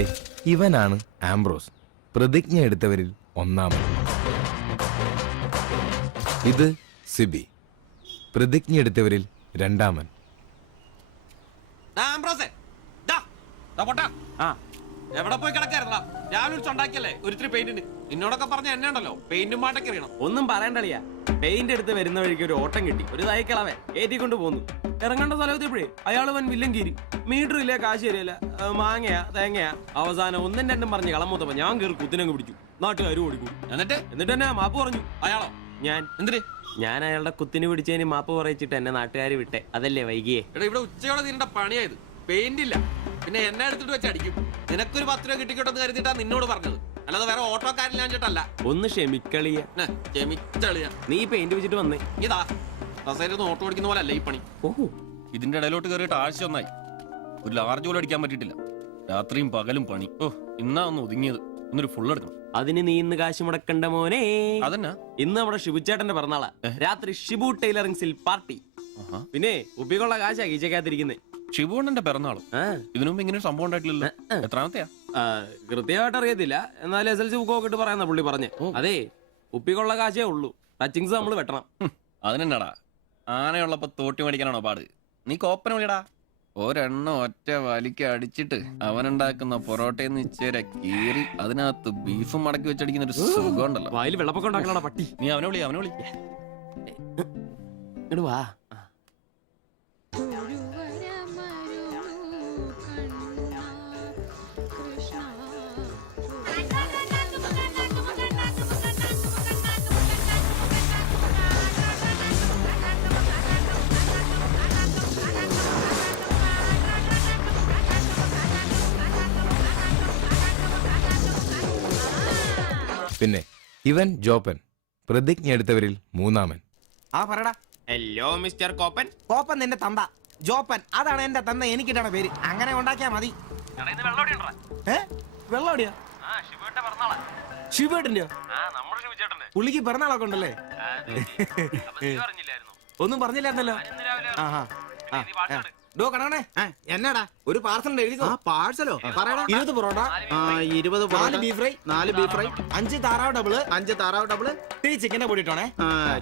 ദേ ഇവനാണ് ആംബ്രോസ്, പ്രതിജ്ഞ എടുത്തവരിൽ ഒന്നാമൻ. ഇത് സിബി, പ്രതിജ്ഞ എടുത്തവരിൽ രണ്ടാമൻ. എവിടെ പോയി കിടക്കായിരുന്നാ? രാവിലെ ഉണ്ടാക്കിയല്ലേ ഒരിത്തിരി പെയിന്റിന്. എന്നോടൊക്കെ പറഞ്ഞ എന്നെ ഉണ്ടല്ലോ പെയിന്റും പാട്ടൊക്കെ അറിയണം. ഒന്നും പറയണ്ടളിയാ, പെയിന്റ് എടുത്ത് വരുന്ന വഴിക്ക് ഒരു ഓട്ടം കിട്ടി. ഒരു തൈക്കളവേ ഏറ്റിക്കൊണ്ട് പോന്നു. ഇറങ്ങേണ്ട സ്ഥലത്തെപ്പോഴേ അയാള് വൻ വില്ലൻ കീരി. മീറ്റർ ഇല്ല, കാശ് തരില്ല, മാങ്ങയാ തേങ്ങയാ. അവസാനം ഒന്നും രണ്ടും പറഞ്ഞ് കളമൂത്തപ്പോ ഞാൻ കയറി കുത്തിനങ്ങ് പിടിച്ചു. നാട്ടുകാരും ഓടിക്കും. എന്നിട്ട് തന്നെ മാപ്പ് പറഞ്ഞു. അയാളോ? ഞാൻ. എന്തിന്? ഞാൻ അയാളുടെ കുത്തിന് പിടിച്ചതിന് മാപ്പ് പറയിച്ചിട്ട് എന്നെ നാട്ടുകാർ വിട്ടെ. അതല്ലേ വൈകിയേ? എടാ ഇവിടെ ഉച്ചയോടെ തീരേണ്ട പണിയായത്. പെയിന്റ് ഇല്ല, പിന്നെ എന്നെ എടുത്തിട്ട് വെച്ച് അടിക്കും. നിനക്കൊരു 10 രൂപ കിട്ടിക്കോട്ടെന്ന് കരുതിട്ടാ നിന്നോട് പറഞ്ഞത്, അല്ലാതെ വേറെ ഓട്ടോക്കാരില്ലാഞ്ഞിട്ടല്ല. ഒന്ന് ക്ഷമിക്കളിയ. നീ പെയിന്റ് വെച്ചിട്ട് വന്നേ. ഇതാ കസേരന്ന് ഓട്ടോ ഓടിക്കുന്ന പോലെ അല്ല ഈ പണി. ഓഹോ, ഇതിന്റെ ഇടയിലോട്ട് കയറിയിട്ട് ആഴ്ച ഒന്നായി. ഒരു ലാർജ് പോലും അടിക്കാൻ പറ്റിയിട്ടില്ല. രാത്രിയും പകലും പണി. ഇന്നാ ഒന്ന് ഒതുങ്ങിയത്. ഇന്നൊരു ഫുൾ എടുക്കണം. അതിന് നീ ഇന്ന് കാശ് മുടക്കണ്ട മോനെ. അതന്നെ, ഇന്ന് നമ്മുടെ ഷിബുച്ചേട്ടന്റെ പിറന്നാളാ. രാത്രി ഷിബു ടൈലറിംഗ്സിൽ പാർട്ടി. പിന്നെ ഉപ്പിക്കുള്ള കാശാ കീച്ചക്കാത്തിരിക്കുന്നേ. ഷിബുണ്ണന്റെ പിറന്നാളും ഇതിനു മുമ്പ് ഇങ്ങനെ സംഭവം ഉണ്ടായിട്ടില്ലല്ലോ. എത്രാമത്തെയാ? കൃത്യമായിട്ട് അറിയത്തില്ല, എന്നാലും SLC ബുക്കൊക്കെ ഇട്ട് പറയാന്ന പുള്ളി പറഞ്ഞേ. അതെ, ഉപ്പിക്കുള്ള കാശേ ഉള്ളൂ, ടച്ചിങ്സ് നമ്മൾ വെട്ടണം. അതിനെന്നാടാ, ആനയുള്ളപ്പോ തോട്ടി മേടിക്കാനാണോ പാട്? നീ കോപ്പന വിളിയടാ. ഒരെണ്ണം ഒറ്റ വലിക്ക് അടിച്ചിട്ട് അവനുണ്ടാക്കുന്ന പൊറോട്ടയെന്ന് ഇച്ചേരെ കീറി അതിനകത്ത് ബീഫും മടക്കി വെച്ചടിക്കുന്ന ഒരു സുഖം ഉണ്ടല്ലോ. വായിൽ വെള്ളപ്പൊക്കം ഉണ്ടാക്കണ പട്ടി. നീ അവനെ വിളി. ഇങ്ങട് വാ. പിന്നെ ഇവൻ ജോപ്പൻ, പ്രതിജ്ഞ എടുത്തവരിൽ മൂന്നാമൻ. പറടാ. Hello mister കോപ്പൻ. കോപ്പൻ നിന്റെ തന്ത. ജോപ്പൻ അതാണ് എന്റെ തന്ത, എനിക്കിട്ടാണ് പേര്. അങ്ങനെ ഉണ്ടാക്കിയാ മതി. വെള്ളോടിയാ? ശിവേട്ടന്റെയോ? പുള്ളിക്ക് പിറന്നാളൊക്കെ ഉണ്ടല്ലേ? ഒന്നും പറഞ്ഞില്ലായിരുന്നല്ലോ. എന്നാടാ ഒരു പാർസൽ എഴുതിക്കോ. പാഴ്സലോ? 20 parotta, 4 beef fry, 4 beef fry, 5 താറാവ് ഡബിള്, ടീ ചിക്കന്റെ പൊടി ഇട്ടോണേ.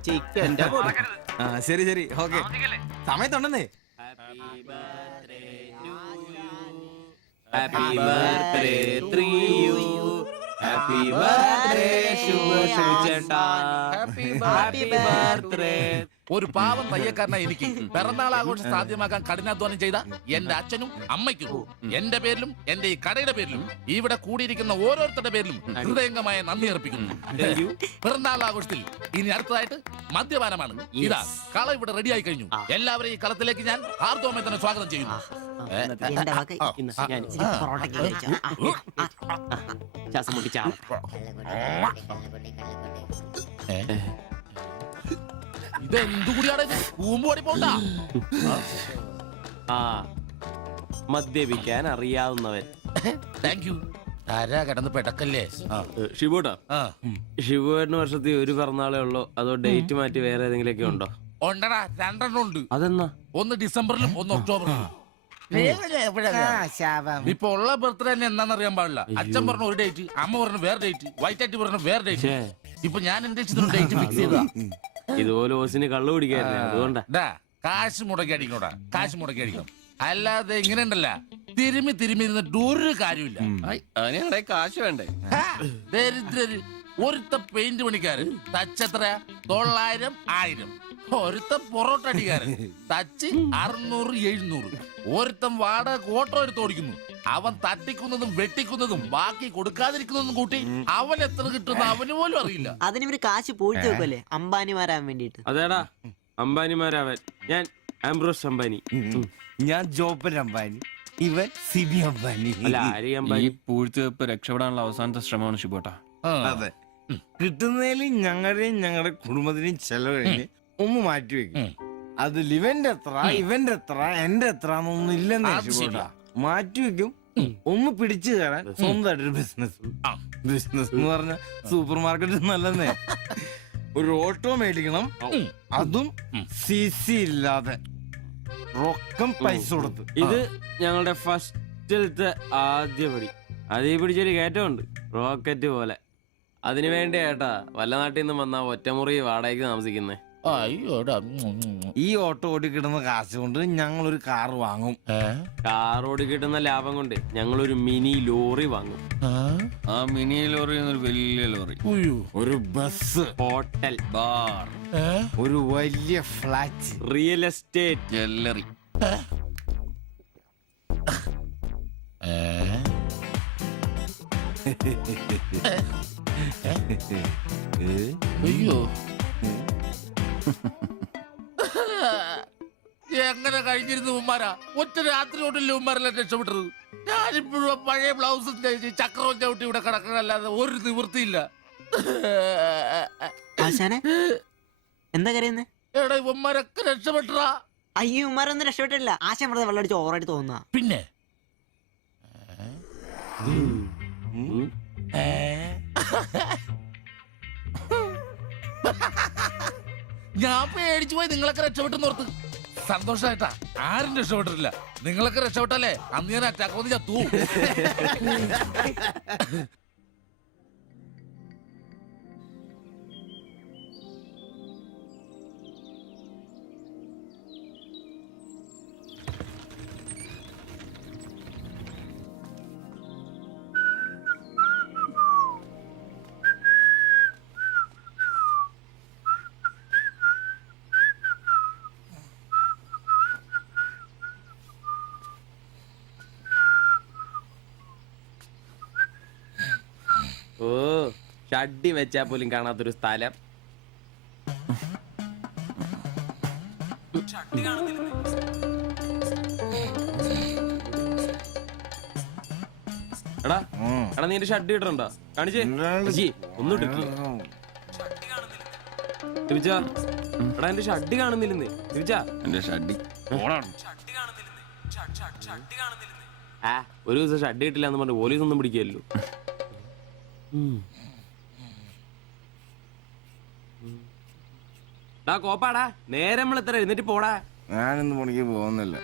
ചിക്കന്റെ പൊടി. ശരി ശരി, ഓക്കെ. സമയത്തുണ്ടെന്നേ. Happy birthday to you. Happy birthday ശുഭചേട്ടാ. Happy birthday. ഒരു പാവം തയ്യക്കാരനായി എനിക്ക് പിറന്നാൾ ആഘോഷം സാധ്യമാക്കാൻ കഠിനാധ്വാനം ചെയ്ത എന്റെ അച്ഛനും അമ്മയ്ക്കും എന്റെ പേരിലും എന്റെ ഈ കടയുടെ പേരിലും ഇവിടെ കൂടിയിരിക്കുന്ന ഓരോരുത്തരുടെ പേരിലും ഹൃദയംഗമായ നന്ദി അർപ്പിക്കുന്നു. പിറന്നാൾ ആഘോഷത്തിൽ ഇനി അടുത്തതായിട്ട് മദ്യപാനമാണ്. ഇതാ കള ഇവിടെ റെഡിയായി കഴിഞ്ഞു. എല്ലാവരെയും ഈ കളത്തിലേക്ക് ഞാൻ ആർദ്രമായി തന്നെ സ്വാഗതം ചെയ്യുന്നു. ഇതെന്തുകൂടിയാണ് കൂമ്പോടി പോണ്ട. മദ്യപിക്കാൻ അറിയാവുന്നവൻ. Thank you. ആരാ കിടന്ന് പെടക്കല്ലേ? ഷിബുട്ടാ, ഷിബുവിന് വർഷത്തിൽ ഒരു പിറന്നാളേ ഉള്ളൂ, അതോ ഡേറ്റ് മാറ്റി വേറെ ഏതെങ്കിലുമൊക്കെ ഉണ്ടോ? ഉണ്ടടാ, 2 എണ്ണം ഉണ്ട്. അതെന്നാ? ഒന്ന് ഡിസംബറിലും ഒന്ന് ഒക്ടോബറിലും. ഇപ്പൊ ഉള്ള ബർത്ത്ഡേ തന്നെ എന്താണെന്നറിയാൻ പാടില്ല. അച്ഛൻ പറഞ്ഞ ഒരു ഡേറ്റ്, അമ്മ പറഞ്ഞ വേറെ ഡേറ്റ്, വൈറ്റാറ്റി പറഞ്ഞ വേറെ ഡേറ്റ്. ഇപ്പൊ ഞാൻ എന്റെ ഡേറ്റ് ഫിക്സ് ചെയ്താ. ഇതുപോലെ ഓസിന് കള്ളു കുടിക്കാറില്ല, അതുകൊണ്ടാ. കാശ് മുടക്കി അടിക്കണോടാ, കാശ് മുടക്കി അടിക്കണം. അല്ലാതെ ഇങ്ങനെ ഉണ്ടല്ല തിരുമ്മി ഇരുന്നിട്ട് ഒരു കാര്യമില്ല. അതിനെ കാശ് വേണ്ടേ? ദരിദ്രര്. ഒരുത്ത പെയിന്റ് പണിക്കാര് തച്ചെത്ര 900, 1000. ഒരുത്ത പൊറോട്ട അടിക്കാരൻ തച്ച് 600, 700. ഒരുത്തം വാടക ഓട്ടോ എടുത്ത് ഓടിക്കുന്നു. അവൻ തട്ടിക്കുന്നതും വെട്ടിക്കുന്നതും ബാക്കി കൊടുക്കാതിരിക്കുന്നതും കൂട്ടി അവൻ എത്ര കിട്ടുന്ന അവന് പോലും അറിയില്ല. അതിനൊരു കാശ് പോയിട്ട് വെക്കല്ലേ അംബാനിമാരാൻ വേണ്ടിട്ട്. അതേടാ, അംബാനിമാരാവൻ. ഞാൻ ആംബ്രോസ് അംബാനി. ഞാൻ ജോപ്പൻ അംബാനി. ഇവൻ സിബി അംബാനി. ഈ പൂഴ്ത്തിവെപ്പ് രക്ഷപ്പെടാനുള്ള അവസാനത്തെ ശ്രമമാണ് ഷിബോട്ട. അതെ, കിട്ടുന്നതിൽ ഞങ്ങളുടെയും ഞങ്ങളുടെ കുടുംബത്തിനെയും ചെലവ് കഴിഞ്ഞ് ഒന്ന് മാറ്റിവെക്കും. അതിൽ ഇവന്റെ എത്ര, ഇവന്റെ എത്ര, എന്റെ എത്ര എന്നൊന്നും ഇല്ലെന്ന് മാറ്റിവെക്കും. ഒന്ന് പിടിച്ചു കയറാൻ സ്വന്തമായിട്ടൊരു ബിസിനസ് എന്ന് പറഞ്ഞ സൂപ്പർ മാർക്കറ്റ് നല്ലതേ. ഒരു ഓട്ടോ മേടിക്കണം, അതും CC ഇല്ലാതെ, റൊക്കം പൈസ കൊടുത്ത്. ഇത് ഞങ്ങളുടെ ഫസ്റ്റിലത്തെ ആദ്യ പടി. അതീ പിടിച്ചൊരു കയറ്റമുണ്ട്, റോക്കറ്റ് പോലെ. അതിനു വേണ്ടി ഏട്ടാ വല്ല നാട്ടിൽ നിന്നും വന്നാ ഒറ്റമുറി വാടകയ്ക്ക് താമസിക്കുന്നേ. അയ്യോടാ. ഈ ഓട്ടോ ഓടിക്കിടുന്ന കാശ് കൊണ്ട് ഞങ്ങൾ ഒരു കാർ വാങ്ങും. കാറോട് കിട്ടുന്ന ലാഭം കൊണ്ട് ഞങ്ങളൊരു മിനി ലോറി വാങ്ങും. ആ മിനി ലോറി എന്നൊരു വലിയ ലോറി, ഒരു ബസ്, ഹോട്ടൽ, ബാർ, ഒരു വലിയ ഫ്ലാറ്റ്, റിയൽ എസ്റ്റേറ്റ്, ജ്വല്ലറി. അയ്യോ, എങ്ങനെ കഴിഞ്ഞിരുന്നു ഉമ്മാരാ? ഒറ്റ രാത്രി കൊണ്ടല്ലേ ഉമ്മാരെല്ലാം രക്ഷപ്പെട്ടത്. ഞാനിപ്പോഴും പഴയ ബ്ലൗസും ചക്രവും ചവിട്ടി ഇവിടെ കിടക്കണല്ലാതെ ഒരു നിവൃത്തിയില്ല. ആശാനെ എന്താ കരയുന്നേ? എടാ ഉമ്മാരൊക്കെ രക്ഷപ്പെട്ടടാ. അയ്യോ ഉമ്മാരൊന്നും രക്ഷപ്പെട്ടില്ല. ആശാൻ വെറുതെ വെള്ളം അടിച്ച് ഓവറായിട്ട് തോന്നുക. പിന്നെ ഞാൻ പേടിച്ചു പോയി. നിങ്ങളൊക്കെ രക്ഷപ്പെട്ടെന്ന് ഓർത്ത് സന്തോഷായിട്ടാ. ആരും രക്ഷപ്പെട്ടിട്ടില്ല. നിങ്ങളൊക്കെ രക്ഷപ്പെട്ടല്ലേ അന്ന് ഞാൻ അറ്റാക്ക് വന്ന് ചത്തു. ഓ ഷഡ്ഡി വെച്ചാ പോലും കാണാത്തൊരു സ്ഥലം. എടാ എടാ നീ എന്റെ ഷഡ്ഡി ഇടണ്ടോ? കാണിച്ചേ. ഒന്നും ഇട്ടിട്ടില്ല. എടാ എന്റെ ഷഡ്ഡി കാണുന്നില്ലെന്ന്. എന്റെ ഷഡ്ഡി ആ ഒരു ദിവസം ഷഡ്ഡി ഇട്ടില്ല എന്ന് പറഞ്ഞ് പോലീസ് ഒന്നും പിടിക്കല്ലോ. കോപ്പാടാ നേരം നമ്മൾ എത്ര എഴുന്നേറ്റ് പോടാ. ഞാനിന്ന് പണിക്ക് പോകുന്നില്ല.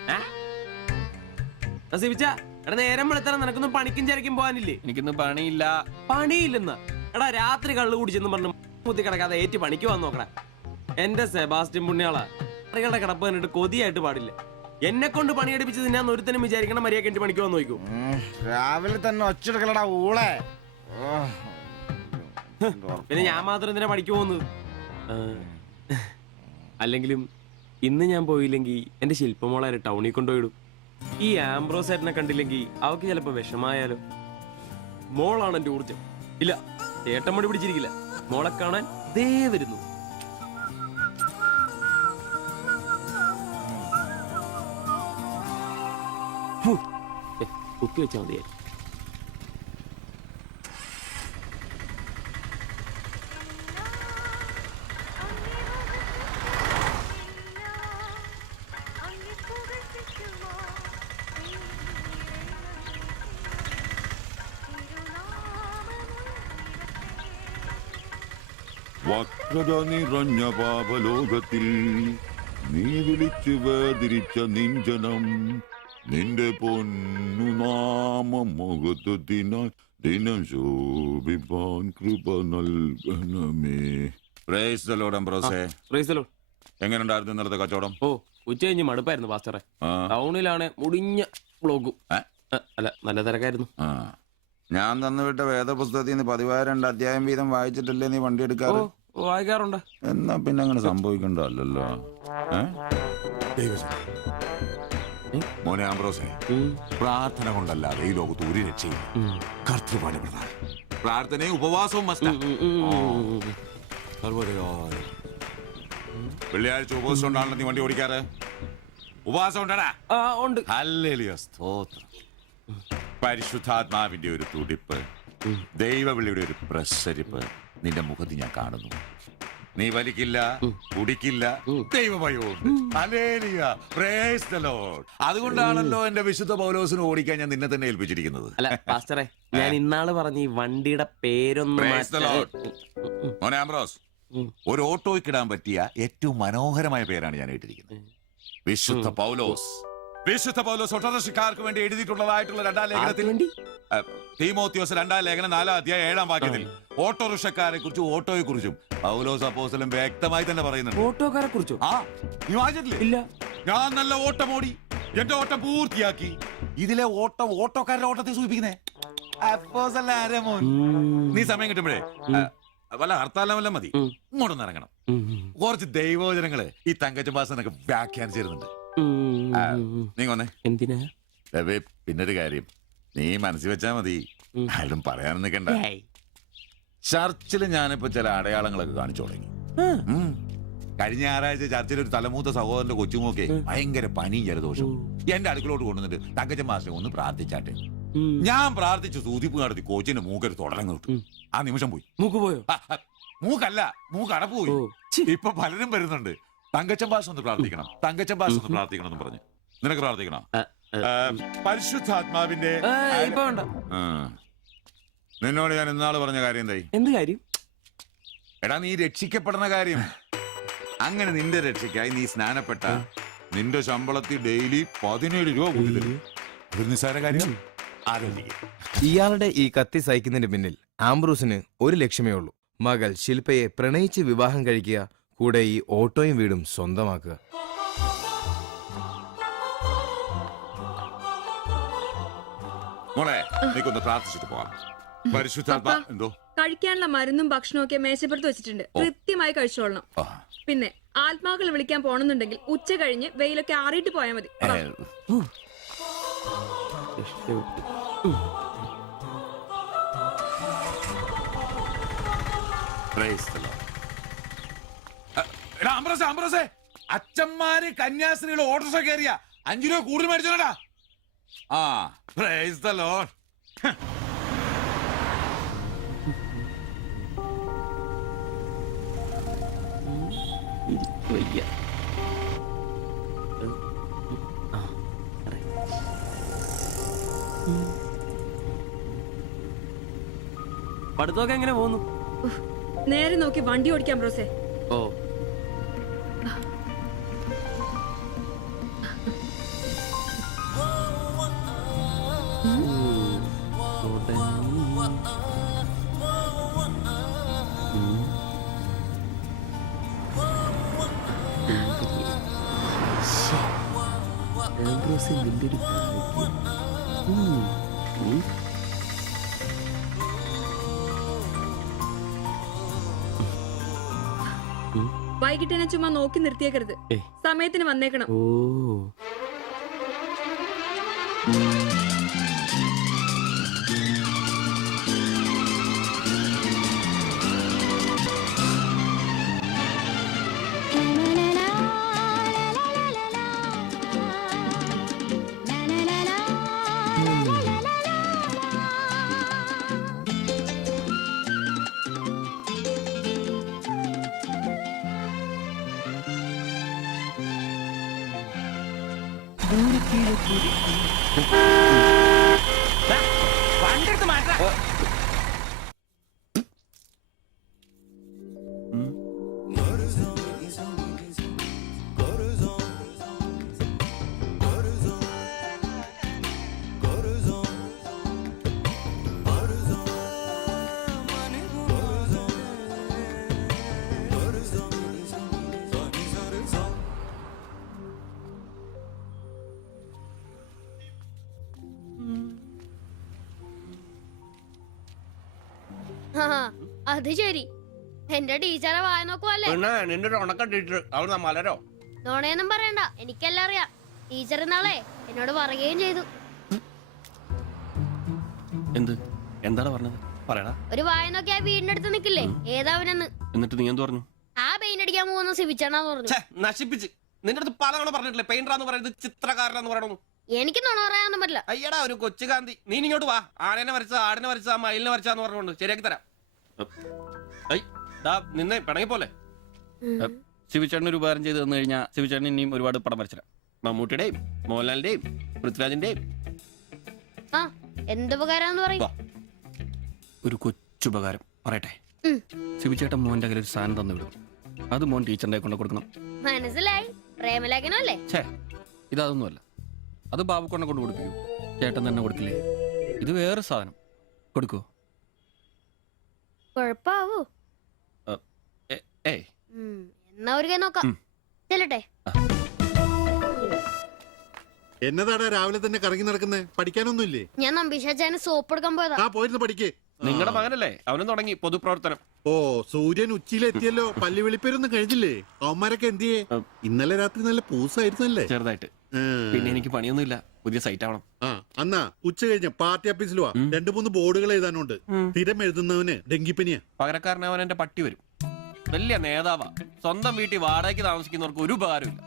എടാ നേരം വെളുത്തറ നിനക്കൊന്നും പണിക്കും ചരക്കും പോകാനില്ലേ? എനിക്കിന്ന് പണിയില്ല. പണിയില്ലെന്ന് എടാ രാത്രി കള്ളു കുടിച്ചെന്ന് പറഞ്ഞു കുത്തി കിടക്കാതെ ഏറ്റ് പണിക്ക് വന്ന് നോക്കടാ. എന്റെ സെബാസ്റ്റ്യൻ പുണ്യാളാ, സ്ത്രീകളുടെ കിടപ്പ് കണ്ടിട്ട് കൊതിയായിട്ട് പാടില്ല. എന്നെ കൊണ്ട് പണിയെടുപ്പിച്ചത് ഞാൻ ഒരുത്തനും വിചാരിക്കണം മര്യാദ എന്റെ പണിക്ക് വന്ന് നോക്കൂ. രാവിലെ തന്നെ ഒച്ചെടുക്കലടാ ഊളെ. പിന്നെ ഞാൻ മാത്രം എന്തിനാ പണിക്ക് പോകുന്നത്? അല്ലെങ്കിലും ഇന്ന് ഞാൻ പോയില്ലെങ്കിൽ എന്റെ ശില്പമോളെ ടൗണിൽ കൊണ്ടുപോയിടും. ഈ ആംബ്രോസ് ഏട്ടനെ കണ്ടില്ലെങ്കിൽ അവക്ക് ചിലപ്പോ വിഷമായാലോ. മോളാണ് എന്റെ ഊർജം. ഇല്ല ചേട്ടൻ മടി പിടിച്ചിരിക്കില്ല. മോളെ കാണാൻ ദേ വരുന്നു. കുത്തി വെച്ചാൽ മതിയായി. വക്രത നിറഞ്ഞ പാപലോകത്തിൽ നീ വിളിച്ചു വേദിരിച്ച നിഞ്ജനം നിന്റെ പൊന്നു നാമം മുഖത്തിനായി ദിനം ശോഭിപ്പാൻ കൃപ നൽകണമേ. പ്രൈസ് ദി ലോർഡ് അംബ്രോസേ. Praise the lord. എങ്ങനെയുണ്ടായിരുന്നു ഇന്നലത്തെ കച്ചവടം? ഓ ഉച്ച കഴിഞ്ഞ് മടുപ്പായിരുന്നു പാസ്റ്ററെ. ടൗണിലാണ് മുടിഞ്ഞ ബ്ലോഗും. അല്ല നല്ല തിരക്കായിരുന്നു. ഞാൻ തന്നുവിട്ട വേദപുസ്തകത്തിൽ നിന്ന് 12 അധ്യായം വീതം വായിച്ചിട്ടല്ലേ നീ വണ്ടി എടുക്കാറ്? വായിക്കാറുണ്ട്. എന്നാ പിന്നെ അങ്ങനെ സംഭവിക്കണ്ടല്ലോ. മോനെ ആംബ്രോസേ, പ്രാർത്ഥന കൊണ്ടല്ലാതെ ഈ ലോകത്ത് ഒരു രക്ഷയില്ല. കർത്തൃപണി പ്രധാനം. പ്രാർത്ഥനയും ഉപവാസവും മസ്റ്റാ. വെള്ളിയാഴ്ച ഉപവാസം ഉണ്ടാണല്ലോ നീ വണ്ടി ഓടിക്കാറ്. ഉപവാസം ഉണ്ടാടാ? ഉണ്ട്. ഹല്ലേലൂയ, സ്തോത്രം. പരിശുദ്ധാത്മാവിന്റെ ഒരു തുടിപ്പ്, ദൈവവിളിയുടെ ഒരു പ്രസരിപ്പ് നിന്റെ മുഖത്ത് ഞാൻ കാണുന്നു. നീ വലിക്കില്ല, കുടിക്കില്ല, ദൈവഭയവും. അതുകൊണ്ടാണല്ലോ എന്റെ വിശുദ്ധ പൗലോസിന് ഓടിക്കാൻ ഞാൻ നിന്നെ തന്നെ ഏൽപ്പിച്ചിരിക്കുന്നത്. അല്ല പാസ്റ്ററെ, ഞാൻ ഇന്നാള് പറഞ്ഞ ഈ വണ്ടിയുടെ പേരൊന്നും മോനെ ആംബ്രോസ്, ഒരു ഓട്ടോയ്ക്കിടാൻ പറ്റിയ ഏറ്റവും മനോഹരമായ പേരാണ് ഞാൻ ഇട്ടിരിക്കുന്നത്. വിശുദ്ധ പൗലോസ്. വിശുദ്ധ പൗലോസ് ഓട്ടോറിക്ഷക്കാർക്ക് വേണ്ടി എഴുതിയിട്ടുള്ളതായിട്ടുള്ള 2-ാം ലേഖനത്തിൽ വേണ്ടി? തീമോത്തിയോസ് 2-ാം ലേഖനം 4-ാം അധ്യായം 7-ാം വാക്യത്തിൽ ഓട്ടോറിക്ഷക്കാരെ കുറിച്ചും ഓട്ടോയെ കുറിച്ചും പൗലോസ് അപ്പോസ്തലൻ വ്യക്തമായി തന്നെ പറയുന്നുണ്ട്. ഓട്ടോക്കാരെ കുറിച്ചോ? ആ, നീ വായിച്ചിട്ടില്ലേ? ഇല്ല. ഞാൻ നല്ല ഓട്ടം ഓടി, എന്റെ ഓട്ടം പൂർത്തിയാക്കി. ഇതിലെ ഓട്ടം ഓട്ടോക്കാരുടെ ഓട്ടത്തെ സൂചിപ്പിക്കുന്നേ. അപ്പോസ്തലൻ ആരാ മോൻ? നീ സമയം കിട്ടുമ്പോഴേ വല്ല ഹർത്താലം വല്ല മതി, ഇങ്ങോട്ടൊന്ന് ഇറങ്ങണം. കുറച്ച് ദൈവവചനങ്ങള് ഈ തങ്കച്ചമ്പാസനൊക്കെ വ്യാഖ്യാനിച്ചിരുന്നുണ്ട്. നീ വന്നേ. എന്തിനാ? രവി, പിന്നൊരു കാര്യം നീ മനസ്സിൽ വെച്ചാ മതി, ആരും പറയാനും നിൽക്കണ്ട. ചർച്ചിൽ ഞാനിപ്പോ ചില അടയാളങ്ങളൊക്കെ കാണിച്ചു തുടങ്ങി. കഴിഞ്ഞ ഞായറാഴ്ച ചർച്ചിൽ ഒരു തലമൂത്ത സഹോദരന്റെ കൊച്ചുമോക്കെ ഭയങ്കര പനിയും ജലദോഷം എന്റെ അടുക്കളോട്ട് കൊണ്ടുവന്നിട്ട് തങ്കച്ചൻ മാസ്റ്റർ ഒന്ന് പ്രാർത്ഥിച്ചാട്ടെ. ഞാൻ പ്രാർത്ഥിച്ചു, സൂതിപ്പ് നടത്തി കോച്ചിന്റെ മൂക്കൊരു തുടരം കിട്ടും. ആ നിമിഷം പോയി. മൂക്ക് പോയോ? മൂക്കല്ല, മൂക്ക് അടപ്പ് പോയി. ഇപ്പൊ പലരും വരുന്നുണ്ട്, തങ്കച്ചൻ ഭാഷ ഒന്ന് പ്രാർത്ഥിക്കണം, തങ്കച്ചൻ ഭാഷ ഒന്ന് പ്രാർത്ഥിക്കണം എന്ന് പറഞ്ഞു. നിനക്ക് പ്രാർത്ഥിക്കണം? പരിശുദ്ധാത്മാവിന്റെ ഇപ്പൊ വേണ്ട. നിന്നോട് ഞാൻ ഇന്നാള് പറഞ്ഞ കാര്യം എന്തായി? എന്ത് കാര്യം? എടാ, നീ രക്ഷിക്കപ്പെടുന്ന കാര്യം. അങ്ങനെ നിന്റെ രക്ഷയ്ക്കായി നീ സ്നാനപ്പെട്ട നിന്റെ ശമ്പളത്തിൽ ഡെയിലി 17 രൂപ കൂടി തരും. ഒരു നിസ്സാര കാര്യം ആലോചിക്കുക. ഇയാളുടെ ഈ കത്തി സഹിക്കുന്നതിന് പിന്നിൽ ആംബ്രൂസിന് ഒരു ലക്ഷ്യമേ ഉള്ളൂ: മകൾ ശില്പയെ പ്രണയിച്ച് വിവാഹം കഴിക്കുക, കൂടെ ഈ ഓട്ടോയും വീടും സ്വന്തമാക്കുക. മോളെ, നീക്കൊന്ന് പ്രാർത്ഥിച്ചിട്ട് പോവാം. പരിശുദ്ധാത്മാ. എന്തോ? കഴിക്കാനുള്ള മരുന്നും ഭക്ഷണവും ഒക്കെ മേശപ്പുറത്ത് വെച്ചിട്ടുണ്ട്. കൃത്യമായി കഴിച്ചോളണം. പിന്നെ ആത്മാക്കളെ വിളിക്കാൻ പോണെന്നുണ്ടെങ്കിൽ ഉച്ച കഴിഞ്ഞ് വെയിലൊക്കെ ആറിയിട്ട് പോയാൽ മതി. അച്ഛന്മാര് കന്യാസ്ത്രീകൾ ഓട്ടോറിക്ഷ കയറിയ 5 രൂപ കൂടുതൽ മേടിച്ചോടാ. ആ, പ്രൈസ് ദി ലോർഡ്. പഠിത്തമൊക്കെ എങ്ങനെ പോകുന്നു? നേരെ നോക്കി വണ്ടി ഓടിക്കാം ബ്രോസേ. ഓ, വൈകിട്ട് എന്നെ ചുമ്മാ നോക്കി നിർത്തിയേക്കരുത്. സമയത്തിന് വന്നേക്കണം. ഓ. വണ്ടിയെടുത്ത് മാറ്റാ. അത് ശരി, എന്റെ ടീച്ചറെ വായ നോക്കുവല്ലേ? നിന്റെ ഒരു ഉണക്ക ടീച്ചർ അവിടെ മലരോ? നോണയൊന്നും പറയണ്ട, എനിക്കെല്ലാം അറിയാം. ടീച്ചർ നാളെ എന്നോട് പറയുകയും ചെയ്തു. എന്ത്? എന്താണ് പറഞ്ഞത്? പറയടാ. ഒരു വായ നോക്കി ആ വീടിന്റെ അടുത്ത് നിക്കില്ലേ, ഏതാവനെന്ന്. എന്നിട്ട് നീ എന്ത് പറഞ്ഞു? ആ പെയിന്റ് അടിക്കാൻ പോകുന്ന സിവിച്ചാണെന്ന് പറഞ്ഞു. നശിപ്പിച്ച്. നിന്റെ അടുത്ത് പലതവണ പറഞ്ഞിട്ടില്ലേ പെയിന്ററാന്ന് പറയുന്നത് ചിത്രകാരനാന്ന് പറയണു. എനിക്ക് നുണ പറയാനൊന്നും പറ്റില്ല. അയ്യടാ, ഒരു കൊച്ചു കാന്തി. നീ ഇങ്ങോട്ട് വാ. ആനനെ വരച്ച, ആടിനെ വരച്ച, മയിലിനെ വരച്ചാന്ന് പറഞ്ഞുകൊണ്ട് ശരിയാക്കി തരാം. നിന്നെ പിണങ്ങി പോലെ. ശിവചേട്ടന് ഒരു ഉപകാരം ചെയ്ത് തന്നു കഴിഞ്ഞാൽ ശിവചേട്ടൻ ഇനിയും ഒരുപാട് പടം വരച്ചിടാം. മമ്മൂട്ടിയുടെയും മോഹൻലാലിന്റെയും പൃഥ്വിരാജിന്റെയും. ആ, എന്തുപകാരാന്ന് പറയും? ഒരു കൊച്ചുപകാരം പറയട്ടെ. ശിവചേട്ടൻ മോന്റെ കയ്യിൽ ഒരു സാധനം തന്നു വിടും. അത് മോൻ ടീച്ചറിന്റെ കൊണ്ട് കൊടുക്കണം. മനസ്സിലായി. പ്രേമലേഖനം അല്ലേ? ഛേ, ഇതൊന്നുമല്ല. അത് ബാബുക്കൊണ്ടെ കൊണ്ട് കൊടുപ്പിക്കൂ. ചേട്ടൻ തന്നെ കൊടുക്കില്ലേ? ഇത് വേറെ സാധനം. കൊടുക്കൂ. കൊഴപ്പാവൂ. ഏയ് എന്നാ ഒരു കൈ നോക്കാം. ചെല്ലട്ടെ. എന്നതാടാ രാവിലെ തന്നെ കറങ്ങി നടക്കുന്നേ? പഠിക്കാനൊന്നുമില്ലേ? ഞാൻ നമ്പീശാച്ചാന് സോപ്പ് എടുക്കാൻ പോയതാ. ആ പോയിരുന്നു പഠിക്കേ. നിങ്ങളുടെ മകനല്ലേ, അവനും തുടങ്ങി പൊതുപ്രവർത്തനം. ഓ സൂര്യൻ ഉച്ചയിലെത്തിയല്ലോ. പല്ലി വെളിപ്പേരൊന്നും കഴിഞ്ഞില്ലേ? അവന്മാരൊക്കെ എന്തിയേ? ഇന്നലെ രാത്രി നല്ല പൂസായിരുന്നല്ലേ? ചെറുതായിട്ട്. പിന്നെ എനിക്ക് പണിയൊന്നുമില്ല, പുതിയ സൈറ്റ് ആവണം. ആ എന്നാ ഉച്ച കഴിഞ്ഞ പാർട്ടി ഓഫീസിൽ വാ. 2-3 ബോർഡുകൾ എഴുതാനുണ്ട്. സ്ഥിരം എഴുതുന്നവന് ഡെങ്കിപ്പനിയാ. പകരക്കാരനവൻ എന്റെ പട്ടി വരും. വലിയ നേതാവാ. സ്വന്തം വീട്ടിൽ വാടകയ്ക്ക് താമസിക്കുന്നവർക്ക് ഒരു ഉപകാരമില്ല.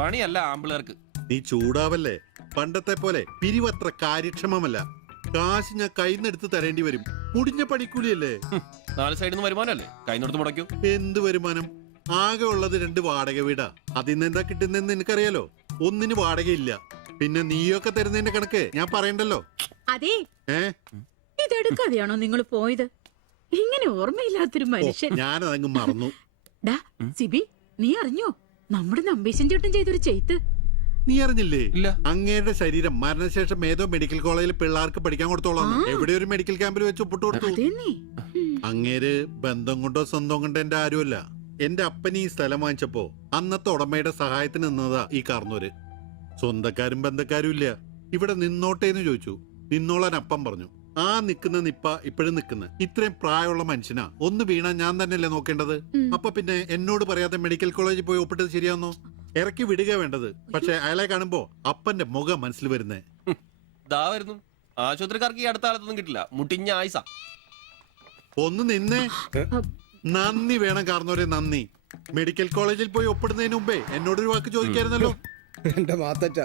പണിയല്ല ആമ്പിളേർക്ക്. നീ ചൂടാവല്ലേ. പണ്ടത്തെ പോലെ പിരിവത്ര കാര്യക്ഷമമല്ല. കാശ് ഞാൻ കൈന്നെടുത്ത് തരേണ്ടി വരും. മുടിഞ്ഞ പണിക്കൂലിയല്ലേ? 4 സൈഡിൽ നിന്ന് വരുമാനമല്ലേ, കൈന്നോടത്ത് മുടക്കൂ. എന്ത് വരുമാനം? ആകെ ഉള്ളത് 2 വാടക വീടാ. അതിന്ന് എന്താ കിട്ടുന്നെന്ന് നിനക്കറിയാലോ. ഒന്നിന് വാടകയില്ല. പിന്നെ നീയൊക്കെ തരുന്നതിന്റെ കണക്ക് ഞാൻ പറയണ്ടല്ലോ. അതെ, ഇതെടുക്കാതെയാണോ നിങ്ങൾ പോയത്? ഇങ്ങനെ ഓർമ്മയില്ലാത്തൊരു മനുഷ്യൻ. ഞാനതങ്ങ് മറന്നു. ഡാ സിബി, നീ അറിഞ്ഞോ നമ്മുടെ നമ്പീശൻ ചേട്ടൻ ചെയ്തൊരു ചെയ്ത്ത്? നീ അറിഞ്ഞില്ലേ? ഇല്ല. അങ്ങേരുടെ ശരീരം മരണശേഷം ഏതോ മെഡിക്കൽ കോളേജിൽ പിള്ളേർക്ക് പഠിക്കാൻ കൊടുത്തോളാം. എവിടെ ഒരു മെഡിക്കൽ ക്യാമ്പിൽ വെച്ച് ഒപ്പിട്ട് കൊടുത്തു. അങ്ങേര് ബന്ധം കൊണ്ടോ സ്വന്തം കൊണ്ടോ എന്റെ ആരുമല്ല. എന്റെ അപ്പൻ ഈ സ്ഥലം വാങ്ങിച്ചപ്പോ അന്നത്തെ ഉടമയുടെ സഹായത്തിന് നിന്നതാ ഈ കാർന്നോര്. സ്വന്തക്കാരും ബന്ധക്കാരും ഇല്ല. ഇവിടെ നിന്നോട്ടേന്ന് ചോദിച്ചു. നിന്നോളാൻ അപ്പം പറഞ്ഞു. ആ നിക്കുന്ന നിപ്പ ഇപ്പോഴും നിക്കുന്ന. ഇത്രയും പ്രായമുള്ള മനുഷ്യനാ. ഒന്ന് വീണാ ഞാൻ തന്നെയല്ലേ നോക്കേണ്ടത്? അപ്പൊ പിന്നെ എന്നോട് പറയാതെ മെഡിക്കൽ കോളേജിൽ പോയി ഒപ്പിട്ടത് ശരിയാന്നോ? ഇറക്കി വിടുക വേണ്ടത്. പക്ഷെ അയാളെ കാണുമ്പോ അപ്പന്റെ മുഖം മനസ്സിൽ വരുന്നേ. ദാ വരുന്നു. ആശുപത്രിക്കാർക്ക് ഈ അടുത്ത കാലത്തൊന്നും കിട്ടില്ല. മുട്ടിഞ്ഞ ആയിസ. ഒന്ന് നിന്നേ. നന്ദി വേണം കാർന്നോരെ, നന്ദി. മെഡിക്കൽ കോളേജിൽ പോയി ഒപ്പിടുന്നതിന് മുമ്പേ എന്നോടൊരു വാക്ക് ചോദിക്കായിരുന്നല്ലോ. എന്റെ മാത്തച്ച,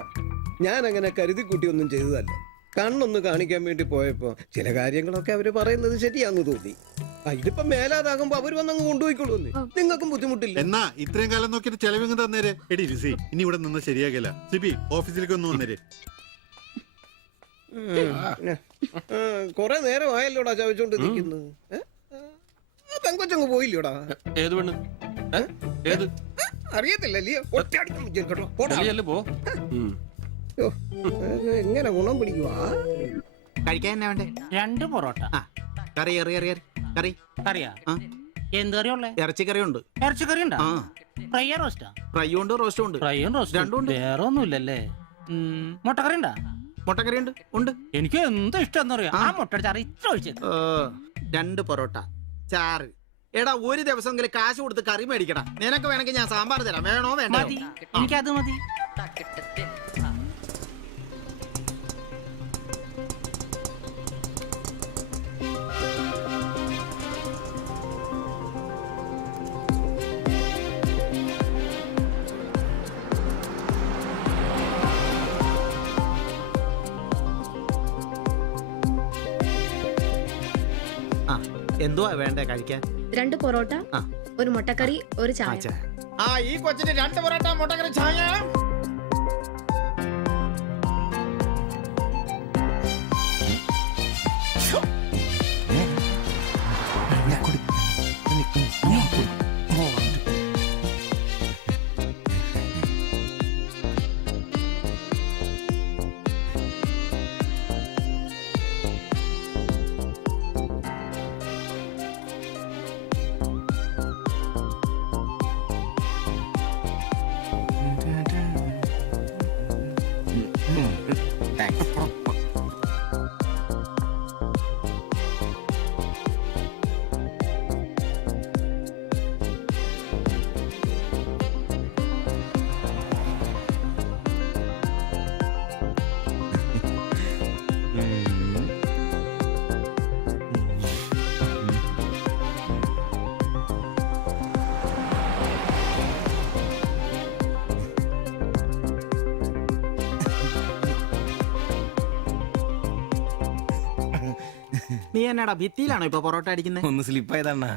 ഞാൻ അങ്ങനെ കരുതി കൂട്ടി ഒന്നും ചെയ്തതല്ല. കണ്ണൊന്ന് കാണിക്കാൻ വേണ്ടി പോയപ്പോ ചില കാര്യങ്ങളൊക്കെ അവര് പറയുന്നത് ശരിയാന്ന് തോന്നി. ഇതിപ്പോ മേലാതാകുമ്പോ അവര് വന്നങ്ങ് കൊണ്ടുപോയിക്കോളൂ. നിങ്ങൾക്കും ബുദ്ധിമുട്ടില്ല. എന്നാ ഇത്രയും കാലം നോക്കിയിട്ട് ചെലവിങ് തന്നേരെ. എടി ലിസി, ഇനി ഇവിടെ നിന്ന് ശരിയാകില്ല. സിബി, ഓഫീസിലേക്ക് ഒന്ന് വന്നേരെ. കൊറേ നേരം ആയല്ലോടാ ചവച്ചോണ്ട് നിൽക്കുന്നത്. പെങ്കൊച്ചങ്ങ് പോയില്ലോടാ. ഏത് പെണ്ണ്? ഏത് അറിയത്തില്ലല്ലേ? പോ. എങ്ങനെ ഗുണം പിടിക്കുവാ? കഴിക്കാൻ എന്നാ വേണ്ടേ? 2 പൊറോട്ട. കറി കറി കറിയാ? എന്ത് കറിയുള്ളേ? ഇറച്ചിക്കറി ഉണ്ട്. ഇറച്ചിക്കറി ഉണ്ടാ? ഫ്രൈ റോസ്റ്റാ? ഫ്രൈ ഉണ്ട്, റോസ്റ്റും ഉണ്ട്. ഫ്രൈയും റോസ്റ്റും രണ്ടും ഉണ്ട്. വേറെ ഒന്നുമില്ലല്ലേ? മുട്ടക്കറി ഉണ്ടാ? മുട്ടക്കറി ഉണ്ട്. എനിക്ക് എന്ത് ഇഷ്ടം എന്നറിയാം. ആ മുട്ട ചാറ് ഇത്ര ഒഴിച്ചത്. 2 പൊറോട്ട, ചാറ്. എടാ ഒരു ദിവസമെങ്കിലും കാശ് കൊടുത്ത് കറി മേടിക്കടാ. നിനക്ക് വേണമെങ്കിൽ ഞാൻ സാമ്പാർ തരാം. വേണോ വേണ്ട? മതി, എനിക്കത് മതി. എന്തുവാ വേണ്ടേ കഴിക്കാൻ? 2 പൊറോട്ട, ഒരു മുട്ടക്കറി, ഒരു ചായ. ഈ കൊച്ചിന് 2 പൊറോട്ട, മുട്ടക്കറി, ചായ. നീ എന്നാടാ ഭിത്തിയിലാണോ ഇപ്പൊ പൊറോട്ട അടിക്കുന്നത്? ഒന്ന് സ്ലിപ്പായതാണ്.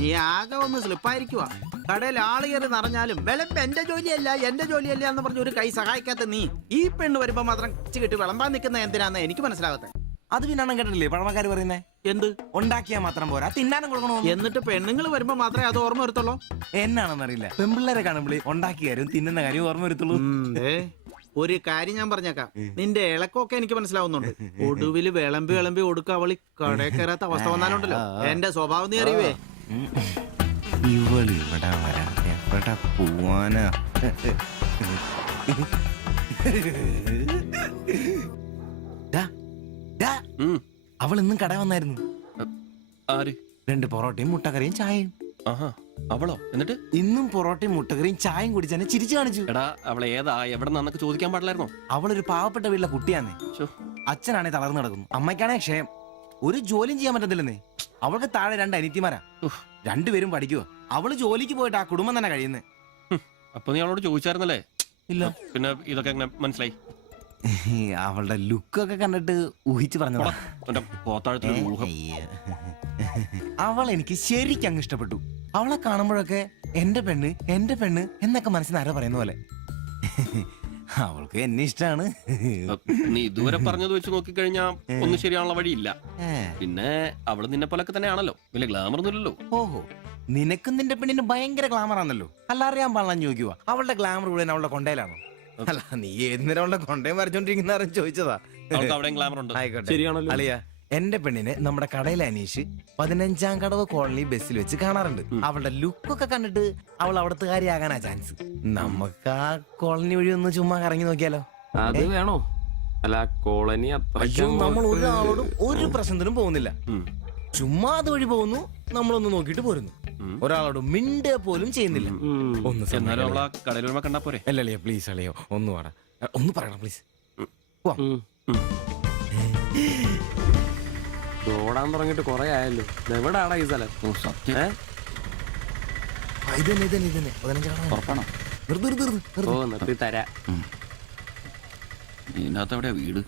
നീ ആകെ ഒന്ന് സ്ലിപ്പായിരിക്കുവാ. കടയിൽ ആള് കയറി നിറഞ്ഞാലും വിളമ്പ് എന്റെ ജോലിയല്ല എന്ന് പറഞ്ഞ ഒരു കൈ സഹായിക്കാത്ത നീ ഈ പെണ്ണ് വരുമ്പോ മാത്രം കിട്ടി വിളമ്പാൻ നിൽക്കുന്ന എന്തിനാന്ന് എനിക്ക് മനസ്സിലാകത്തെ. അത് പിന്നെ കേട്ടില്ലേ പഴമക്കാര് പറയുന്നേ? എന്ത് ഉണ്ടാക്കിയാ മാത്രം പോരാ, തിന്നാനും കൊടുക്കണോ? എന്നിട്ട് പെണ്ണുങ്ങൾ വരുമ്പോ മാത്രമേ അത് ഓർമ്മ വരുത്തുള്ളൂ. എന്നാണെന്നറിയില്ല, പെൺപിള്ളേരെ കാണുമ്പോഴേ ഉണ്ടാക്കിയ കാര്യം തിന്നുന്ന കാര്യം ഓർമ്മ വരുത്തുള്ളൂ. ഒരു കാര്യം ഞാൻ പറഞ്ഞേക്കാം, നിന്റെ ഇളക്കൊക്കെ എനിക്ക് മനസ്സിലാവുന്നുണ്ട്. ഒടുവില് വിളമ്പി കൊടുക്ക അവളി കടയിൽ കയറാത്ത അവസ്ഥ വന്നാലുണ്ടല്ലോ എന്റെ സ്വഭാവം നീ അറിയുവേ. ഇവളിവിടെ വരാൻ എവിടെ പോവാനാ? അവൾ ഇന്നും കട വന്നായിരുന്നു. ആര്? 2 പൊറോട്ടയും മുട്ടക്കറിയും ചായയും. ആഹാ, അവളോ? എന്നിട്ട് ഇന്നും പൊറോട്ടയും മുട്ടക്കറിയും ചായയും കുടിച്ച് എന്നെ ചിരിച്ചു കാണിച്ചു. എടാ, അവളെ ഏതാ, എവിടെ നിന്നൊക്കെ ചോദിക്കാൻ പാടില്ലായിരുന്നോ? അവളൊരു പാവപ്പെട്ട വീട്ടിലെ കുട്ടിയാന്നേ. അച്ഛനാണെ തളർന്നു കിടക്കുന്നു, അമ്മയ്ക്കാണെ ക്ഷയം. ഒരു ജോലിയും ചെയ്യാൻ പറ്റത്തില്ലെന്നേ. അവൾക്ക് താഴെ 2 അനിയത്തിമാരാ. 2 പേരും പഠിക്കുക. അവള് ജോലിക്ക് പോയിട്ട് ആ കുടുംബം തന്നെ കഴിയുന്നേ. അപ്പൊ നീ അവളോട് ചോദിച്ചായിരുന്നല്ലേ? ഇല്ല. പിന്നെ ഇതൊക്കെ എങ്ങനെ മനസ്സിലായി? അവളുടെ ലുക്കൊക്കെ കണ്ടിട്ട് ഊഹിച്ചു പറഞ്ഞതാ. അവൾ എനിക്ക് ശരിക്കും അങ്ങ് ഇഷ്ടപ്പെട്ടു. അവളെ കാണുമ്പോഴൊക്കെ എന്റെ പെണ്ണ് എന്നൊക്കെ മനസ്സിന് ആരോ പറയുന്ന പോലെ. അവൾക്ക് എന്നെ ഇഷ്ടാണ്. നീ ഇതുവരെ പറഞ്ഞത് വെച്ച് നോക്കിക്കഴിഞ്ഞാ ഒന്നും ശരിയാനുള്ള വഴിയില്ല. പിന്നെ അവള് നിന്നെ പോലൊക്കെ തന്നെയാണല്ലോ, വലിയ ഗ്ലാമർ ഒന്നുമില്ലല്ലോ. ഓഹോ, നിനക്കും നിന്റെ പെണ്ണിന് ഭയങ്കര ഗ്ലാമർ ആണല്ലോ. അല്ല, അറിയാൻ പാടില്ല ചോദിക്കുക. അവളുടെ ഗ്ലാമർ മുഴുവൻ അവളുടെ കൊണ്ടയിലാണോ? അല്ല, നീ ഏത് നേരം അവളുടെ കൊണ്ടയും വരച്ചോണ്ടിരിക്കുന്ന ചോദിച്ചതാ. ആയിക്കോട്ടെ, ശരിയാണല്ലോ. അളിയ, എന്റെ പെണ്ണിനെ നമ്മുടെ കടയിലെ അനീഷ് 15-ാം കടവ് കോളനി ബസ്സിൽ വെച്ച് കാണാറുണ്ട്. അവളുടെ ലുക്കൊക്കെ കണ്ടിട്ട് അവൾ അവിടുത്തെ കാര്യമാകാനാ ചാൻസ്. നമുക്ക് ആ കോളനി വഴി ഒന്ന് ചുമ്മാ കറങ്ങി നോക്കിയാലോ? അത് വേണോ? അല്ല, കോളനി നമ്മൾ ഒരാളോടും ഒരു പ്രശ്നത്തിനും പോകുന്നില്ല. ചുമ്മാ അതുവഴി പോകുന്നു, നമ്മളൊന്ന് നോക്കിയിട്ട് പോരുന്നു. ഒരാളോട് മിണ്ട പോലും ചെയ്യുന്നില്ല. അല്ലളിയ, പ്ലീസ് അളിയോ, ഒന്ന് വാടാ, ഒന്ന് പറയണം പ്ലീസ്. ഓടാൻ തുടങ്ങിട്ട് കൊറേ ആയല്ലോ. എവിടാടാ ഈ സ്ഥലം? നിർത്തി തരാ. ഇതിനകത്ത് എവിടെയാ വീട്?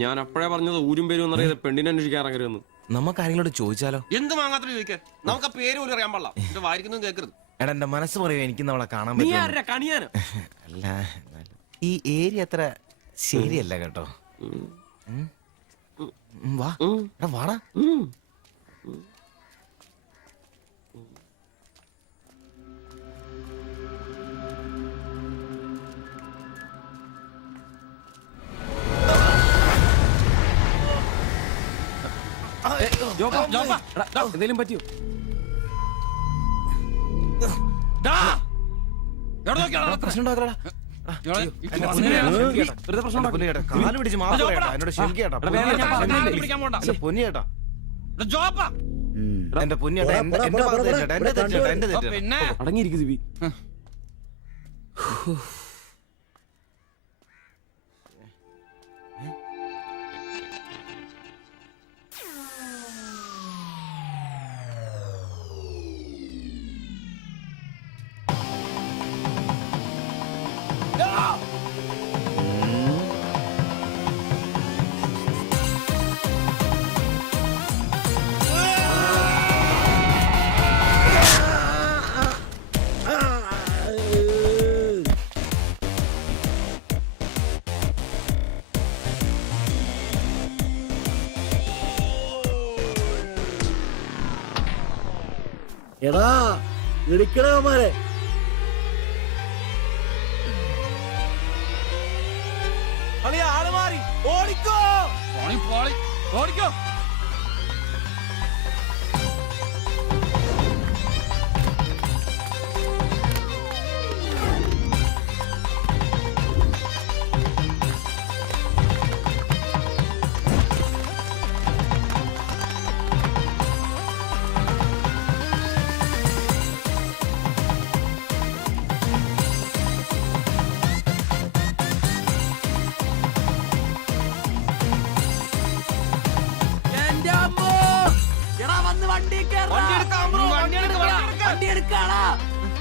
ഞാൻ അപ്പോഴേ പറഞ്ഞത് ഊരും പേരും എന്നറിയാതെ പെണ്ണിനെ അന്വേഷിക്കാൻ ഇറങ്ങരുതെന്ന്. നമുക്ക് ആരെങ്കിലും ചോദിച്ചാലോ? എന്ത് മാങ്ങാത്ര ചോദിക്കാൻ? നമുക്ക് ആ പേര് പോലും അറിയാൻ പാടില്ല. വായിരിക്കുന്നു കേൾക്കരുത്. എടാ, എന്റെ മനസ്സ് പറയുക, എനിക്ക് നമ്മളെ കാണാൻ നീ പറ്റും. ആരാ കണിയാനോ? അല്ല, ഈ ഏരിയ അത്ര ശരിയല്ല കേട്ടോ. വാ, എടാ വാടാ. എന്തെങ്കിലും പറ്റിയോ? പ്രശ്നം കാല് പിടിച്ച് മാസം എന്നോട് ക്ഷമിക്കേട്ടാ. പൊന്നിയേട്ടാ, എന്റെ പൊന്നിയേട്ടാ, എന്റെ തെറ്റേട്ടാ. അടങ്ങിയിരിക്കും സിബി. എടാ, ഇടിക്കണമാരെ. ആള് മാറി, ഓടിക്കോ. ഓടിക്കോ.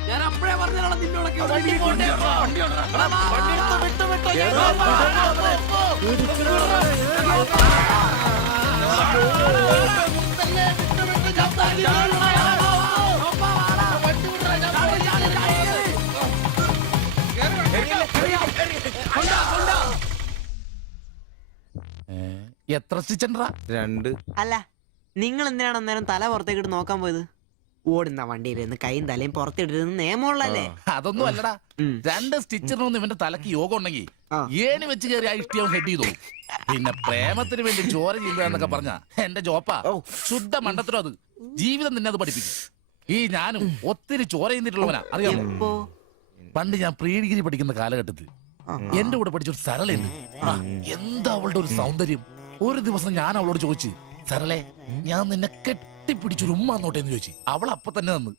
ഞാൻ അപ്പഴേ പറഞ്ഞാണ് നിന്നോടൊക്കെ വിട്ടോ. എത്ര സ്റ്റിച്ചണ്ടാ? 2. അല്ല നിങ്ങൾ എന്തിനാണ് അന്നേരം തല പുറത്തേക്കിട്ട് നോക്കാൻ പോയത്? ഓടുന്ന വണ്ടിയിലിരുന്ന് കൈയും തലയും പുറത്തിട്ടിരുന്ന് നിയമമുള്ളല്ലേ? അതൊന്നും അല്ലടാ. 2 സ്റ്റിച്ചറിനൊന്നും ഇവന്റെ തലക്ക് യോഗം ഉണ്ടെങ്കിൽ ഏണി വെച്ച് കയറി ആ ഇഷ്ടിയാവും ഹെഡ് ചെയ്തോ. പിന്നെ പ്രേമത്തിന് വേണ്ടി ചോര ചെയ്യുന്നതൊക്കെ പറഞ്ഞ എന്റെ ജോപ്പാ ശുദ്ധ മണ്ടത്തിലും. അത് ജീവിതം നിന്നെ അത് പഠിപ്പിക്കും. ഈ ഞാനും ഒത്തിരി ചോര ചെയ്യുന്നിട്ടുള്ളവനാ, അറിയാമോ? പണ്ട് ഞാൻ പ്രീ ഡിഗ്രി പഠിക്കുന്ന കാലഘട്ടത്തിൽ എന്റെ കൂടെ പഠിച്ചൊരു സരളുണ്ട്. എന്താ അവളുടെ ഒരു സൗന്ദര്യം! ഒരു ദിവസം ഞാൻ അവളോട് ചോദിച്ചു, സരളെ ഞാൻ നിന്നെ കെട്ടിപ്പിടിച്ചൊരു ഉമ്മ നോട്ടേന്ന് ചോദിച്ചു. അവൾ അപ്പൊ തന്നെ തന്നു.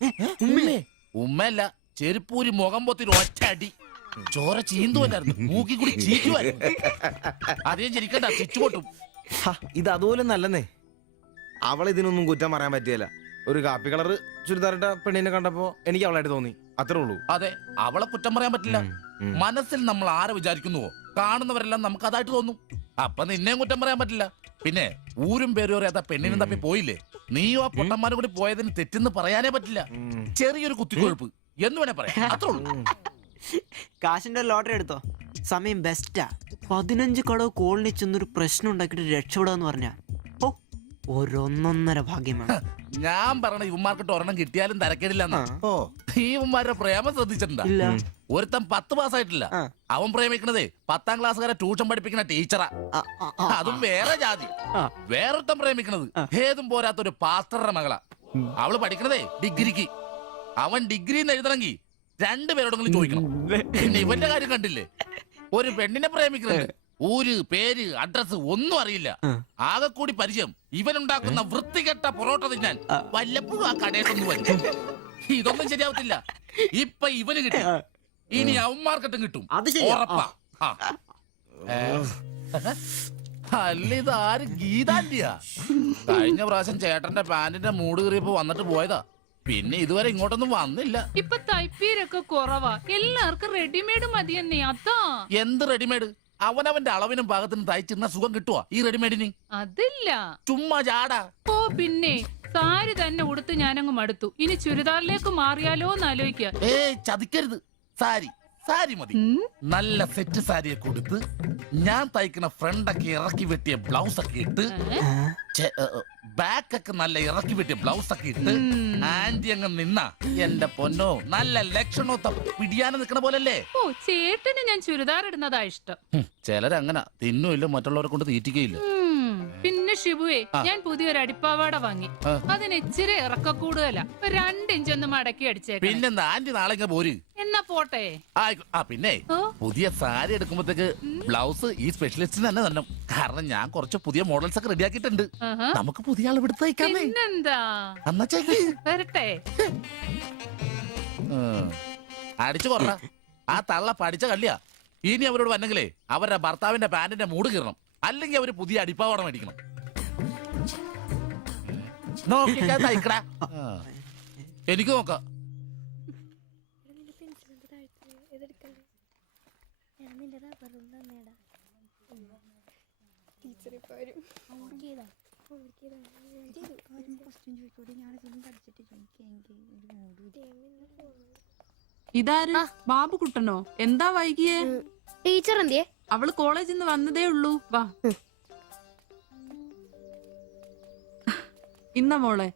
ഉമ്മയല്ല, ചെരുപ്പൂരി മുഖം പൊത്തിരി ഒറ്റടി. ചോര ചീന്തുവല്ലായിരുന്നു, മൂക്കി കൂടി ചീറ്റുമായിരുന്നു. അധികം ചിരിക്കണ്ട, ചുറ്റുപൊട്ടും. ഇത് അതുപോലെ നല്ലെന്നേ. അവളെ ഇതിനൊന്നും കുറ്റം പറയാൻ പറ്റിയല്ല. ഒരു കാപ്പി കളർ ചുരിദാറിട്ട പെണ്ണിനെ കണ്ടപ്പോ എനിക്ക് അവളായിട്ട് തോന്നി, അത്രേ ഉള്ളൂ. അതെ, അവളെ കുറ്റം പറയാൻ പറ്റില്ല. മനസ്സിൽ നമ്മൾ ആരെ വിചാരിക്കുന്നുവോ കാണുന്നവരെല്ലാം നമുക്ക് അതായിട്ട് തോന്നും. അപ്പൊ നിന്നെയും കുറ്റം പറയാൻ പറ്റില്ല. പിന്നെ ഊരും പേരും അറിയാത്ത പെണ്ണിനും തപ്പി പോയില്ലേ? നീയോ ആ പൊട്ടന്മാരും കൂടി പോയതിന് തെറ്റെന്ന് പറയാനേ പറ്റില്ല. ചെറിയൊരു കുത്തിക്കൊഴുപ്പ് എന്ന് വേണേ പറയാം, അത്രേ ഉള്ളൂ. കാശിന്റെ ലോട്ടറി എടുത്തോ, സമയം ബെസ്റ്റാ. 15 കടവ് കോളിനി ചെന്നൊരു പ്രശ്നം ഉണ്ടാക്കിയിട്ട് രക്ഷപ്പെടാന്ന് പറഞ്ഞ ഒരൊന്നൊന്നര ഭാഗ്യമാണ്. ഞാൻ പറഞ്ഞ ഇവന്മാർക്കിട്ട് ഒരെണ്ണം കിട്ടിയാലും തരക്കേടില്ലെന്നാ. ഇവന്മാരുടെ പ്രേമം ശ്രദ്ധിച്ചിട്ടുണ്ടാ? ഒരുത്തൻ 10 പാസ്സായിട്ടില്ല. അവൻ പ്രേമിക്കണതേ 10ാം ക്ലാസ്സുകാരെ ട്യൂഷൻ പഠിപ്പിക്കുന്ന ടീച്ചറാ. അതും വേറെ ജാതി. വേറൊരുത്തൻ പ്രേമിക്കണത് ഏതും പോരാത്തൊരു പാസ്റ്ററുടെ മകളാ. അവള് പഠിക്കണതേ ഡിഗ്രിക്ക്. അവൻ ഡിഗ്രി എഴുതണമെങ്കിൽ 2 പേരോടെങ്കിലും ചോദിക്കണം. പിന്നെ ഇവന്റെ കാര്യം കണ്ടില്ലേ? ഒരു പെണ്ണിനെ പ്രേമിക്കുന്നുണ്ട്, ഊര് പേര് അഡ്രസ് ഒന്നും അറിയില്ല. ആകെ കൂടി പരിചയം ഇവനുണ്ടാക്കുന്ന വൃത്തികെട്ട പൊറോട്ട തിന്നാൻ വല്ലപ്പോഴും ആ കടയിട്ടൊന്നും വരും. ഇതൊന്നും ശരിയാവത്തില്ല. ഇപ്പൊ ഇവന് കിട്ടി, ഇനി അവന്മാർക്കിട്ടും കിട്ടും, ഉറപ്പാ. അല്ല, ഇതാര് ഗീതാന്റിയാ? കഴിഞ്ഞ പ്രാവശ്യം ചേട്ടന്റെ പാന്റിന്റെ മൂട് കയറിയപ്പോ വന്നിട്ട് പോയതാ. പിന്നെ ഇതുവരെ ഇങ്ങോട്ടൊന്നും വന്നില്ല. ഇപ്പൊ തയ്പ്പീരൊക്കെ കുറവാ, എല്ലാവർക്കും റെഡിമെയ്ഡ് മതിയെന്നേ. അതാ. എന്ത് റെഡിമെയ്ഡ്? അവനവന്റെ അളവിനും പാകത്തിനും തയ്ച്ചിരുന്ന സുഖം കിട്ടുവാ ഈ റെഡിമെയ്ഡിന്? അതില്ല, ചുമ്മാ ജാടാ. ഓ പിന്നെ സാരി തന്നെ ഉടുത്ത് ഞാനങ്ങ് മടുത്തു. ഇനി ചുരിദാറിലേക്ക് മാറിയാലോ എന്ന് ആലോചിക്കുക. ചതിക്കരുത്. സാരി സാരി മതി. നല്ല സെറ്റ് സാരിയെ കൊടുത്ത് ഞാൻ തയ്ക്കുന്ന ഫ്രണ്ടൊക്കെ ഇറക്കി വെട്ടിയ ബ്ലൗസ് ഒക്കെ ഇട്ട്, ബാക്കൊക്കെ നല്ല ഇറക്കി വെട്ടിയ ബ്ലൗസ് ഒക്കെ ഇട്ട് ആന്റി അങ്ങ് നിന്ന എന്റെ പൊന്നോ നല്ല ലക്ഷണോ പിടിയാനും നിക്കണ പോലല്ലേ. ഓ, ചേട്ടന് ഞാൻ ചുരിദാർ ഇടുന്നതാ ഇഷ്ടം. ചിലരങ്ങനെ തിന്നുമില്ല, മറ്റുള്ളവരെ കൊണ്ട് തീറ്റിക്കയില്ല. പിന്നെ ഷിബുവേ, ഞാൻ പുതിയൊരു അടിപ്പാവാട വാങ്ങി. അതിന് ഇച്ചിരി ഇറക്ക കൂടുതലാ. 2 ഇഞ്ച് ഒന്ന് മടക്കി അടിച്ചേക്കാം. പിന്നെന്താ, ആന്റി നാളെ പോര്. എന്നാ പോട്ടെ. പിന്നെ പുതിയ സാരി എടുക്കുമ്പോഴത്തേക്ക് ബ്ലൗസ് ഈ സ്പെഷ്യലിസ്റ്റിന് തന്നെ തന്നെ. കാരണം ഞാൻ കുറച്ച് പുതിയ മോഡൽസ് ഒക്കെ റെഡിയാക്കിയിട്ടുണ്ട്. നമുക്ക് പുതിയ ആൾ എടുത്ത് തയ്ക്കാമേ. പിന്നെന്താ, വരട്ടെ. അടിച്ചു കൊറ. ആ തള്ള പഠിച്ച കള്ളിയാ. ഇനി അവരോട് വന്നെങ്കിലേ അവരുടെ ഭർത്താവിന്റെ പാന്റിന്റെ മൂട് കീറണം, അല്ലെങ്കിൽ അവര് പുതിയ അടിപ്പാവാട മേടിക്കണം. നോക്കിക്കാ തയ്ക്കടാ. എനിക്ക് നോക്കാം. ഇതാര്? ബാബുക്കുട്ടനോ? എന്താ വൈകിയേ? ടീച്ചർ എന്തിയെ? അവള് കോളേജിൽ നിന്ന് വന്നതേ ഉള്ളൂ. വാ. ഇന്ന മോളെ,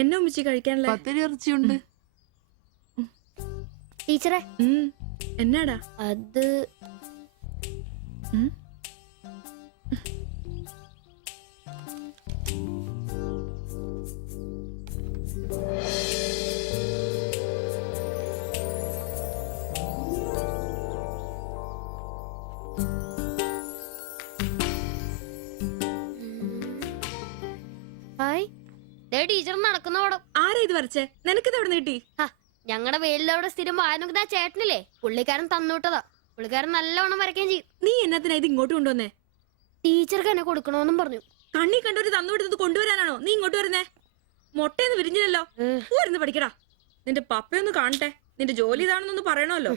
എന്നെ ഉമ്മിച്ചി കഴിക്കാനല്ലേ? പത്തിരി ഇറച്ചിയുണ്ട്. ടീച്ചറെ, എന്നാടാ അത് ടീച്ചർ നടക്കുന്ന പടം. ആരാ ഇത് വരച്ചേ? നിനക്കിത് എവിടെ കിട്ടി? ഞങ്ങളുടെ വെയിലവിടെ സ്ഥിരം വായനോക്കുന്ന ചേട്ടനില്ലേ, പുള്ളിക്കാരൻ തന്നുവിട്ടതാ. പുള്ളിക്കാരൻ നല്ലവണ്ണം വരയ്ക്കുകയും ചെയ്യും. നീ എന്നത്തിനാ ഇത് ഇങ്ങോട്ട് കൊണ്ടുവന്നേ? ടീച്ചർക്ക് എന്നെ കൊടുക്കണോന്നും പറഞ്ഞു. കണ്ണി കണ്ടൊരു തന്നുവിടുന്നത് കൊണ്ടുവരാനാണോ നീ ഇങ്ങോട്ട് വരുന്നേ? മൊട്ടയൊന്നും വിരിഞ്ഞില്ലല്ലോ. പോരുന്ന് പഠിക്കടാ. നിന്റെ പപ്പയൊന്ന് കാണട്ടെ. നിന്റെ ജോലി ഇതാണെന്നൊന്ന് പറയണമല്ലോ.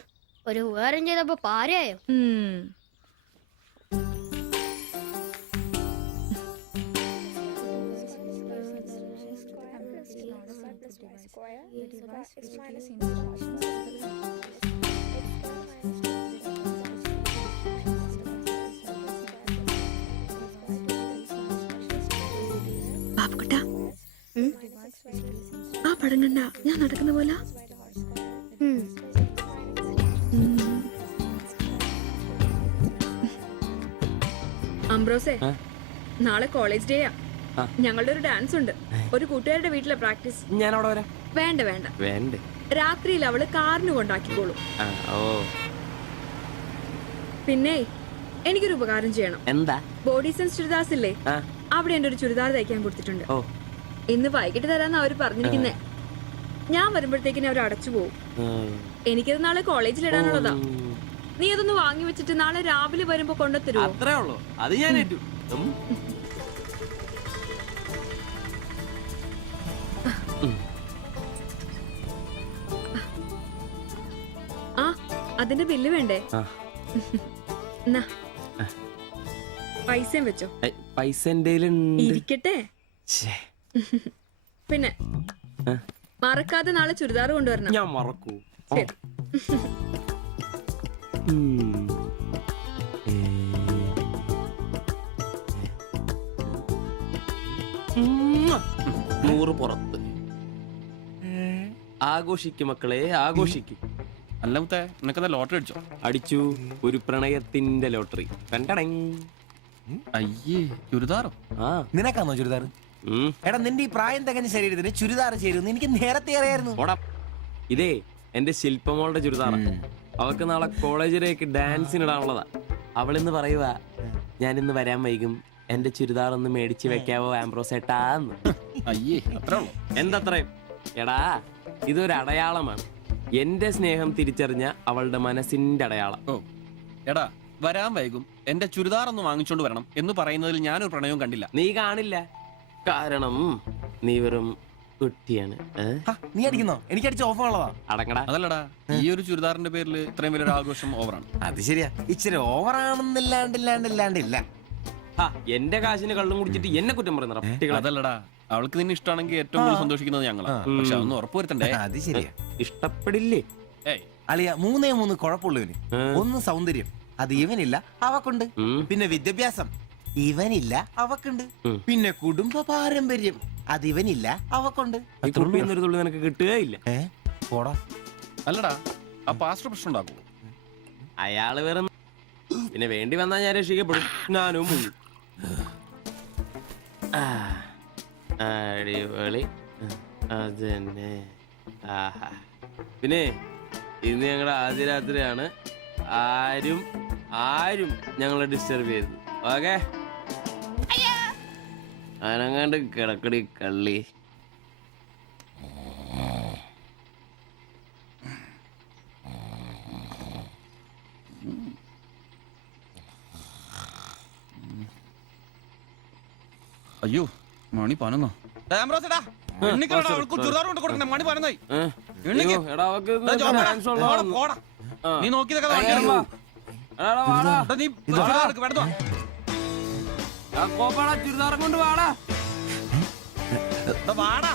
ഒരു ഉപകാരം ചെയ്തപ്പോ പാരയായോ? പാപ്പുക്കുട്ടാ, ആ പടം കണ്ട ഞാൻ നടക്കുന്ന പോലെ അംബ്രോസേ, നാളെ കോളേജ് ഡേയാ. ഞങ്ങളുടെ ഒരു ഡാൻസ് ഉണ്ട്. ഒരു കൂട്ടുകാരുടെ വീട്ടിലെ പ്രാക്ടീസ്. ഞാൻ അവിടെ വരാം. വേണ്ട വേണ്ട വേണ്ടേ? രാത്രിയിൽ അവള് കാറിന് കൊണ്ടാക്കിക്കോളും. പിന്നെ എനിക്കൊരു ഉപകാരം ചെയ്യണം. എന്താ? ബോഡി സെൻസ് ചുരിദാർസ് ഇല്ലേ, അവിടെ എന്റെ ഒരു ചുരിദാർ തയ്ക്കാൻ കൊടുത്തിട്ടുണ്ട്. ഇന്ന് വൈകിട്ട് തരാന്ന് അവര് പറഞ്ഞിരിക്കുന്നേ. ഞാൻ വരുമ്പോഴത്തേക്കിന് അവർ അടച്ചു പോകും. എനിക്കത് നാളെ കോളേജിൽ ഇടാനുള്ളതാ. നീ അതൊന്ന് വാങ്ങി വെച്ചിട്ട് നാളെ രാവിലെ വരുമ്പോ കൊണ്ടുത്തരുമോ? അത്രേ ഉള്ളൂ. അത് ഞാൻ ഏറ്റു. ആ, അതിന്റെ ബില്ല് വേണ്ടേ? എന്നാ, പൈസയും വെച്ചോ. പൈസ ഇരിക്കട്ടെ. പിന്നെ മറക്കാതെ നാളെ ചുരിദാർ കൊണ്ടുവരണം. ഞാൻ മറക്കൂ. ശരി. നൂറ് പുറത്ത്. ആഘോഷിക്കും മക്കളെ, ആഘോഷിക്കും. അല്ല മുത്തേ, നിനക്കെന്താ ലോട്ടറി അടിച്ചോ? അടിച്ചു, ഒരു പ്രണയത്തിന്റെ ലോട്ടറി. അയ്യേ, ചുരിദാറോ? നിനക്കാണോ ചുരിദാർ? എടാ, നിന്റെ ഈ പ്രായം തികഞ്ഞ ശരീരത്തിന് ചുരിദാർ ചേരുന്നു എനിക്ക് നേരത്തെ അറിയായിരുന്നു. ഇതേ എന്റെ ശില്പമോളുടെ ചുരിദാർ. അവൾക്ക് നാളെ കോളേജിലേക്ക് ഡാൻസിനിടാനുള്ളതാ. അവളിന്ന് പറയുക, ഞാനിന്ന് വരാൻ വൈകും, എന്റെ ചുരിദാർ ഒന്ന് മേടിച്ച് വെക്കാവോ ആംബ്രോസേട്ടാന്ന്. അയ്യേ, അത്രേ ഉള്ളൂ. എന്തത്രയും? എടാ, ഇതൊരു അടയാളമാണ്. എന്റെ സ്നേഹം തിരിച്ചറിഞ്ഞ അവളുടെ മനസ്സിന്റെ അടയാളം. ഓ എടാ, വരാൻ വൈകും, എന്റെ ചുരിദാർ ഒന്ന് വാങ്ങിച്ചോണ്ട് വരണം എന്ന് പറയുന്നതിൽ ഞാനൊരു പ്രണയവും കണ്ടില്ല. നീ കാണില്ല, കാരണം നീ വെറും കുട്ടിയാണ്. നീ അടിക്കുന്നോ? എനിക്ക് അടിച്ച ഓഫർ ഉള്ളതാ. അടങ്ങടാ. അതല്ലടാ, ഈ ഒരു ചുരിദാറിന്റെ പേരിൽ ഇത്രയും വലിയൊരു ആഘോഷം ഓവറാണ്. അത് ശരിയാ, ഇച്ചിരി ഓവറാണെന്നില്ലാണ്ടില്ല. എന്റെ കാശിന് കള്ളും കുടിച്ചിട്ട് എന്നെ കുറ്റം പറയുന്ന. അതല്ലടാ, അവൾക്ക് നിന്നെ ഇഷ്ടമാണെങ്കിൽ ഏറ്റവും കൂടുതൽ സന്തോഷിക്കുന്നത് ഞങ്ങളാ. പക്ഷെ അതൊന്നും ഉറപ്പുവരുത്തണ്ടേ. അത് ശരിയാ. ഇഷ്ടപ്പെടില്ലേ? അളിയ, 3 കുഴപ്പമുള്ളവന്. ഒന്ന് സൗന്ദര്യം, അത് ഇവനില്ല അവക്കുണ്ട്. പിന്നെ വിദ്യാഭ്യാസം, ഇവനില്ല അവക്കുണ്ട്. പിന്നെ കുടുംബ പാരമ്പര്യം, അത് ഇവനില്ല അവക്കുണ്ട്. ഒരു തുള്ളി നിനക്ക് കിട്ടുകയില്ല. അല്ലടാ, ആ പാസ്റ്റർ പ്രശ്നം ഉണ്ടാക്കുമോ? അയാള് വേറെ. പിന്നെ വേണ്ടി വന്നാ ഞാൻ രക്ഷിക്കപ്പെടും. ഞാനും മുങ്ങും. അടിപൊളി. അതന്നെ. ആഹാ. പിന്നെ ഇന്ന് ഞങ്ങളുടെ ആദ്യ രാത്രിയാണ്. ആരും ഞങ്ങളെ ഡിസ്റ്റർബ് ചെയ്തു. ഓക്കെ, അനങ്ങാണ്ട് കിടക്കടി കള്ളി. അയ്യോ, മണി 11. നീ നോക്കിയതൊക്കെ ചുരിദാറും കൊണ്ട് വാടാ. വാടാ.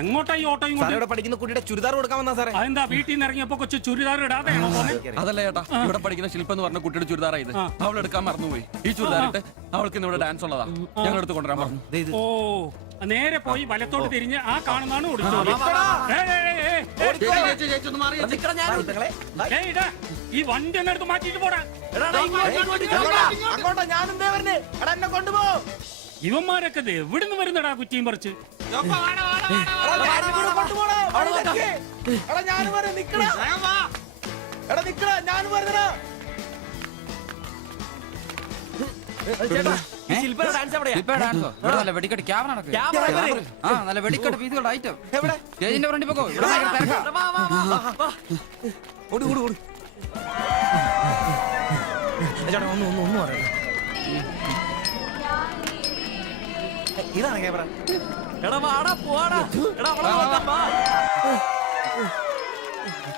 എങ്ങോട്ടാ ഈ ഓട്ടോയും പഠിക്കുന്ന കുട്ടിയുടെ ചുരിദാർ കൊടുക്കാൻ വന്നാ സാറേ. അതെന്താ വീട്ടിൽ നിന്ന് ഇറങ്ങിയപ്പോ കൊച്ചു ചുരിദാർ ഇടാതെയാണോ? അതല്ല ചേട്ടാ, ഇവിടെ പഠിക്കുന്ന ശില്പം എന്ന് പറഞ്ഞ കുട്ടിയുടെ ചുരിദാറായത്. അവൾ എടുക്കാൻ മറന്നുപോയി. ഈ ചുരിദാറിട്ട് അവൾക്ക് ഇന്ന് ഇവിടെ ഡാൻസ് ഉള്ളതാ. ഞങ്ങൾ എടുത്ത് കൊണ്ടുവരാൻ പറഞ്ഞു. ഓ, നേരെ പോയി വലത്തോട്ട് തിരിഞ്ഞ് ആ കാണുന്നതാണ് ഈ വണ്ടി എന്നെടുത്ത് മാറ്റിട്ട് പോടാ. ഇവന്മാരൊക്കെ എവിടുന്ന് വരുന്നടാ കുറ്റിയും പറിച്ച്? ഇതാണ് ക്യാമറ.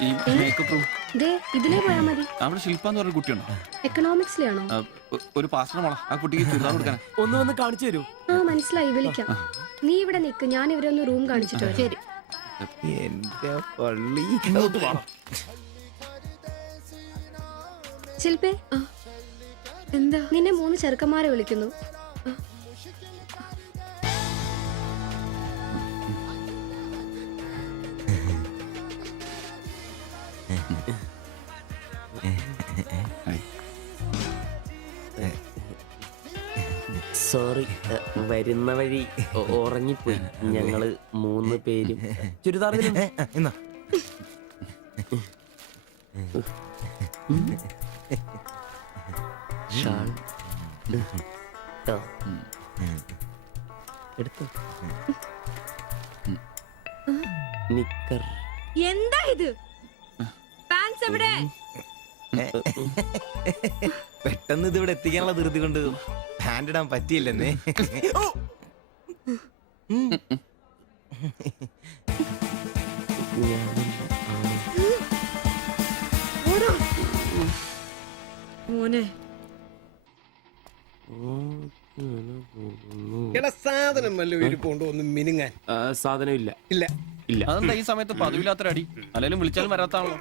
ഈ മേക്കപ്പ് ഇതിലേ പോയാ മതി. അവിടെ ശില്പ എന്ന് പറഞ്ഞ കുട്ടിയുണ്ടോ? എക്കണോമിക്സിലാണോ? ഒരു പാസ്റ്റർ മോളാ. ആ കുട്ടിക്ക് ചുരിദാർ കൊടുക്കാൻ ഒന്ന് വന്ന് കാണിച്ചു തരൂ. ആ, മനസ്സിലായി, വിളിക്കാം. നീ ഇവിടെ നിക്ക്, ഞാൻ ഇവരൊന്ന് റൂം കാണിച്ചിട്ട് വരാം. ശരി. എന്റെ പള്ളി. ശില്പേ എന്താ? നിന്നെ 3 ചെറുക്കന്മാരെ വിളിക്കുന്നു. സോറി, വരുന്ന വഴി ഉറങ്ങിപ്പോയി. ഞങ്ങള് 3 പേരും ചുരിദാർ എന്നാ ഷാൾ എടുത്തു. നിക്കർ എന്താ ഇത്? പാൻസ് എവിടെ? പെട്ടെന്ന് ഇത് ഇവിടെ എത്തിക്കാനുള്ള ധൃതി കൊണ്ട് ഹാൻഡ് ഇടാൻ പറ്റിയില്ലെന്നേ. മോനെ എടാ സാധനം വല്ല ഇരിപ്പുണ്ടോ ഒന്ന് മിനുങ്ങാൻ? സാധനം ഇല്ല. ഇല്ല ഇല്ല. അതെന്താ ഈ സമയത്ത് പതിവില്ലാത്തൊരു അടി? അല്ലെങ്കിലും വിളിച്ചാലും വരാത്താണല്ലോ.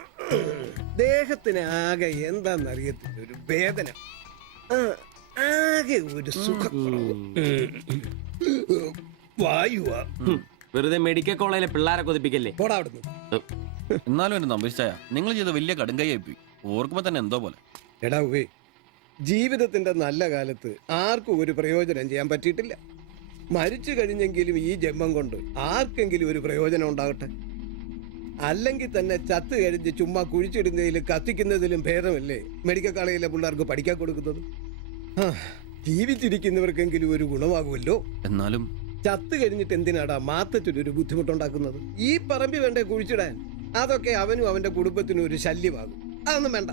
ദേഹത്തിന് ആകെ എന്താന്നറിയത്തില്ല, ഒരു വേദന, ആകെ ഒരു സുഖക്കുറവ്. വായുവാ. വെറുതെ മെഡിക്കൽ കോളേജിലെ പിള്ളേരെ കൊതിപ്പിക്കല്ലേ. പോടാ അവിടുന്ന്. എന്നാലും എന്നെ നമ്പിച്ചായ നിങ്ങൾ ചെയ്ത വലിയ കടുങ്കൈയായി പോയി. ഓർക്കുമ്പോ തന്നെ എന്തോ പോലെ. എടാ ഉവേ, ജീവിതത്തിന്റെ നല്ല കാലത്ത് ആർക്കും ഒരു പ്രയോജനം ചെയ്യാൻ പറ്റിയിട്ടില്ല. മരിച്ചു കഴിഞ്ഞെങ്കിലും ഈ ജന്മം കൊണ്ട് ആർക്കെങ്കിലും ഒരു പ്രയോജനം ഉണ്ടാകട്ടെ. അല്ലെങ്കിൽ തന്നെ ചത്ത് കഴിഞ്ഞ് ചുമ്മാ കുഴിച്ചിടുന്നതിലും കത്തിക്കുന്നതിലും ഭേദമല്ലേ മെഡിക്കൽ കോളേജിലെ പിള്ളേർക്ക് പഠിക്കാൻ കൊടുക്കുന്നത്? ജീവിച്ചിരിക്കുന്നവർക്കെങ്കിലും ഒരു ഗുണമാകുമല്ലോ. എന്നാലും ചത്ത് കഴിഞ്ഞിട്ട് എന്തിനാടാ മാത്തച്ചൊരു ബുദ്ധിമുട്ടുണ്ടാക്കുന്നത്? ഈ പറമ്പി വേണ്ടേ കുഴിച്ചിടാൻ? അതൊക്കെ അവനും അവന്റെ കുടുംബത്തിനും ഒരു ശല്യമാകും. അതൊന്നും വേണ്ട.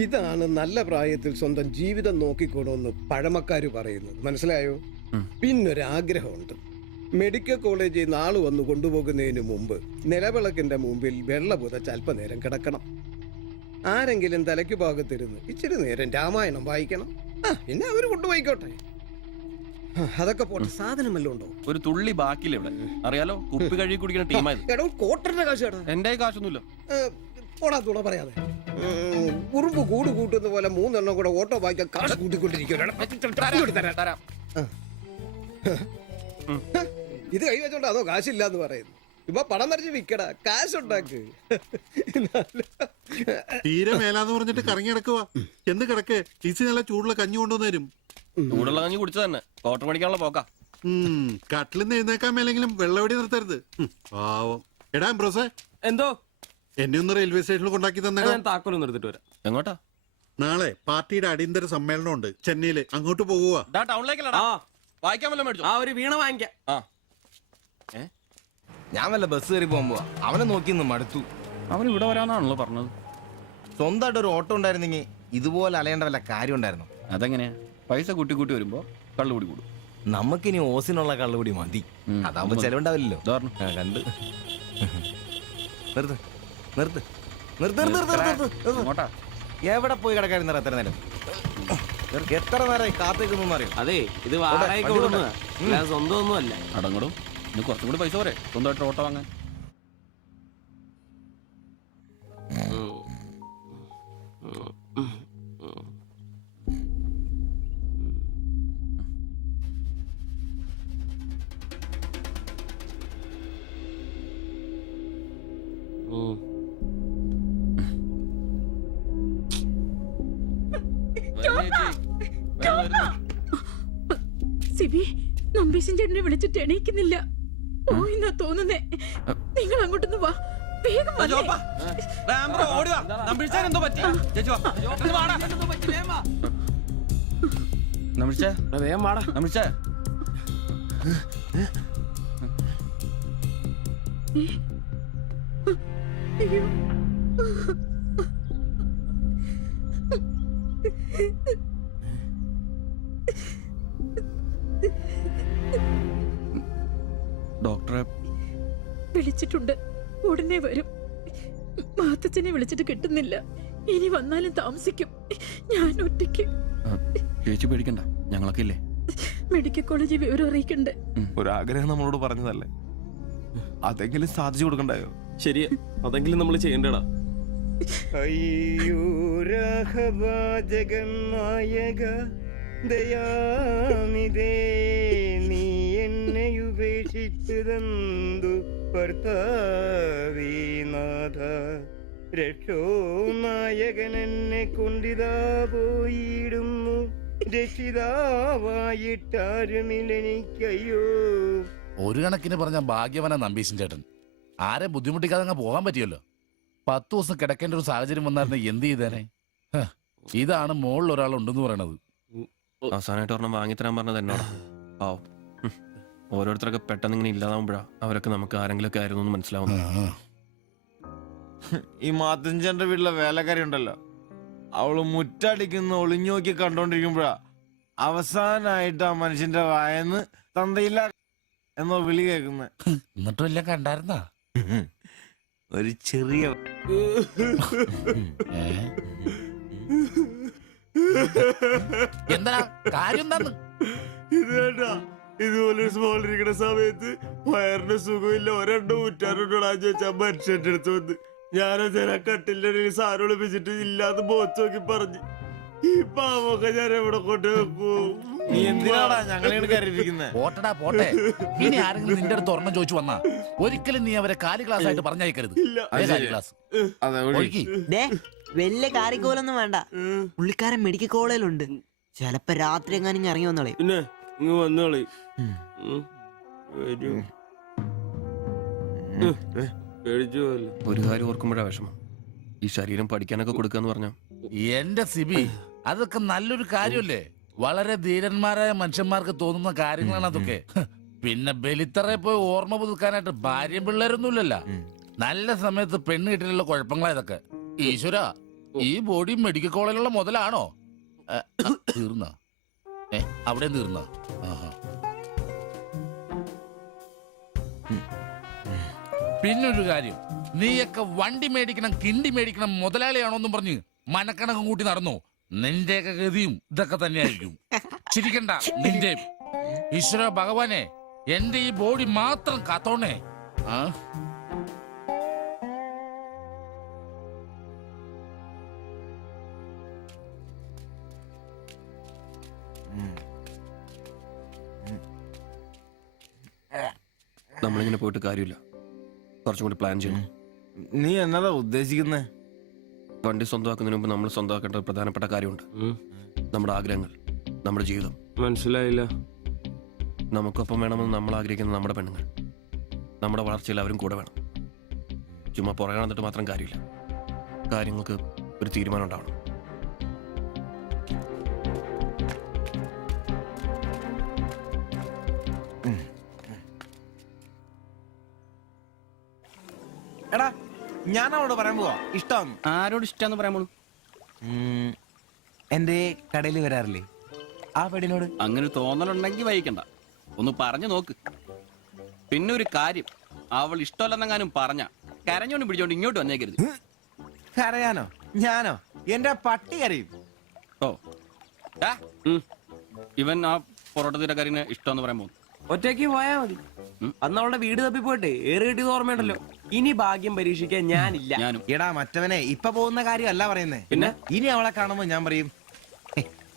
ഇതാണ് നല്ല പ്രായത്തിൽ സ്വന്തം ജീവിതം നോക്കിക്കോണമെന്ന് പഴമക്കാര് പറയുന്നത്, മനസ്സിലായോ? പിന്നൊരാഗ്രഹമുണ്ട്. മെഡിക്കൽ കോളേജിൽ നാള് വന്ന് കൊണ്ടുപോകുന്നതിന് മുമ്പ് നിലവിളക്കിന്റെ മുമ്പിൽ വെള്ള പുതച്ച് അല്പനേരം കിടക്കണം. ആരെങ്കിലും തലയ്ക്ക് ഭാഗത്തിരുന്ന് ഇച്ചിരി നേരം രാമായണം വായിക്കണം. പിന്നെ അവര് കൊണ്ടുപോയിക്കോട്ടെ. അതൊക്കെ പോട്ടെ, സാധനം വല്ലതും ഉണ്ടോ? ഒരു തുള്ളി ബാക്കിയില്ല ഇവിടെ. അറിയാലോ, കുപ്പി കഴുകി കുടിക്കുന്ന ടീമായത്. എടോ കോട്ടറിന്റെ കാശ് കേട്ടോ. എന്റെ കാശൊന്നുമില്ല. ഓടാ തുണ പറയാതെ. ഉറുമ്പ് കൂട് കൂട്ടുന്ന പോലെ 3 എണ്ണം കൂടെ ഓട്ടോ വായിക്കാൻ കാശ് കൂട്ടിക്കൊണ്ടിരിക്കും. ഇത് കൈവച്ചോണ്ട് അതോ കാശില്ലാന്ന് പറയുന്നു. ഇപ്പൊ പണം വരച്ച് വിക്കടാ, കാശുണ്ടാക്ക്. തീരെ മേലാന്ന് പറഞ്ഞിട്ട് കറങ്ങി കിടക്കുക. എന്ത് കിടക്ക്? ഈസി നല്ല ചൂടുള്ള കഞ്ഞി കൊണ്ടുവന്ന് തരും. ചൂടുള്ള കഞ്ഞി കുടിച്ചു തന്നെ കോട്ടൺ മേടിക്കാനുള്ള പോക്കാ. കട്ടിലിന്ന് എഴുന്നേക്കാൻ മേലെങ്കിലും വെള്ളവടി നിർത്തരുത്. പാവം. എടാ ബ്രോസേ, എന്തോ എന്നെ ഒന്ന് റെയിൽവേ സ്റ്റേഷനിൽ കൊണ്ടാക്കി തന്നെ. ഞാൻ താക്കോലൊന്നും എടുത്തിട്ട് വരാം. എങ്ങോട്ടാ? നാളെ പാർട്ടിയുടെ അടിയന്തര സമ്മേളനം ഉണ്ട് ചെന്നൈയില്. അങ്ങോട്ട് പോകുക. ടൗണിലേക്കല്ലടാ. വായിക്കാൻ വല്ലതും മേടിച്ചോ? ഒരു വീണ വാങ്ങിക്കാം. ഞാൻ വല്ല ബസ് കയറി പോകുമ്പോ അവനെ നോക്കി നിന്ന് മടുത്തു. അവൻ ഇവിടെ വരാന്നാണല്ലോ പറഞ്ഞത്. സ്വന്തമായിട്ട് ഒരു ഓട്ടോ ഉണ്ടായിരുന്നെങ്കിൽ ഇതുപോലെ അലയേണ്ട വല്ല കാര്യം ഉണ്ടായിരുന്നു. അതെങ്ങനെയാ? പൈസ കൂട്ടി കൂട്ടി വരുമ്പോ കള്ളുകൂടി കൂടും. നമുക്കിനി ഓസിനുള്ള കള്ളുകൂടി മതി. അതാവുമ്പോ ചെലവുണ്ടാവില്ലല്ലോ. കണ്ട് നിർത്ത് നിർത്ത് നിർത്ത് നിർത്ത്. എവിടെ പോയി കിടക്കാരുന്ന എത്ര നേരം? എത്ര നേരമായി കാത്തേക്കൊന്നും അറിയാം. അതെ, ഇത് വാടകയ്ക്ക് കൊടുക്കുന്നതാ, സ്വന്തം ഒന്നും അല്ല. അടങ്ങടും. ഇനി കുറച്ചും കൂടി പൈസ പോരെ സ്വന്തമായിട്ട് ഓട്ടോ വാങ്ങാൻ. സിബി, നമ്പീശൻ ചേട്ടനെ വിളിച്ചിട്ട് എണീക്കുന്നില്ല. പോയിന്നാ തോന്നുന്നേ. നിങ്ങൾ അങ്ങോട്ടൊന്ന് വാ, വേഗം വന്നേ. വേഗം വാടാ. അയ്യോ, ഡോക്ടറെ വിളിച്ചിട്ടുണ്ട്, ഉടനെ വരും. മാത്തച്ഛനെ വിളിച്ചിട്ട് കിട്ടുന്നില്ല. ഇനി വന്നാലും താമസിക്കും. ഞാൻ ഒറ്റയ്ക്ക്. ചേച്ചി പേടിക്കണ്ട, ഞങ്ങളൊക്കെ ഇല്ലേ. മെഡിക്കൽ കോളേജിൽ വിവരം അറിയിക്കണ്ടേ? ഒരാഗ്രഹം നമ്മളോട് പറഞ്ഞതല്ലേ, അതെങ്കിലും സാധിച്ചു കൊടുക്കണ്ടായോ? ശരിയാ, അതെങ്കിലും നമ്മൾ ചെയ്യണ്ടടാ. അയ്യോ രാഘവാജകൻ നായക ദയാനിതേ നീ എന്നെ ഉപേക്ഷിച്ചതെന്തു ഭർത്താവീനാഥ രക്ഷോ നായകൻ എന്നെ കൊണ്ടിതാ പോയിടുന്നു രക്ഷിതാവായിട്ടാരുമില്ലെനിക്കയ്യോ. ഒരു കണക്കിന് പറഞ്ഞ ഭാഗ്യവന നമ്പീശൻ ചേട്ടൻ. ആരെ ബുദ്ധിമുട്ടിക്കാതെ അങ്ങ് പോകാൻ പറ്റിയല്ലോ. 10 ദിവസം കിടക്കേണ്ട ഒരു സാഹചര്യം വന്നായിരുന്നു എന്ത് ചെയ്തേനെ. ഇതാണ് മോളിൽ ഒരാളുണ്ടെന്ന് പറയണത്. അവസാനമായിട്ട് ഒരെണ്ണം വാങ്ങിത്തരാൻ പറഞ്ഞത് എന്നോടാ. പാവം. ഓരോരുത്തരൊക്കെ പെട്ടെന്ന് ഇങ്ങനെ ഇല്ലാതാവുമ്പോഴാ അവരൊക്കെ നമുക്ക് ആരെങ്കിലും ഒക്കെ ആയിരുന്നു എന്ന് മനസ്സിലാവുന്നു. ഈ മാത്തഞ്ചന്റെ വീട്ടിലെ വേലക്കാരി ഉണ്ടല്ലോ, അവള് മുറ്റടിക്കുന്ന ഒളിഞ്ഞു നോക്കി കണ്ടോണ്ടിരിക്കുമ്പോഴാ അവസാനായിട്ട് ആ മനുഷ്യന്റെ വായന്ന് തന്തയില്ല എന്നോ വിളി കേൾക്കുന്ന. എന്നിട്ടും എല്ലാം കണ്ടായിരുന്നാ? ഒരു ചെറിയ എന്താ കാര്യം എന്താന്ന്? ഇതേട്ടാ, ഇതുപോലെ സ്മോൾ ഇരിക്കുന്ന സമയത്ത് വയറിന് സുഖമില്ല, ഒരെണ്ണം ഊറ്റാറുണ്ടോടാ ചോദിച്ചാ മനുഷ്യന്റെ അടുത്ത് വന്ന് ഞാനതിനെ കട്ടിലിന്റെ ഇടയിൽ സാരം ഒളിപ്പിച്ചിട്ട് ഇല്ലാതെ ബോച്ച് നോക്കി പറഞ്ഞു. ഈ പാവൊക്കെ ഞാൻ എവിടെ കൊണ്ട് വെക്കൂ? നീ എന്തിനാടാ ഞങ്ങളെ കരുതിയിരിക്കുന്നത്? പോട്ടടാ പോട്ടെ. ഇനി ആരെങ്കിലും നിന്റെ അടുത്ത് ഒരെണ്ണം ചോദിച്ചു വന്നാ ഒരിക്കലും നീ അവരെ കാലി ക്ലാസ് ആയിട്ട് പറഞ്ഞയക്കരുത്. ക്ലാസ് വലിയ കാരിക്കോലൊന്നും വേണ്ട. പുള്ളിക്കാരൻ മെഡിക്കൽ കോളേജിലുണ്ട്. ചെലപ്പോ രാത്രി എങ്ങാനും ഇറങ്ങി വന്നോളെ. പിന്നെ ഇങ്ങ് വന്നോളി. ഒരു കാര്യം ഓർക്കുമ്പോഴാ വിഷമം. ഈ ശരീരം പഠിക്കാനൊക്കെ കൊടുക്കാന്ന് പറഞ്ഞ എന്റെ സിബി, അതൊക്കെ നല്ലൊരു കാര്യമല്ലേ? വളരെ ധീരന്മാരായ മനുഷ്യന്മാർക്ക് തോന്നുന്ന കാര്യങ്ങളാണ് അതൊക്കെ. പിന്നെ ബലിത്തറയെ പോയി ഓർമ്മ പുതുക്കാനായിട്ട് ഭാര്യയും പിള്ളേരൊന്നുമില്ലല്ല. നല്ല സമയത്ത് പെണ്ണ് കിട്ടിയുള്ള കുഴപ്പങ്ങളാ ഇതൊക്കെ. ഈശ്വര, ഈ ബോഡി മെഡിക്കൽ കോളേജിലുള്ള മുതലാണോ? തീർന്ന അവിടെ തീർന്ന. പിന്നൊരു കാര്യം, നീയൊക്കെ വണ്ടി മേടിക്കണം കിണ്ടി മേടിക്കണം മുതലാളിയാണോന്നും പറഞ്ഞ് മനക്കണക്കും കൂട്ടി നടന്നു. നിന്റെയൊക്കെ ഗതിയും ഇതൊക്കെ തന്നെയായിരിക്കും. ചിരിക്കണ്ട നിന്റെ. ഈശ്വര ഭഗവാനെ, എന്റെ ഈ ബോഡി മാത്രം കാത്തോണേ. നമ്മളിങ്ങനെ പോയിട്ട് കാര്യമില്ല. കുറച്ചും കൂടി പ്ലാൻ ചെയ്യണം. നീ എന്നതാ ഉദ്ദേശിക്കുന്നേ? വണ്ടി സ്വന്തമാക്കുന്നതിന് മുമ്പ് നമ്മൾ സ്വന്തമാക്കേണ്ട ഒരു പ്രധാനപ്പെട്ട കാര്യമുണ്ട്. നമ്മുടെ ആഗ്രഹങ്ങൾ, നമ്മുടെ ജീവിതം. മനസ്സിലായില്ല. നമുക്കൊപ്പം വേണമെന്ന് നമ്മൾ ആഗ്രഹിക്കുന്ന നമ്മുടെ പെണ്ണുങ്ങൾ. നമ്മുടെ വളർച്ചയിൽ അവരും കൂടെ വേണം. ചുമ്മാ പുറകെ നടന്നിട്ട് മാത്രം കാര്യമില്ല. കാര്യങ്ങൾക്ക് ഒരു തീരുമാനം ഉണ്ടാവണം. എടാ, ഞാൻ അവളോട് പറയാൻ പോവാ ഇഷ്ടമാണ്. ആരോട് ഇഷ്ടമെന്ന് പറയാൻ പോണു? എന്റെ കടയിൽ വരാറില്ലേ ആ പെടിനോട്? അങ്ങനെ തോന്നലുണ്ടെങ്കിൽ വൈകണ്ട, ഒന്ന് പറഞ്ഞു നോക്ക്. പിന്നെ ഒരു കാര്യം, അവൾ ഇഷ്ടമല്ലെന്നെങ്ങാനും പറഞ്ഞ കരഞ്ഞോണ്ട് പിടിച്ചോണ്ട് ഇങ്ങോട്ട് വന്നേക്കരുത്. കരയാനോ? ഞാനോ? എന്റെ പട്ടി കരയും. ഓ, ഇവൻ ആ പൊറോട്ട തീരക്കാരിനെ ഇഷ്ടമെന്ന് പറയാൻ പോകുന്നു. ഒറ്റയ്ക്ക് പോയാ മതി. അന്ന് അവളുടെ വീട് തപ്പി പോയിട്ട് ഏറ് കിട്ടിയത് ഓർമ്മയുണ്ടല്ലോ. ഇനി ഭാഗ്യം പരീക്ഷിക്കാൻ ഞാനില്ല. ഞാനും. എടാ മറ്റവനെ ഇപ്പൊ പോകുന്ന കാര്യമല്ല പറയുന്നേ. പിന്നെ ഇനി അവളെ കാണുമ്പോ ഞാൻ പറയും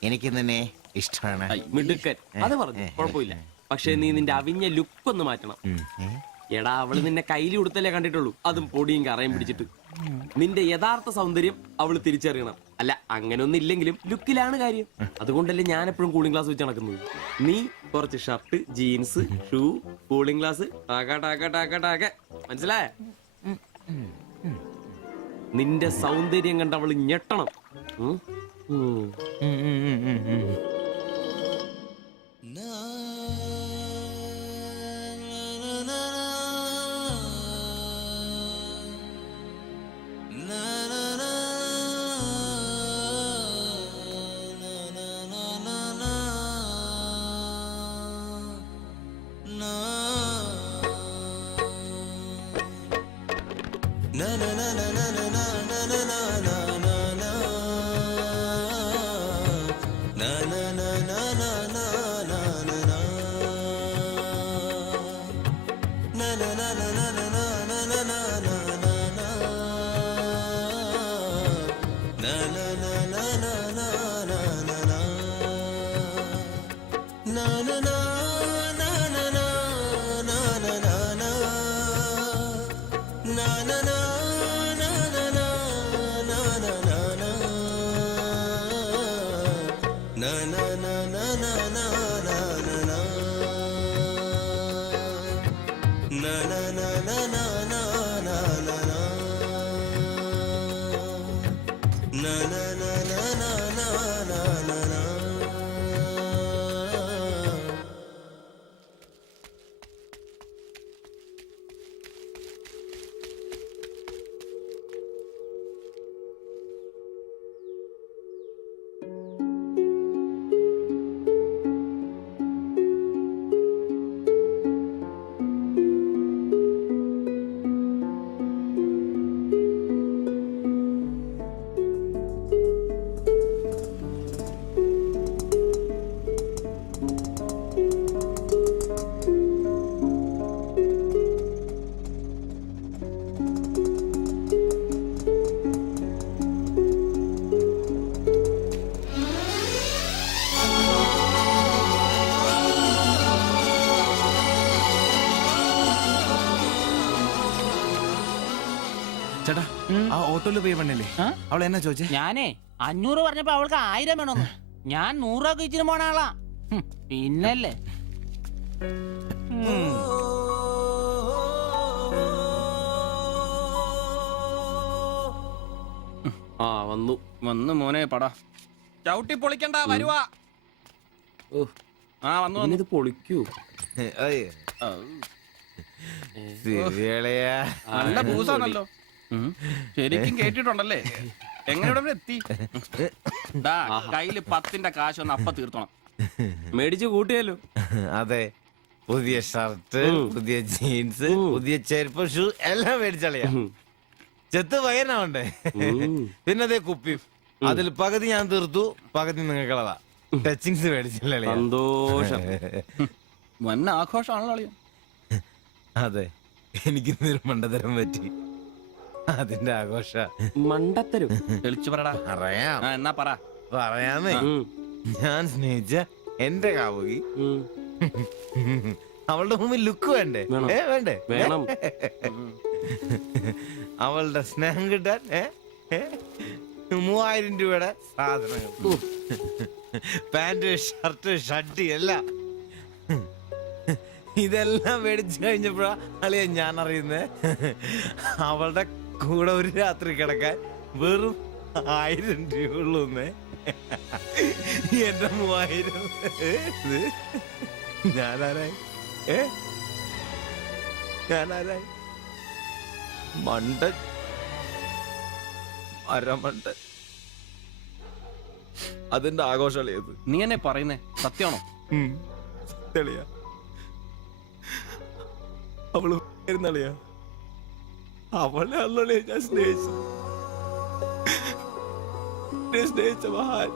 എനിക്ക് നിന്നെ ഇഷ്ടമാണ്. മിടുക്കൻ, അത് പറഞ്ഞു കുഴപ്പമില്ല. പക്ഷെ നീ നിന്റെ അവിഞ്ഞ ലുക്ക് ഒന്ന് മാറ്റണം. എടാ, അവള് നിന്നെ കയ്യിൽ കൊടുത്തല്ലേ കണ്ടിട്ടുള്ളൂ, അതും പൊടിയും കറയും പിടിച്ചിട്ട്. നിന്റെ യഥാർത്ഥ സൗന്ദര്യം അവള് തിരിച്ചറിയണം. അല്ല, അങ്ങനെയൊന്നും ഇല്ലെങ്കിലും ലുക്കിലാണ് കാര്യം. അതുകൊണ്ടല്ലേ ഞാൻ എപ്പോഴും കൂളിംഗ് ഗ്ലാസ് വെച്ച് നടക്കുന്നത്. നീ കുറച്ച് shirt, jeans, shoe, cooling glass, മനസ്സിലായ? നിന്റെ സൗന്ദര്യം കണ്ട് അവള് ഞെട്ടണം. ചേട്ടാ ആ ഓട്ടോയിൽ പോയി പെണ്ണല്ലേ അവൾ എന്നാ ചോദിച്ചേ? ഞാനേ 500 പറഞ്ഞപ്പോ അവൾക്ക് 1000 വേണമെന്ന്. ഞാൻ 100 രൂപ ഇച്ചിരി പോണ ആളാ. പിന്നല്ലേ ആ വന്നു വന്ന് മോനെ പടാ ചവിട്ടി പൊളിക്കണ്ട വരുവാ. ആ വന്നു വന്നു. ഇത് പൊളിക്കൂ. ഏയ്, ആ, സിരിയളയാ. നല്ല പൂസാണല്ലോ. ശരിക്കും കേട്ടിട്ടുണ്ടല്ലേ? എങ്ങനെ ഇവിടെ വരെ എത്തി? ദാ, കയ്യില് 10ന്റെ കാശ് ഒന്ന് അപ്പ തീർത്തോണം. മേടിച്ച് കൂട്ടിയല്ലോ. അതെ, പുതിയ ഷർട്ട്, പുതിയ ജീൻസ്, പുതിയ ചെരുപ്പ്, ഷൂ എല്ലാം മേടിച്ചളിയാ. ചെത്ത് പയ്യനാവണ്ടേ? പിന്നെ അതേ കുപ്പി, അതിൽ പകുതി ഞാൻ തീർത്തു, പകുതി നിങ്ങൾക്കുള്ളതാ. ടച്ചിങ്സ് മേടിച്ചില്ലേ? സന്തോഷം. വന്ന ആഘോഷമാണല്ലോ അളിയാ. അതെ, എനിക്ക് മണ്ടതരം പറ്റി, അതിന്റെ ആഘോഷ. മണ്ടത്തരും തെളിച്ചു പറടാ. പറയാം, ആ എന്നാ പറ. പറയാന്നേ. ഞാൻ സ്നേഹിച്ച എന്റെ കാമുകി അവളുടെ മുമ്പിൽ ലുക്ക് വേണ്ടേ? വേണം. വേണ്ടേ? വേണം. അവളുടെ സ്നേഹം കിട്ടാൻ 3000 രൂപയുടെ സാധനങ്ങൾ, പാന്റ്, ഷർട്ട്, ഷഡ്ഡി എല്ലാം. ഇതെല്ലാം മേടിച്ചു കഴിഞ്ഞപ്പോഴാ അളിയ ഞാൻ അറിയുന്നേ, അവളുടെ കൂടെ ഒരു രാത്രി കിടക്കാൻ വെറും 1000 രൂപ ഉള്ളൂന്നേ. എന്റെ 3000 ഞാനാരായി? ഞാനാരായി? മണ്ടൻ, അരമണ്ടൻ. അതിന്റെ ആഘോഷളിയത്. നീ എന്നെ പറയുന്നേ സത്യമാണോ? തെളിയാ, അവള് ളിയാ, അവളെ അല്ലേ ഞാൻ സ്നേഹിച്ചു. സ്നേഹിച്ച മഹാൻ,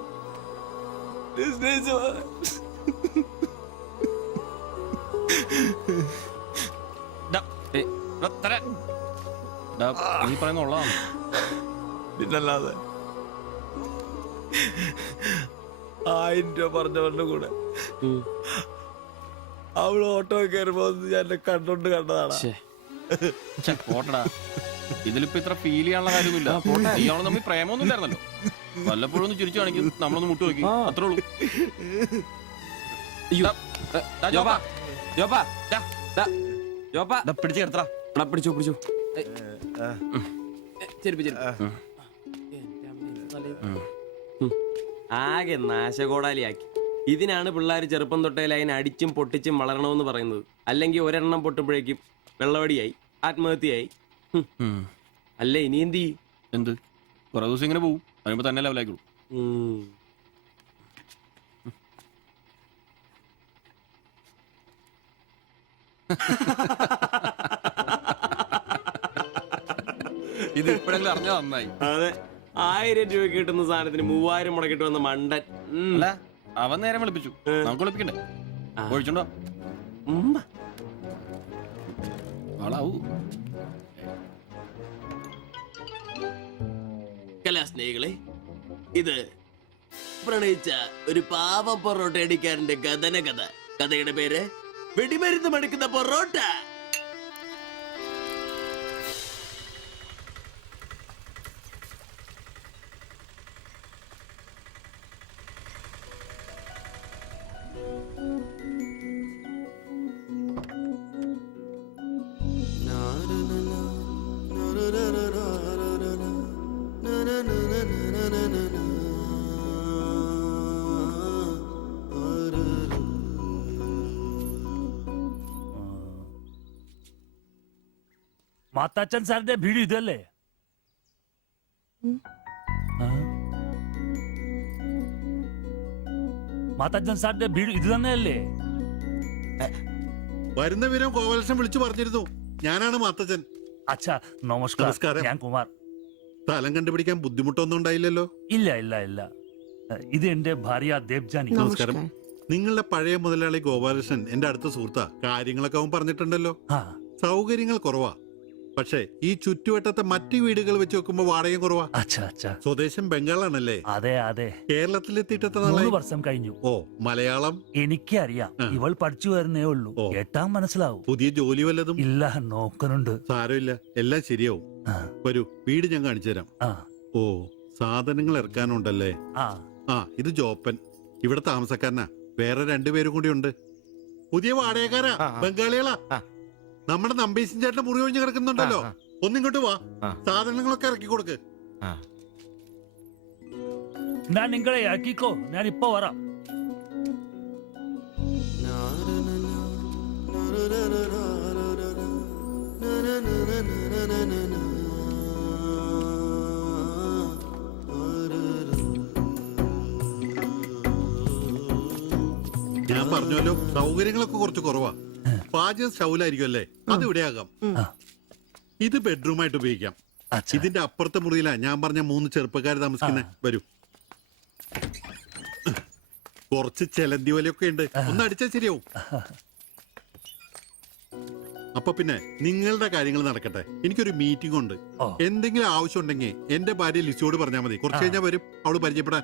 സ്നേഹിച്ച മഹാൻ. ഡാ, ഡാ, തരാൻ. ഡാ, നീ പറയുന്ന ഉള്ളതാണ്. പിന്നല്ലാതെ 1000 രൂപ പറഞ്ഞവരുടെ കൂടെ അവള് ഓട്ടോ കയറുമ്പോ ഞാൻ എന്നെ കണ്ടോണ്ട് കണ്ടതാണ്. ഛെ, പോട്ടടാ. ഇതിലിപ്പോ ഇത്ര ഫീൽ ചെയ്യാനുള്ള കാര്യമൊന്നുമില്ല. ഇയാള് തമ്മിൽ പ്രേമൊന്നും ഇല്ലായിരുന്നല്ലോ. വല്ലപ്പോഴും ഒന്ന് ചിരിച്ചു കാണിക്കും, നമ്മളൊന്ന് മുട്ടു നോക്കി, അത്രേ ഉള്ളൂ. ജോപ്പാ, ജോപ്പാ, ജോപ്പാ, പിടിച്ചു കിടത്തടാ. പിടിച്ചു പിടിച്ചു. ചെരുപ്പ് ചെരുപ്പ്. ആകെ നാശകോടാലിയാക്കി. ഇതിനാണ് പിള്ളേർ ചെറുപ്പം തൊട്ടേ ലൈൻ അടിച്ചും പൊട്ടിച്ചും വളരണമെന്ന് പറയുന്നത്. അല്ലെങ്കിൽ ഒരെണ്ണം പൊട്ടുമ്പോഴേക്കും വെള്ളവടിയായി, ആത്മഹത്യയായി. അല്ല ഇനി എന്ത് ചെയ്യും? എന്ത് കുറെ ദിവസം ഇങ്ങനെ പോവും, വരുമ്പോ തന്നെ ലെവലായിക്കോളൂ. ഇത് ഇപ്പോഴെങ്കിലും അറിഞ്ഞാ നന്നായി. അതെ, 1000 രൂപ കിട്ടുന്ന സാധനത്തിന് 3000 മുടക്കിട്ട് വന്ന മണ്ടൻ. അല്ല, അവൻ നേരം വിളിപ്പിച്ചു, നമുക്ക് വിളിപ്പിക്കണ്ടേ? ഒഴിച്ചുണ്ടോ? ആളാവൂ. കലാസ്നേഹികളെ, ഇത് പ്രണയിച്ച ഒരു പാവം പൊറോട്ട അടിക്കാരന്റെ കഥന കഥ. കഥയുടെ പേര് വെടിമരുന്ന് മടുക്കുന്ന പൊറോട്ട. മാത്താച്ചൻ സാറിന്റെ വീട് ഇതല്ലേ? മാത്താച്ചൻ സാറിന്റെ വീട് ഇത് തന്നെയല്ലേ? വരുന്ന വിവരം കോവലക്ഷൻ വിളിച്ചു പറഞ്ഞിരുന്നു. ഞാനാണ് മാത്തച്ഛൻ. അച്ഛാ നമസ്കാരം. നമസ്കാരം. ഞാൻ കുമാർ. സ്ഥലം കണ്ടുപിടിക്കാൻ ബുദ്ധിമുട്ടൊന്നും ഉണ്ടായില്ലല്ലോ? ഇല്ല ഇല്ല ഇല്ല. ഇത് എന്റെ ഭാര്യ ദേവ്ജാനി. നമസ്കാരം. നിങ്ങളുടെ പഴയ മുതലാളി ഗോപാലകൃഷ്ണൻ എന്റെ അടുത്ത സുഹൃത്താ. കാര്യങ്ങളൊക്കെ അവൻ പറഞ്ഞിട്ടുണ്ടല്ലോ. സൗകര്യങ്ങൾ കുറവാ, പക്ഷേ ഈ ചുറ്റുവട്ടത്തെ മറ്റു വീടുകൾ വെച്ച് നോക്കുമ്പോ വാടകയും കുറവാ. സ്വദേശം ബംഗാളാണല്ലേ? അതെ അതെ. കേരളത്തിലെത്തിയിട്ട് 3 വർഷം കഴിഞ്ഞു. ഓ, മലയാളം എനിക്കറിയാം. ഇവൾ പഠിച്ചു വരുന്നേ ഉള്ളൂ. കേട്ടാ മനസ്സിലാവും. പുതിയ ജോലി വല്ലതും? ഇല്ല, നോക്കുന്നുണ്ട്. സാരമില്ല, എല്ലാം ശരിയാവും. വരൂ, വീട് ഞാൻ കാണിച്ചു തരാം. ഓ, സാധനങ്ങൾ ഇറക്കാനുണ്ടല്ലേ. ഇത് ജോപ്പൻ, ഇവിടെ താമസക്കാരനാ. വേറെ 2 പേരും കൂടി ഉണ്ട്. പുതിയ വാടകക്കാരാ, ബംഗാളികളാ. നമ്മുടെ നമ്പീശൻ ചേട്ടന്റെ മുറി ഒഴിഞ്ഞ് കിടക്കുന്നുണ്ടല്ലോ, ഒന്നിങ്ങോട്ട് വാ, സാധനങ്ങളൊക്കെ ഇറക്കി കൊടുക്ക്. ഞാൻ നിങ്ങളെ ഇറക്കിക്കോ, ഞാൻ ഇപ്പൊ വരാം. ഞാൻ പറഞ്ഞല്ലോ, സൗകര്യങ്ങളൊക്കെ കുറച്ച് കുറവാ. പാചകം സ്റ്റൗലായിരിക്കും അല്ലേ, അത് ഇവിടെ ആകാം. ഇത് ബെഡ്റൂമായിട്ട് ഉപയോഗിക്കാം. ഇതിന്റെ അപ്പുറത്തെ മുറിയിലാ ഞാൻ പറഞ്ഞ 3 ചെറുപ്പക്കാർ താമസിക്കുന്നേ. വരൂ, കുറച്ച് ചെലന്തി വലയൊക്കെ ഉണ്ട്, ഒന്ന് അടിച്ചാൽ ശരിയാവും. അപ്പൊ പിന്നെ നിങ്ങളുടെ കാര്യങ്ങൾ നടക്കട്ടെ, എനിക്കൊരു മീറ്റിംഗ് ഉണ്ട്. എന്തെങ്കിലും ആവശ്യം ഉണ്ടെങ്കിൽ എന്റെ ഭാര്യ ലിസിയോട് പറഞ്ഞാൽ മതി. കുറച്ച് കഴിഞ്ഞാൽ വരും അവള് പരിചയപ്പെടാൻ.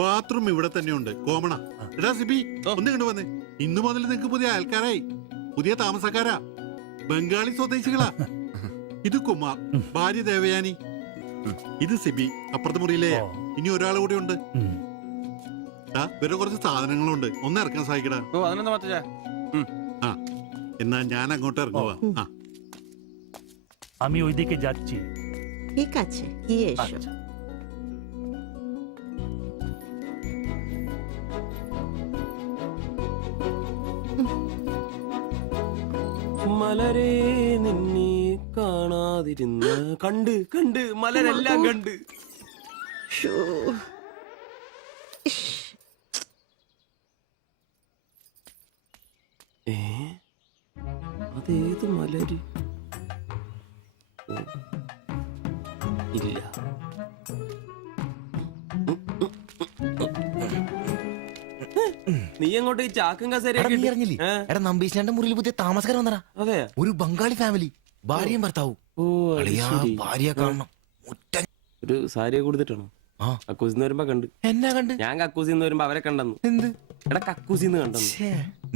ബാത്റൂം ഇവിടെ തന്നെയുണ്ട്, കോമണാ. എടാ സിബി, ഒന്ന് കണ്ടു വന്നേ. ഇന്നു മുതൽ നിങ്ങൾക്ക് പുതിയ അയൽക്കാരായി, പുതിയ താമസക്കാരാ, ബംഗാളി സ്വദേശികളാ. ഇത് കുമാർ, ഭാര്യ ദേവയാനി. ഇത് സിബി, അപ്പുറത്തെ മുറിയിലെ. ഇനി ഒരാൾ കൂടി ഉണ്ട്. വേറെ കുറച്ച് സാധനങ്ങളുണ്ട്, ഒന്ന് ഇറക്കാൻ സഹായിക്കടാ. ആ, എന്നാ ഞാൻ അങ്ങോട്ട് ഇറങ്ങുവാ. আমি ওইদিকে যাচ্ছি। ঠিক আছে, গিয়ে এসো। മലരെ നിന്നെ കാണാതിരുന്ന് കണ്ട് കണ്ട് മലരെല്ലാം കണ്ട്. അതേത് മലര്? ഇല്ല. നീ അങ്ങോട്ട് ഈ ചാക്കും എടാ നമ്പീശാന്റെ മുറിയിൽ പുതിയ താമസക്കാരൻ വന്നടാ. അതെ, ഒരു ബംഗാളി ഫാമിലി, ഭാര്യയും ഭർത്താവും. ഭാര്യ കാണണം. ഒരു സാരിയെ കൊടുത്തിട്ടാണോ? കക്കൂസിന്ന് വരുമ്പോ കണ്ട്. എന്നാ കണ്ട്? ഞാൻ കക്കൂസിന്ന് വരുമ്പോ അവരെ കണ്ടെന്നു. എന്ത്? എടാ കക്കൂസിന്ന് കണ്ടെന്നു.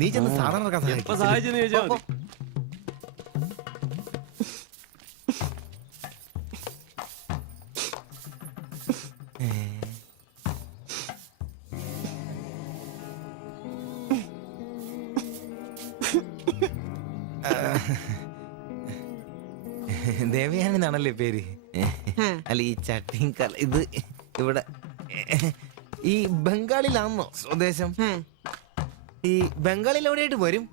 നീ ചെന്ന് സാധനം ഇറക്കാൻ എപ്പോ സഹായിച്ചെന്ന് ചോദിച്ചാ മതി. ദേവയാനി എന്നാണല്ലേ പേര്? അല്ല ഈ ചട്ടിയും കല ഇത് ഇവിടെ ഈ ബംഗാളിലാണോ സ്വദേശം? ഈ ബംഗാളിൽ എവിടെയായിട്ട് വരും?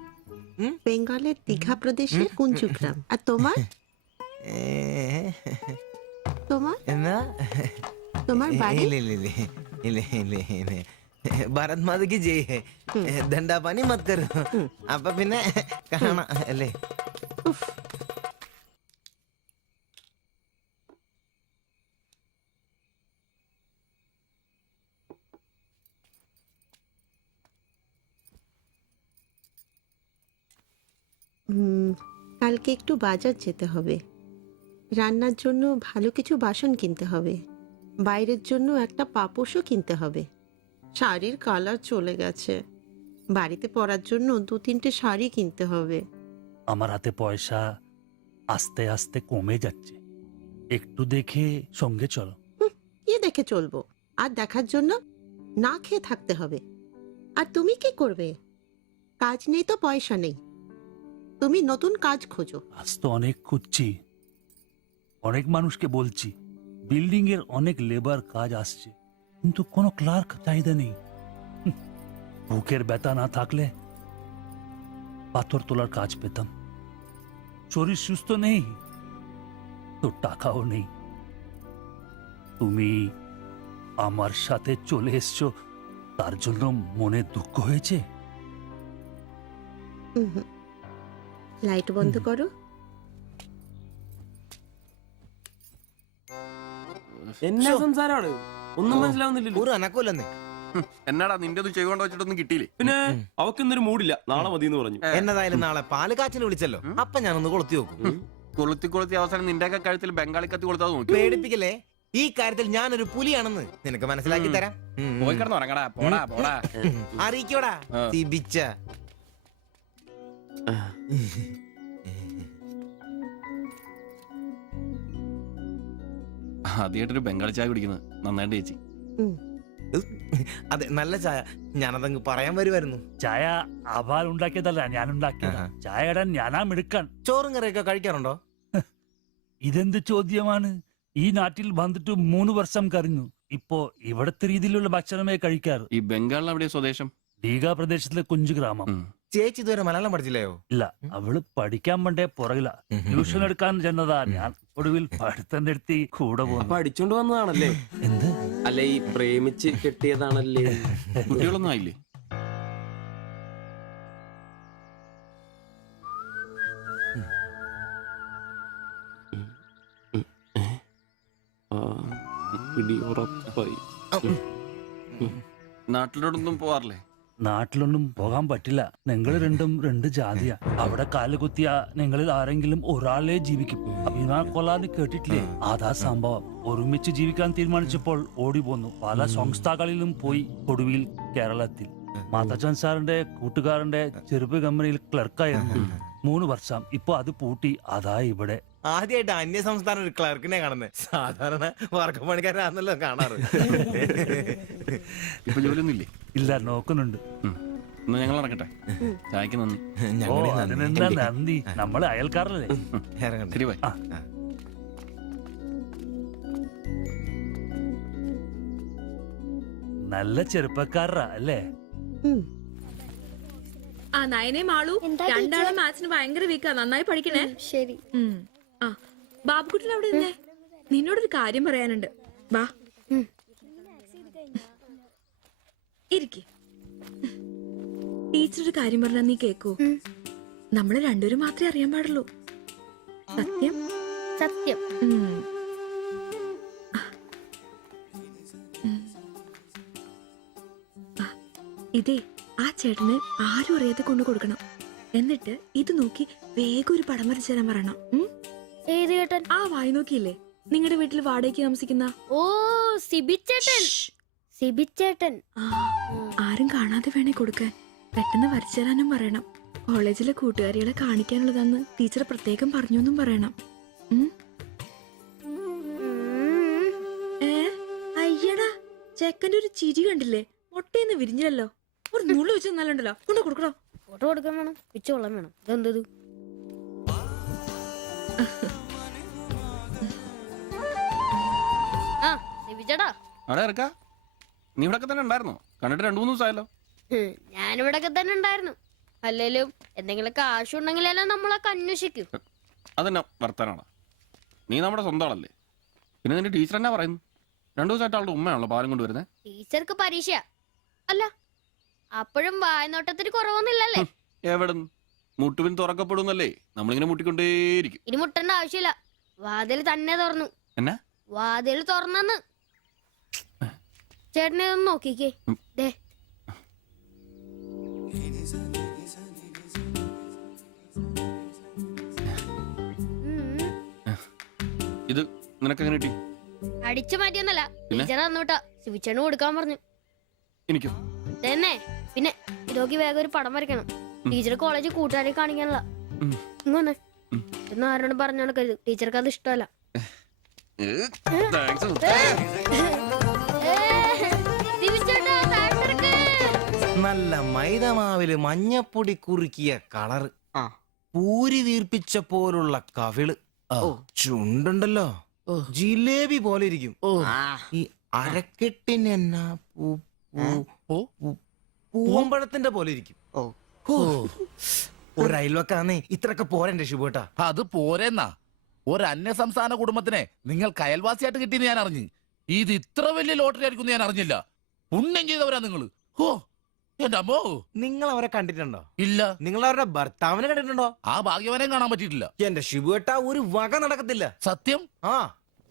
বেঙ্গলের দীঘা প্রদেশের কুঞ্জগ্রাম। আর তোমার? তোমার എന്നാ তোমার বাড়ি? ഭാരത് മാതയ്ക്ക് ജയ്. ദണ്ഡാപാനി മത് കരോ. അപ്പൊ പിന്നെ കാണാം അല്ലേ? কালকে একটু বাজার যেতে হবে, রান্নার জন্য ভালো কিছু বাসন কিনতে হবে, বাইরের জন্য একটা পাপোশও কিনতে হবে। শাড়ির কালার চলে গেছে, বাড়িতে পরার জন্য 2-3টে শাড়ি কিনতে হবে। আমার হাতে পয়সা আস্তে আস্তে কমে যাচ্ছে, একটু দেখে সঙ্গে চলো। কি দেখে চলবো? আর দেখার জন্য না খেয়ে থাকতে হবে। আর তুমি কি করবে? কাজ নেই তো পয়সা নেই, তুমি নতুন কাজ খোঁজো। আজ তো অনেক খুঁজছি, অনেক মানুষকে বলছি, বিল্ডিং এর অনেক লেবার কাজ আসছে, কিন্তু কোনো ক্লার্ক চাহিদা নেই। বুকের ব্যথা না থাকলে পাথর তোলার কাজ পেতাম। শরীর সুস্থ নেই তো টাকাও নেই। তুমি আমার সাথে চলে এসছো, তার জন্য মনে দুঃখ হয়েছে? ലൈറ്റ് ബന്ധ করো। എന്നാ സംസാരമാണ്? ഒന്നും മനസ്സിലാവുന്നില്ലല്ലോ. ഒരു അനക്കമില്ലെന്നേ. എന്നാടാ നിന്റെ ഒന്നും ചെയ്തുകൊണ്ട് വെച്ചിട്ടൊന്നും കിട്ടിയില്ലേ? പിന്നെ അവക്കൊന്നൊരു മൂടില്ല, നാളെ മതി എന്ന് പറഞ്ഞു. എന്നതായാലും നാളെ പാല് കാച്ചിന് വിളിച്ചല്ലോ, അപ്പൊ ഞാനൊന്ന് കൊളുത്തി നോക്കും. കൊളുത്തി അവസാനം നിന്റെയൊക്കെ കഴുത്തിൽ ബംഗാളി കത്തി കൊടുത്താൽ നോക്കി. പേടിപ്പിക്കല്ലേ, ഈ കാര്യത്തിൽ ഞാനൊരു പുലിയാണെന്ന് നിനക്ക് മനസ്സിലാക്കി തരാം. പോയി കിടന്ന് ഉറങ്ങടാ, പോടാ പോടാ. അറിയിക്കോടാ തിബിച്ച. ആദ്യമായിട്ടൊരു ബംഗാളി ചായ കുടിക്കുന്നത് നന്നായിട്ട് ചേച്ചി. അതെ, നല്ല ചായ. ഞാനതങ്ങ് പറയാൻ വരുമായിരുന്നു. ചായ അപാൽ ഉണ്ടാക്കിയതല്ല, ഞാൻ ഉണ്ടാക്കിയതാ. ചായ ഇടാൻ ഞാനാ മിടുക്കാൻ. ചോറും കറിയൊക്കെ കഴിക്കാറുണ്ടോ? ഇതെന്ത് ചോദ്യമാണ്? ഈ നാട്ടിൽ വന്നിട്ട് 3 വർഷം കഴിഞ്ഞു. ഇപ്പോ ഇവിടത്തെ രീതിയിലുള്ള ഭക്ഷണമേ കഴിക്കാറ്. ഈ ബംഗാളിൽ എവിടെയാ സ്വദേശം? ഡീഗ പ്രദേശത്തിലെ കുഞ്ചു ഗ്രാമം. ചേച്ചി ഇതുവരെ മലയാളം പഠിച്ചില്ലയോ? ഇല്ല, അവള് പഠിക്കാൻ വേണ്ടേ പുറകില. ട്യൂഷൻ എടുക്കാൻ ചെന്നതാ. ഞാൻ ഒടുവിൽ പഠിത്തം നിർത്തി കൂടെ പോകുന്നു. പഠിച്ചോണ്ട് വന്നതാണല്ലേ? എന്ത്? അല്ല, ഈ പ്രേമിച്ച് കെട്ടിയതാണല്ലേ? കുട്ടികളൊന്നും ആയില്ലേ? നാട്ടിലോട്ടൊന്നും പോവാറില്ലേ? നാട്ടിലൊന്നും പോകാൻ പറ്റില്ല. നിങ്ങൾ രണ്ടും 2 ജാതിയാ. അവിടെ കാലുകുത്തിയ നിങ്ങളിൽ ആരെങ്കിലും ഒരാളെ ജീവിക്കും. അഭിമാൻ കൊള്ളാന്ന് കേട്ടിട്ടില്ലേ? അതാ സംഭവം. ഒരുമിച്ച് ജീവിക്കാൻ തീരുമാനിച്ചപ്പോൾ ഓടി പോന്നു. പല സംസ്ഥകളിലും പോയി. ഒടുവിൽ കേരളത്തിൽ മാതച്ചൻ സാറിന്റെ കൂട്ടുകാരന്റെ ചെറുപ്പ് കമ്പനിയിൽ ക്ലർക്കായിരുന്നു 3 വർഷം. ഇപ്പൊ അത് പൂട്ടി. അതാ ഇവിടെ. ആദ്യമായിട്ട് അന്യ സംസ്ഥാന ഒരു ക്ലർക്കിനെ കാണുന്നത്. സാധാരണ വർക്കപ്പണിക്കാരാണല്ലോ കാണാറ്. ഇപ്പൊ ജോലിയൊന്നും ഇല്ലേ? ഇല്ല, നോക്കുന്നുണ്ട്. എന്നാ ഞങ്ങൾ നടക്കട്ടെ. ചായക്ക് നന്ദി. ഓ, അതിനെന്താ നന്ദി? നമ്മള് അയൽക്കാരല്ലേ. ശരി, ബൈ. നല്ല ചെറുപ്പക്കാരാ അല്ലേ? ആ നയനെ മാളു രണ്ടാളും മാത്സിന് ഭയങ്കര വീക്കാ. നന്നായി പഠിക്കണേ. ശരി. ആ ബാബുക്കുട്ടിൽ അവിടെ നിന്നേ, നിന്നോടൊരു കാര്യം പറയാനുണ്ട്. വാ ഇരിക്ക്. ടീച്ചർ ഒരു കാര്യം പറഞ്ഞാ നീ കേക്കൂ? നമ്മള് രണ്ടുപേരും മാത്രമേ അറിയാൻ പാടുള്ളൂ. സത്യം? സത്യം. ഇതേ ആ ചേട്ടന് ആരും അറിയാതെ കൊണ്ടു കൊടുക്കണം. എന്നിട്ട് ഇത് നോക്കി വേഗം ഒരു പടം വരച്ചു തരാൻ പറയണം. ഏത് ചേട്ടൻ? ആ വായി നോക്കിയില്ലേ, നിങ്ങളുടെ വീട്ടിൽ വാടകയ്ക്ക് താമസിക്കുന്ന? ഓ, സിബിച്ചേട്ടൻ. സിബിച്ചേട്ടൻ. ആരും കാണാതെ വേണേ കൊടുക്കാൻ. പെട്ടെന്ന് വരച്ചു തരാനും പറയണം. കോളേജിലെ കൂട്ടുകാരികളെ കാണിക്കാനുള്ളതാന്ന് ടീച്ചർ പ്രത്യേകം പറഞ്ഞു എന്നും പറയണം. അയ്യടാ, ചെക്കൻ്റെ ഒരു ചിരി കണ്ടില്ലേ? മുട്ടയെന്ന് വിരിഞ്ഞല്ലോ. ഒരു നുള്ളു വെച്ച് നല്ലുണ്ടല്ലോ. കൊണ്ട് കൊടുക്കണോ? ഫോട്ടോ കൊടുക്കാൻ വേണം, പിച്ചു കൊള്ളാൻ വേണം. ഇതെന്തത്? ആ സിബിച്ചേട്ടാ. അവിടെ ഇറക്കാ. നീ ഇവിടെ തന്നെ ഉണ്ടായിരുന്നോ? കണ്ടിട്ട് 2-3 ദിവസമായല്ലോ. ഞാനിവിടൊക്കെ തന്നെ ഉണ്ടായിരുന്നു. അല്ലേലും എന്തെങ്കിലും കാശുണ്ടെങ്കിലല്ലോ നമ്മളൊക്കെ അന്വേഷിക്കും. അതെന്നാ വർത്താനാണ്? നീ നമ്മുടെ സ്വന്തം ആളല്ലേ? പിന്നെ നിന്റെ ടീച്ചർ എന്നാ പറയുന്നു? 2 ദിവസമായിട്ട് അവളുടെ ഉമ്മയാണല്ലോ പാലം കൊണ്ടുവരുന്നത്. ടീച്ചർക്ക് പരീക്ഷ അല്ല, അപ്പോഴും വായനോട്ടത്തിന് കുറവൊന്നുമില്ലല്ലേ? എവിടെ മുട്ടുപിൻ തുറക്കപ്പെടുന്നല്ലേ? നമ്മളിങ്ങനെ മുട്ടിക്കൊണ്ടേയിരിക്കും. ഇനി മുട്ടേണ്ട ആവശ്യമില്ല. വാതിൽ തന്നെ തുറന്നു. എന്നാ വാതിൽ തുറന്നെന്ന്. ചേട്ടനെ ഒന്ന് നോക്കിക്കേ. ദേ ഇത് നിനക്കെങ്ങനെ കിട്ടി? അടിച്ചു മാറ്റിയൊന്നല്ല, ടീച്ചർ തന്നൂട്ടാ. ശിവിച്ചേണ് കൊടുക്കാൻ പറഞ്ഞു. എനിക്കോ? തന്നെ. പിന്നെ ഇതോക്കി വേഗം ഒരു പടം വരയ്ക്കണം. ടീച്ചർ കോളേജ് കൂട്ടുകാരെ കാണിക്കാനുള്ള. ഇങ്ങൊന്ന് ഇന്ന് ആരോടും പറഞ്ഞു നടക്കരുത്. ടീച്ചർക്ക് അത് ഇഷ്ടമല്ല. നല്ല മൈദമാവില് മഞ്ഞപ്പൊടി കുറുക്കിയ കളറ്, പൂരി വീർപ്പിച്ച പോലുള്ള കവിള്, ചുണ്ടുണ്ടല്ലോ ജിലേബി പോലെ ഇരിക്കും. ഈ അരക്കെട്ടിന് എന്നാ പൂവമ്പഴത്തിന്റെ പോലെ ഇരിക്കും. ഒരു അയൽവക്കാന്നേ ഇത്രയൊക്കെ പോരണ്ടേ ശുഭേട്ടാ? അത് പോരെന്നാ. ഒരു അന്യ സംസ്ഥാന കുടുംബത്തിനെ നിങ്ങൾ അയൽവാസിയായിട്ട് കിട്ടിയെന്ന് ഞാൻ അറിഞ്ഞു. ഇത് ഇത്ര വലിയ ലോട്ടറി ആയിരിക്കും ഞാൻ അറിഞ്ഞില്ല. പുണ്യം ചെയ്തവരാ നിങ്ങള്. ഓ എന്റെ അമ്മോ. നിങ്ങൾ അവരെ കണ്ടിട്ടുണ്ടോ? ഇല്ല. നിങ്ങൾ അവരുടെ ഭർത്താവിനെ കണ്ടിട്ടുണ്ടോ? ആ ഭാഗ്യവാനെയും കാണാൻ പറ്റിയിട്ടില്ല. എന്റെ ശുഭേട്ടാ, ഒരു വക നടക്കത്തില്ല. സത്യം? ആ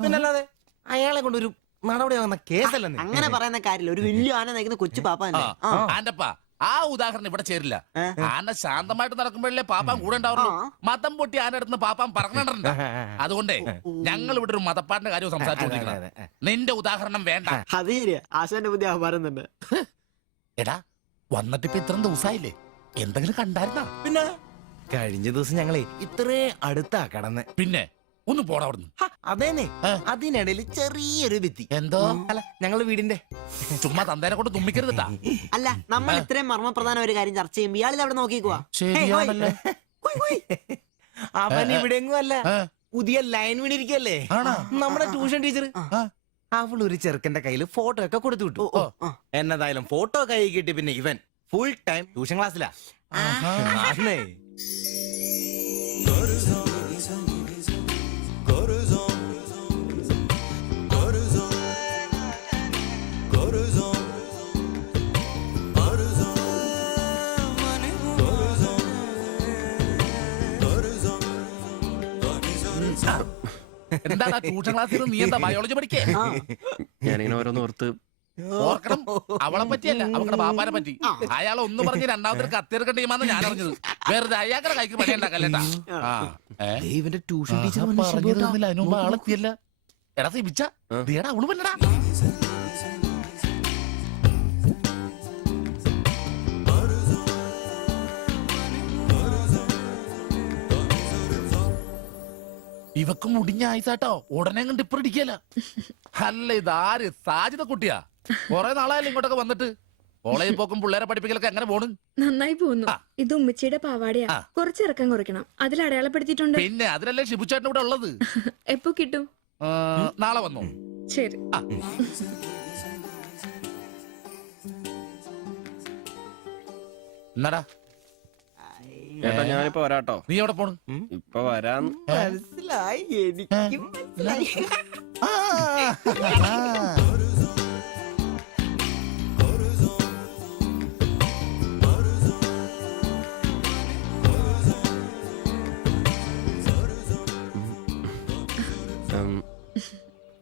പിന്നല്ലാതെ. അയാളെ കൊണ്ട് ഒരു നടപടിയാകുന്ന കേസല്ല. അങ്ങനെ പറയുന്ന കാര്യമില്ല. ഒരു വലിയ ആന നയിക്കുന്ന കൊച്ചു പാപ്പാ. ആന്റപ്പാ, ആ ഉദാഹരണം ഇവിടെ ചേരില്ല. ആന ശാന്തമായിട്ട് നടക്കുമ്പോഴല്ലേ പാപ്പാൻ കൂടെ ഉണ്ടാവുള്ളൂ. മതം പൊട്ടി ആന അടുത്ത് പാപ്പാൻ പറഞ്ഞിട്ടുണ്ട്. അതുകൊണ്ടേ ഞങ്ങൾ ഇവിടെ ഒരു മതപ്പാടിന്റെ കാര്യം സംസാരിച്ചോണ്ടിരിക്കണം. നിന്റെ ഉദാഹരണം വേണ്ട. അത് ശരിയാ, ആശാന്റെ പുതിയ ആഹാരം തന്നെ. എടാ, വന്നിട്ട് ഇപ്പൊ ഇത്രയും ദിവസമായില്ലേ? എന്തെങ്കിലും കണ്ടായിരുന്നാ? പിന്നെ കഴിഞ്ഞ ദിവസം ഞങ്ങളെ ഇത്രേ അടുത്താ കടന്ന്. പിന്നെ ഒന്ന് പോടാ അവിടുന്ന്. അതേനെ അതിനിടയിൽ ചെറിയൊരു ഭിത്തി. എന്തോ അല്ല ഞങ്ങള് വീടിന്റെ ചുമ്മാ തന്തേനെ കൊണ്ട് തുമ്മിക്കരുതട്ടാ. അല്ല നമ്മൾ ഇത്രയും മർമ്മപ്രധാന ഒരു കാര്യം ചർച്ച ചെയ്യുമ്പോൾ ഇയാളിത് അവിടെ നോക്കിക്കുവാ. ശരിയാണല്ലോ. അവൻ ഇവിടെങ്ങും അല്ല, പുതിയ ലൈൻ വീണിരിക്കല്ലേ നമ്മുടെ ട്യൂഷൻ ടീച്ചർ. അവൾ ഒരു ചെറുക്കന്റെ കയ്യിൽ ഫോട്ടോ ഒക്കെ കൊടുത്തു വിട്ടു. എന്നതായാലും ഫോട്ടോ കൈ കിട്ടി. പിന്നെ ഇവൻ ഫുൾ ടൈം ട്യൂഷൻ ക്ലാസ്സിലാ. ആന്നേ. എന്താ ട്യൂഷൻ ക്ലാസ്സിൽ നീ എന്താ ബയോളജി പഠിക്കേ? ഞാനിങ്ങനെ ഓരോന്ന് ഓർത്ത് ഓർക്കണം, അവളെ പറ്റിയല്ല അവളുടെ ബാപ്പാനെ പറ്റി. അയാൾ ഒന്ന് പറഞ്ഞ് രണ്ടാമത്തെ കത്തിയെടുക്കേണ്ട ടീമാന്ന് ഞാൻ അറിഞ്ഞത്. വെറുതെ അയാളുടെ കൈക്ക് പണി ഉണ്ടാക്കല്ലേട്ടാ. ഇവന്റെ ട്യൂഷൻ ടീച്ചർ അതിനു മുമ്പ് ആളെത്തിയല്ല. എടാ സിബിച്ച ദേടാ അവള് പല്ലടാ. ഇവക്ക് മുടിഞ്ഞ ആയിസാട്ടോ ഉടനെ കണ്ട് ഇപ്പൊ ഇടിക്കല. അല്ല ഇതാര് സാജിത കുട്ടിയാ? കൊറേ നാളായാലും ഇങ്ങോട്ടൊക്കെ വന്നിട്ട്. കോളേജിൽ പോക്കും പിള്ളേരെ പഠിപ്പിക്കലൊക്കെ എങ്ങനെ പോണ്? നന്നായി പോകുന്നു. ഇത് ഉമ്മച്ചിയുടെ പാവാടയാ, കുറച്ച് ഇറക്കം കുറയ്ക്കണം. അതിൽ അടയാളപ്പെടുത്തിയിട്ടുണ്ട്. പിന്നെ അതിലല്ലേ ഷിബുച്ചേട്ടൻ ഇവിടെ ഉള്ളത്. എപ്പോ കിട്ടും? നാളെ വന്നോ? ശരി. എന്നാടാ ചേട്ടാ ഞാനിപ്പോ വരാട്ടോ. നീ എവിടെ പോണ്? ഇപ്പൊ വരാൻ മനസ്സിലായി, എനിക്കും മനസ്സിലായി.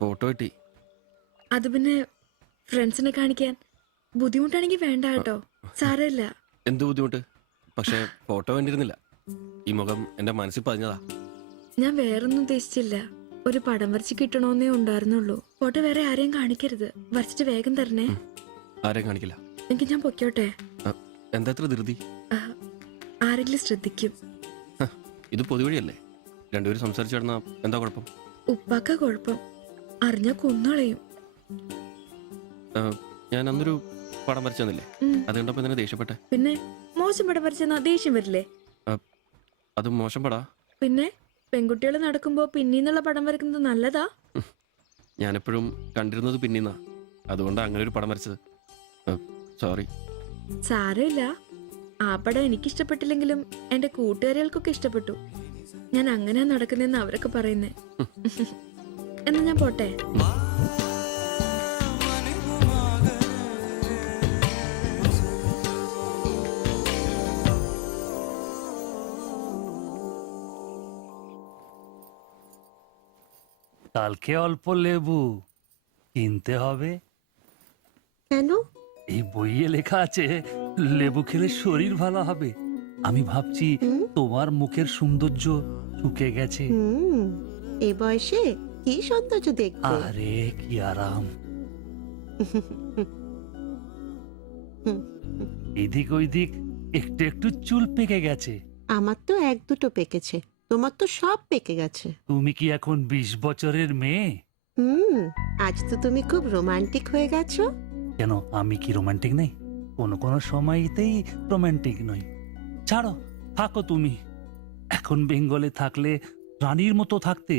ഫോട്ടോ കിട്ടി. അത് പിന്നെ ഫ്രണ്ട്സിനെ കാണിക്കാൻ ബുദ്ധിമുട്ടാണെങ്കിൽ വേണ്ട കേട്ടോ, സാരമില്ല. എന്ത് ബുദ്ധിമുട്ട്? പക്ഷെ ഫോട്ടോ വേണ്ടിയിരുന്നില്ല. ഈ മുഖം എന്റെ മനസ്സിൽ പതിഞ്ഞതാ. ഞാൻ വേറൊന്നും ഉദ്ദേശിച്ചില്ല. ഒരു പടം വരച്ച് കിട്ടണോന്നേ ഉണ്ടായിരുന്നുള്ളൂ. ഫോട്ടോ വേറെ ആരെയും കാണിക്കരുത്. വരച്ചിട്ട് വേഗം തരണേ. ആരെയും കാണിക്കില്ല. എനിക്ക് ഞാൻ പൊക്കോട്ടെ? എന്താ ഇത്ര ധൃതി? ആരെങ്കിലും ശ്രദ്ധിക്കും. ഇത് പൊതുവഴിയല്ലേ, രണ്ടുപേരും സംസാരിച്ചു കിടന്നാ എന്താ കുഴപ്പം? ഉപ്പാക്ക കുഴപ്പം, അറിഞ്ഞ കൊന്നുകളയും. ഞാൻ അന്നൊരു പടം വരച്ചു തന്നില്ലേ, അത് കണ്ടപ്പോ എന്തിനാ ദേഷ്യപ്പെട്ടെ? പിന്നെ മോശം പടം വരച്ചെന്നാ ദേഷ്യം വരില്ലേ? അത് മോശം പടാ. പിന്നെ പെൺകുട്ടികൾ നടക്കുമ്പോ പിന്നീന്നുള്ള പടം വരക്കുന്നത് നല്ലതാ. ഞാനെപ്പോഴും കണ്ടിരുന്നത് പിന്നീന്നാ, അതുകൊണ്ടാ അങ്ങനെ ഒരു പടം വരച്ചത്. സോറി. സാരമില്ല. ആ പടം എനിക്കിഷ്ടപ്പെട്ടില്ലെങ്കിലും എന്റെ കൂട്ടുകാരികൾക്കൊക്കെ ഇഷ്ടപ്പെട്ടു. ഞാൻ അങ്ങനെ നടക്കുന്നെന്ന് അവരൊക്കെ പറയുന്നേ. എന്നാ ഞാൻ പോട്ടെ. কালকে অল্প লেবু কিনতে হবে। কেন? এই বইয়ে লেখা আছে লেবু খেলে শরীর ভালো হবে। আমি ভাবছি তোমার মুখের সৌন্দর্য শুকে গেছে। এই বয়সে কি সৌন্দর্য দেখবে? আরে কি আরাম। এদিক ওইদিক একটু একটু চুল পেকে গেছে। আমার তো এক দুটো পেকেছে, তোমার তো সব পেকে গেছে। তুমি কি এখন 20 বছরের মেয়ে? আজ তো তুমি খুব রোমান্টিক হয়ে গেছো। কেন আমি কি রোমান্টিক নেই? কোনো কোনো সময়তেই রোমান্টিক নই। ছাড়ো, থাকো তুমি। এখন বেঙ্গলে থাকলে রানীর মতো থাকতে,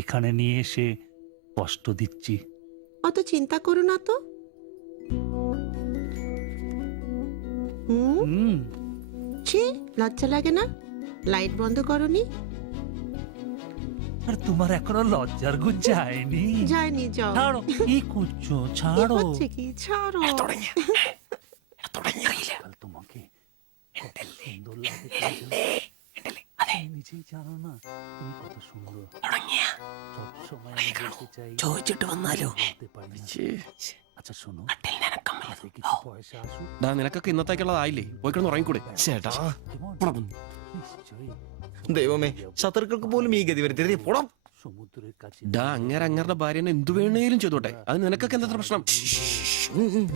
এখানে নিয়ে এসে কষ্ট দিচ্ছি। অত চিন্তা করো না তো। ছি, লজ্জা লাগে না? লাইট বন্ধ করনি? আর তোমার এখনো লজ্জার গুণ যায়নি? যায়নি, যাও। ছাড়ো, কি করছো? ছাড়ো। হচ্ছে কি? ছাড়ো। তোমাকে সুন্দর লাগে, নিজেই জানো না তুমি কত সুন্দর। সবসময় বলতে চাই, ചോദിച്ചിട്ട് വന്നാലോ? আচ্ছা শোনো, পয়সা আসুক। നിനക്കൊക്കെ ഇന്നത്തേക്കുള്ളതായില്ലേ, പോയി കിടന്ന് ഉറങ്ങിക്കൂടെ? ചേട്ടാ ദൈവമേ, ശത്രുക്കൾക്ക് പോലും ഈ ഗതി വരുത്തരുതേ. പോടാം. সমুদ্রের কাছে അങ്ങരുടെ ഭാര്യനെ എന്തു വേണേലും ചെയ്തോട്ടെ, അത് നിനക്കൊക്കെ എന്താ പ്രശ്നം?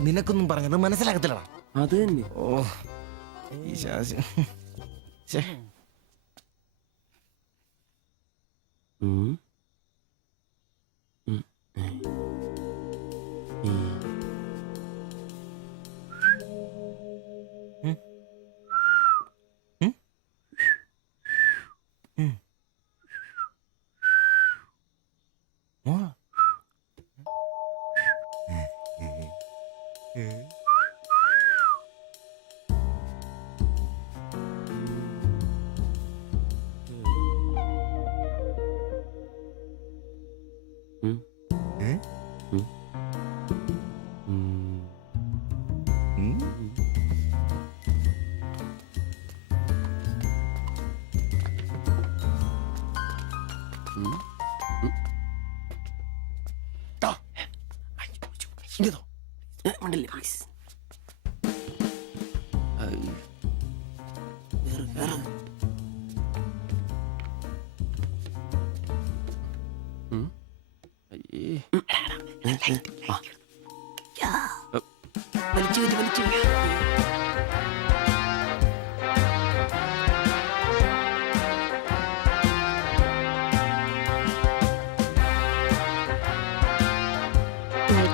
നിനക്കൊന്നും പറഞ്ഞത് മനസ്സിലാകത്തില്ലടാ. അത് തന്നെ. ഓ ഈ ശാസി. লাইট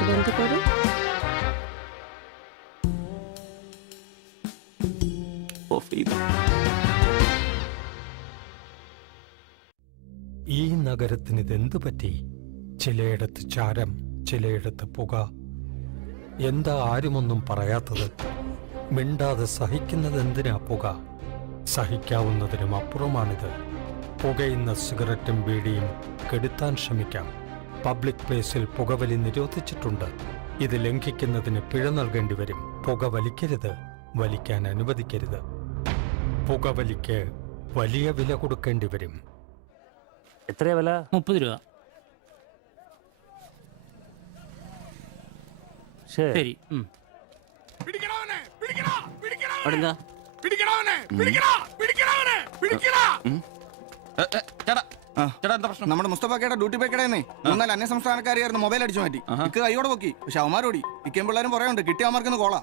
বন্ধ করো। ഈ നഗരത്തിന് ഇതെന്തു പറ്റി? ചിലയിടത്ത് ചാരം, ചിലയിടത്ത് പുക. എന്താ ആരുമൊന്നും പറയാത്തത്? മിണ്ടാതെ സഹിക്കുന്നത് എന്തിനാ പുക? സഹിക്കാവുന്നതിനും അപ്പുറമാണിത്. പുകയുന്ന സിഗരറ്റും ബീഡിയും കെടുത്താൻ ശ്രമിക്കാം. പബ്ലിക് പ്ലേസിൽ പുകവലി നിരോധിച്ചിട്ടുണ്ട്. ഇത് ലംഘിക്കുന്നതിന് പിഴ നൽകേണ്ടി വരും. പുക വലിക്കരുത്, വലിക്കാൻ അനുവദിക്കരുത്. പുകവലിക്ക് വലിയ വില കൊടുക്കേണ്ടി വരും. എത്രയാ വില? 30 രൂപ. ശരി. നമ്മുടെ മുസ്തഫാക്കയുടെ ഡ്യൂട്ടി പേക്കടേന്നേ 3-4 അന്യ സംസ്ഥാനക്കാരിയായിരുന്നു മൊബൈൽ അടിച്ചു മാറ്റി. ഇക്ക് കൈയോടെ പൊക്കി. പക്ഷെ അവന്മാരോടി ഇക്കേം പിള്ളേരും പറയുന്നുണ്ട് കിട്ടിയ അവന്മാർക്കൊന്ന് കോളാ.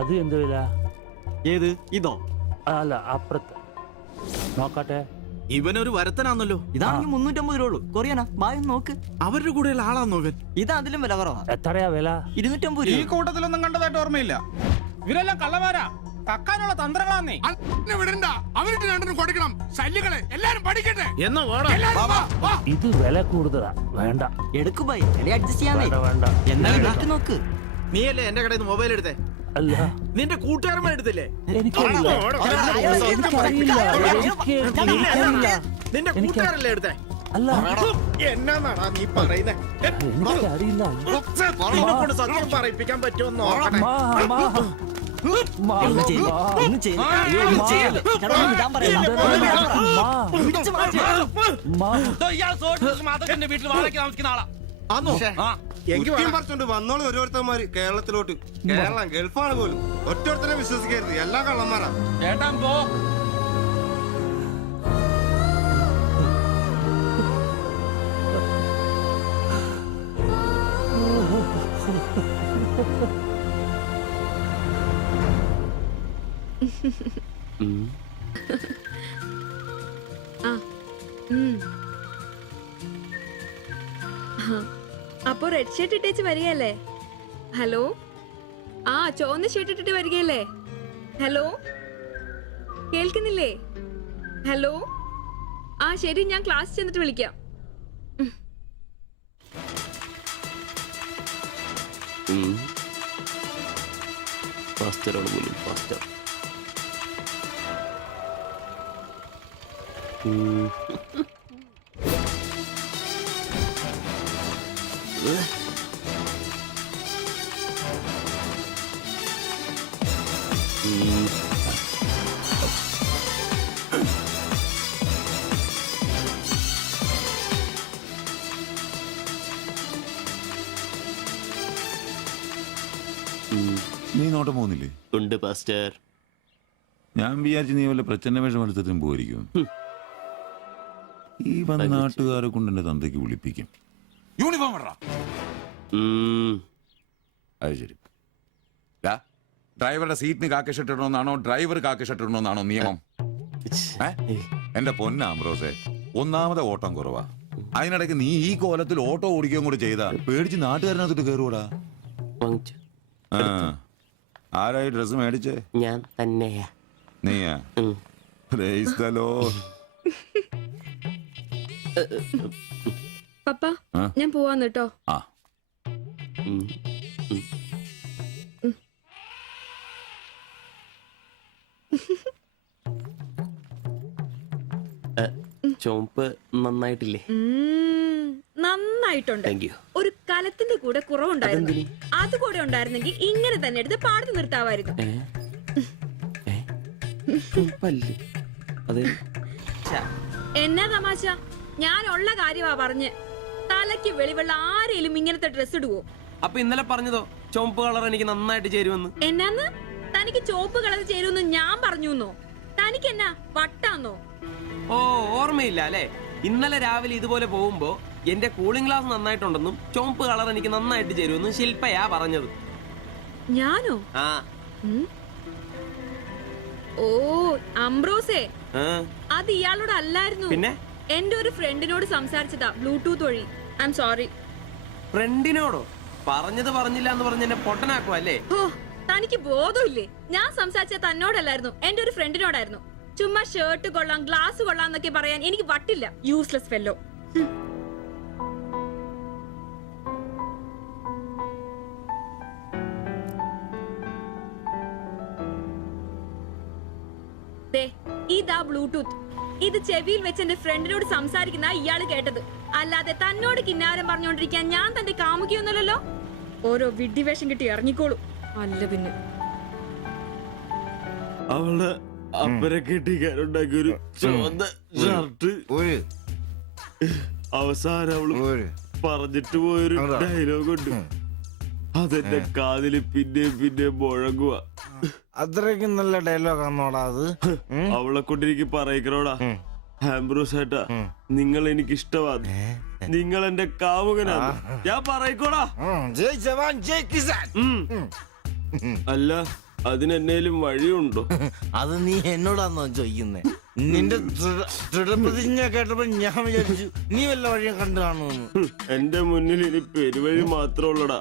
അത് എന്ത് വില? ഏത് ഇതോ? അല്ല, അപ്പുറത്ത് നോക്കട്ടെ. ഇവനൊരു വരത്തനാന്നല്ലോ. ഇതാണെങ്കിൽ 350 രൂപ ഉള്ളൂ. കൊറിയാനാ? ബായ് നോക്ക്. അവരുടെ കൂടെയുള്ള ആളാന്നോ ഇവൻ? ഇത് അതിലും വില കുറവാ. എത്രയാ വില? 250 രൂപ. ഈ കൂട്ടത്തിലൊന്നും കണ്ടതായിട്ട് ഓർമ്മയില്ല. ഇവരെല്ലാം കള്ളമാരാ. കക്കാനുള്ള തന്ത്രങ്ങളാന്നേ. കൊടുക്കണം. ശല്യങ്ങളെ എല്ലാരും പഠിക്കട്ടെ. എന്നാ ഇത് വില കൂടുതലാ. വേണ്ട, എടുക്കു ബൈ, അഡ്ജസ്റ്റ് ചെയ്യാൻ വേണ്ട. എന്നാ നോക്ക്. നീയല്ലേ എന്റെ കടയിൽ നിന്ന് മൊബൈൽ എടുത്തേ? അല്ല, നിന്റെ കൂട്ടുകാരന്മാർ എടുത്തില്ലേ? എനിക്കറിയില്ല. നിന്റെ കൂട്ടുകാരല്ലേ എടുത്തേ? അല്ല, എന്നാടാ നീ പറയുന്നേ? എനിക്കറിയില്ല. നിന്നെക്കൊണ്ട് സത്യം പറയിപ്പിക്കാൻ പറ്റുമെന്നോ? വീട്ടിൽ വാടകയ്ക്ക് താമസിക്കുന്ന ആളാ. വന്നോളൂ ഓരോരുത്തന്മാര് കേരളത്തിലോട്ട്. കേരളം ഗൾഫാണ് പോലും. ഒറ്റൊരുത്തനെ വിശ്വസിക്കരുത്, എല്ലാ കള്ളന്മാരാ. ചേട്ടാ പോ. അപ്പൊ റെഡ് ഷർട്ട് ഇട്ടേച്ച് വരികയല്ലേ? ഹലോ, ആ ചുവന്ന ഷർട്ട് ഇട്ടിട്ട് വരികയല്ലേ? ഹലോ, കേൾക്കുന്നില്ലേ? ഹലോ, ആ ശരി, ഞാൻ ക്ലാസ് ചെന്നിട്ട് വിളിക്കാം. നീ നോട്ടം പോകുന്നില്ലേ? ഉണ്ട് പാസ്റ്റർ. ഞാൻ വിചാരിച്ചു നീ വല്ല പ്രച്ഛന്ന വേഷം എടുത്തതും പോയിരിക്കും. ഈ വന്ന നാട്ടുകാരെ കൊണ്ട് എന്റെ തന്തയ്ക്ക് വിളിപ്പിക്കും. യൂണിഫോം ഇടറാ. അത് ശരി. ഡ്രൈവറുടെ സീറ്റിന് കാക്കി ഷർട്ട് ഇടണമെന്നാണോ ഡ്രൈവർ കാക്കി ഷർട്ട് ഇടണമെന്നാണോ നിയമം? എന്റെ പൊന്ന ആംബ്രോസേ, ഒന്നാമത്തെ ഓട്ടം കുറവാ. അതിനിടയ്ക്ക് നീ ഈ കോലത്തിൽ ഓട്ടോ ഓടിക്കുകയും കൂടി ചെയ്താ പേടിച്ച് നാട്ടുകാരനകത്തിട്ട് കയറൂടാ. ആരായി ഡ്രസ് മേടിച്ചേ? ഞാൻ തന്നെയാ. നീയാ? Praise the Lord. പപ്പ ഞാൻ പോവാന്ന് കേട്ടോ. ആ ചോപ്പ് നന്നായിട്ടില്ലേ? നന്നായിട്ടുണ്ട്. ഒരു കലത്തിന്റെ കൂടെ കുറവുണ്ടായിരുന്നു. അത് കൂടെ ഉണ്ടായിരുന്നെങ്കിൽ ഇങ്ങനെ തന്നെ എടുത്ത് പാടത്ത് നിർത്താമായിരുന്നു. എന്നാ തമാശ? ഞാൻ ഉള്ള കാര്യമാ പറഞ്ഞ്. തലയ്ക്ക് വെളിവുള്ള ആരെങ്കിലും ഇങ്ങനത്തെ ഡ്രസ് ഇടുവോ? അപ്പൊ ഇന്നലെ പറഞ്ഞതോ ചുവപ്പ് കളർ എനിക്ക് നന്നായിട്ട് ചേരുമെന്ന്? എന്നാന്ന്? തനിക്ക് ചോപ്പ് കളർ ചേരുമെന്ന് ഞാൻ പറഞ്ഞുന്നോ? തനിക്ക് എന്നാ വട്ടാന്നോ? ഓ, ഓർമ്മയില്ല അല്ലേ? ഇന്നലെ രാവിലെ ഇതുപോലെ പോകുമ്പോ എന്റെ കൂളിംഗ് ഗ്ലാസ് നന്നായിട്ടുണ്ടെന്നും ചുവപ്പ് കളർ എനിക്ക് നന്നായിട്ട് ചേരുമെന്നും ശില്പയാ പറഞ്ഞത്. ഞാനോ? ആ. ഓ അംബ്രോസേ, അത് ഇയാളോട് അല്ലായിരുന്നു. പിന്നെ എന്റെ ഒരു ഫ്രണ്ടിനോട് സംസാരിച്ചതാ ബ്ലൂടൂത്ത് വഴി. I am sorry. ഫ്രണ്ടിനോടോ? പറഞ്ഞത് പറഞ്ഞില്ല എന്ന് പറഞ്ഞ് എന്നെ പൊട്ടനാക്കുവല്ലേ? ഓ, തനിക്ക് ബോധമില്ലേ? ഞാൻ സംസാരിച്ച തന്നോടല്ലായിരുന്നു, എന്റെ ഒരു ഫ്രണ്ടിനോടായിരുന്നു. ചുമ്മാ ഷർട്ട് കൊള്ളാം ഗ്ലാസ് കൊള്ളാം എന്നൊക്കെ പറയാൻ എനിക്ക് വട്ടില്ല. Useless fellow. ഇതാ ബ്ലൂടൂത്ത്. ഇത് ചെവിയിൽ വെച്ച് എന്റെ ഫ്രണ്ടിനോട് സംസാരിക്കുന്ന ഇയാള് കേട്ടത്. അല്ലാതെ തന്നോട് കിന്നാരം പറഞ്ഞോണ്ടിരിക്കാൻ ഞാൻ തന്റെ കാമുകിയൊന്നുമല്ലല്ലോ. ഓരോ വിഡ്ഢിവേഷം കിട്ടി ഇറങ്ങിക്കോളൂ. അല്ല പിന്നെ അവളുടെ അപ്പനെ കെട്ടിക്കാരുണ്ടാക്കിയ ഒരു ചുവന്ന ഷർട്ട്, അവസാനം അവള് പറഞ്ഞിട്ട് പോയൊരു ഡയലോഗ് ഉണ്ട്. അതെന്റെ കാതില് പിന്നെ മുഴങ്ങുക. അത്രയ്ക്കും നല്ല ഡയലോഗ് ആണോടാ അത്? അവളെ കൊണ്ടിരിക്കും പറയിക്കണോടാ. ആംബ്രോസ് ഏട്ടാ, നിങ്ങൾ എനിക്ക് ഇഷ്ടമാണ്, നിങ്ങൾ എന്റെ കാമുകനാണ്, ഞാൻ പറയിക്കോടാ. അല്ല, അതിനെന്നേലും വഴിയുണ്ടോ? അത് നീ എന്നോടാന്നോ ചോദിക്കുന്നേ? നിന്റെ ദൃഢപ്രതിജ്ഞ കേട്ടപ്പോ ഞാൻ വിചാരിച്ചു നീ വല്ല വഴിയും കണ്ടു കാണുമെന്ന്. എന്റെ മുന്നിൽ ഇനി പെരുവഴി മാത്രമുള്ളടാ.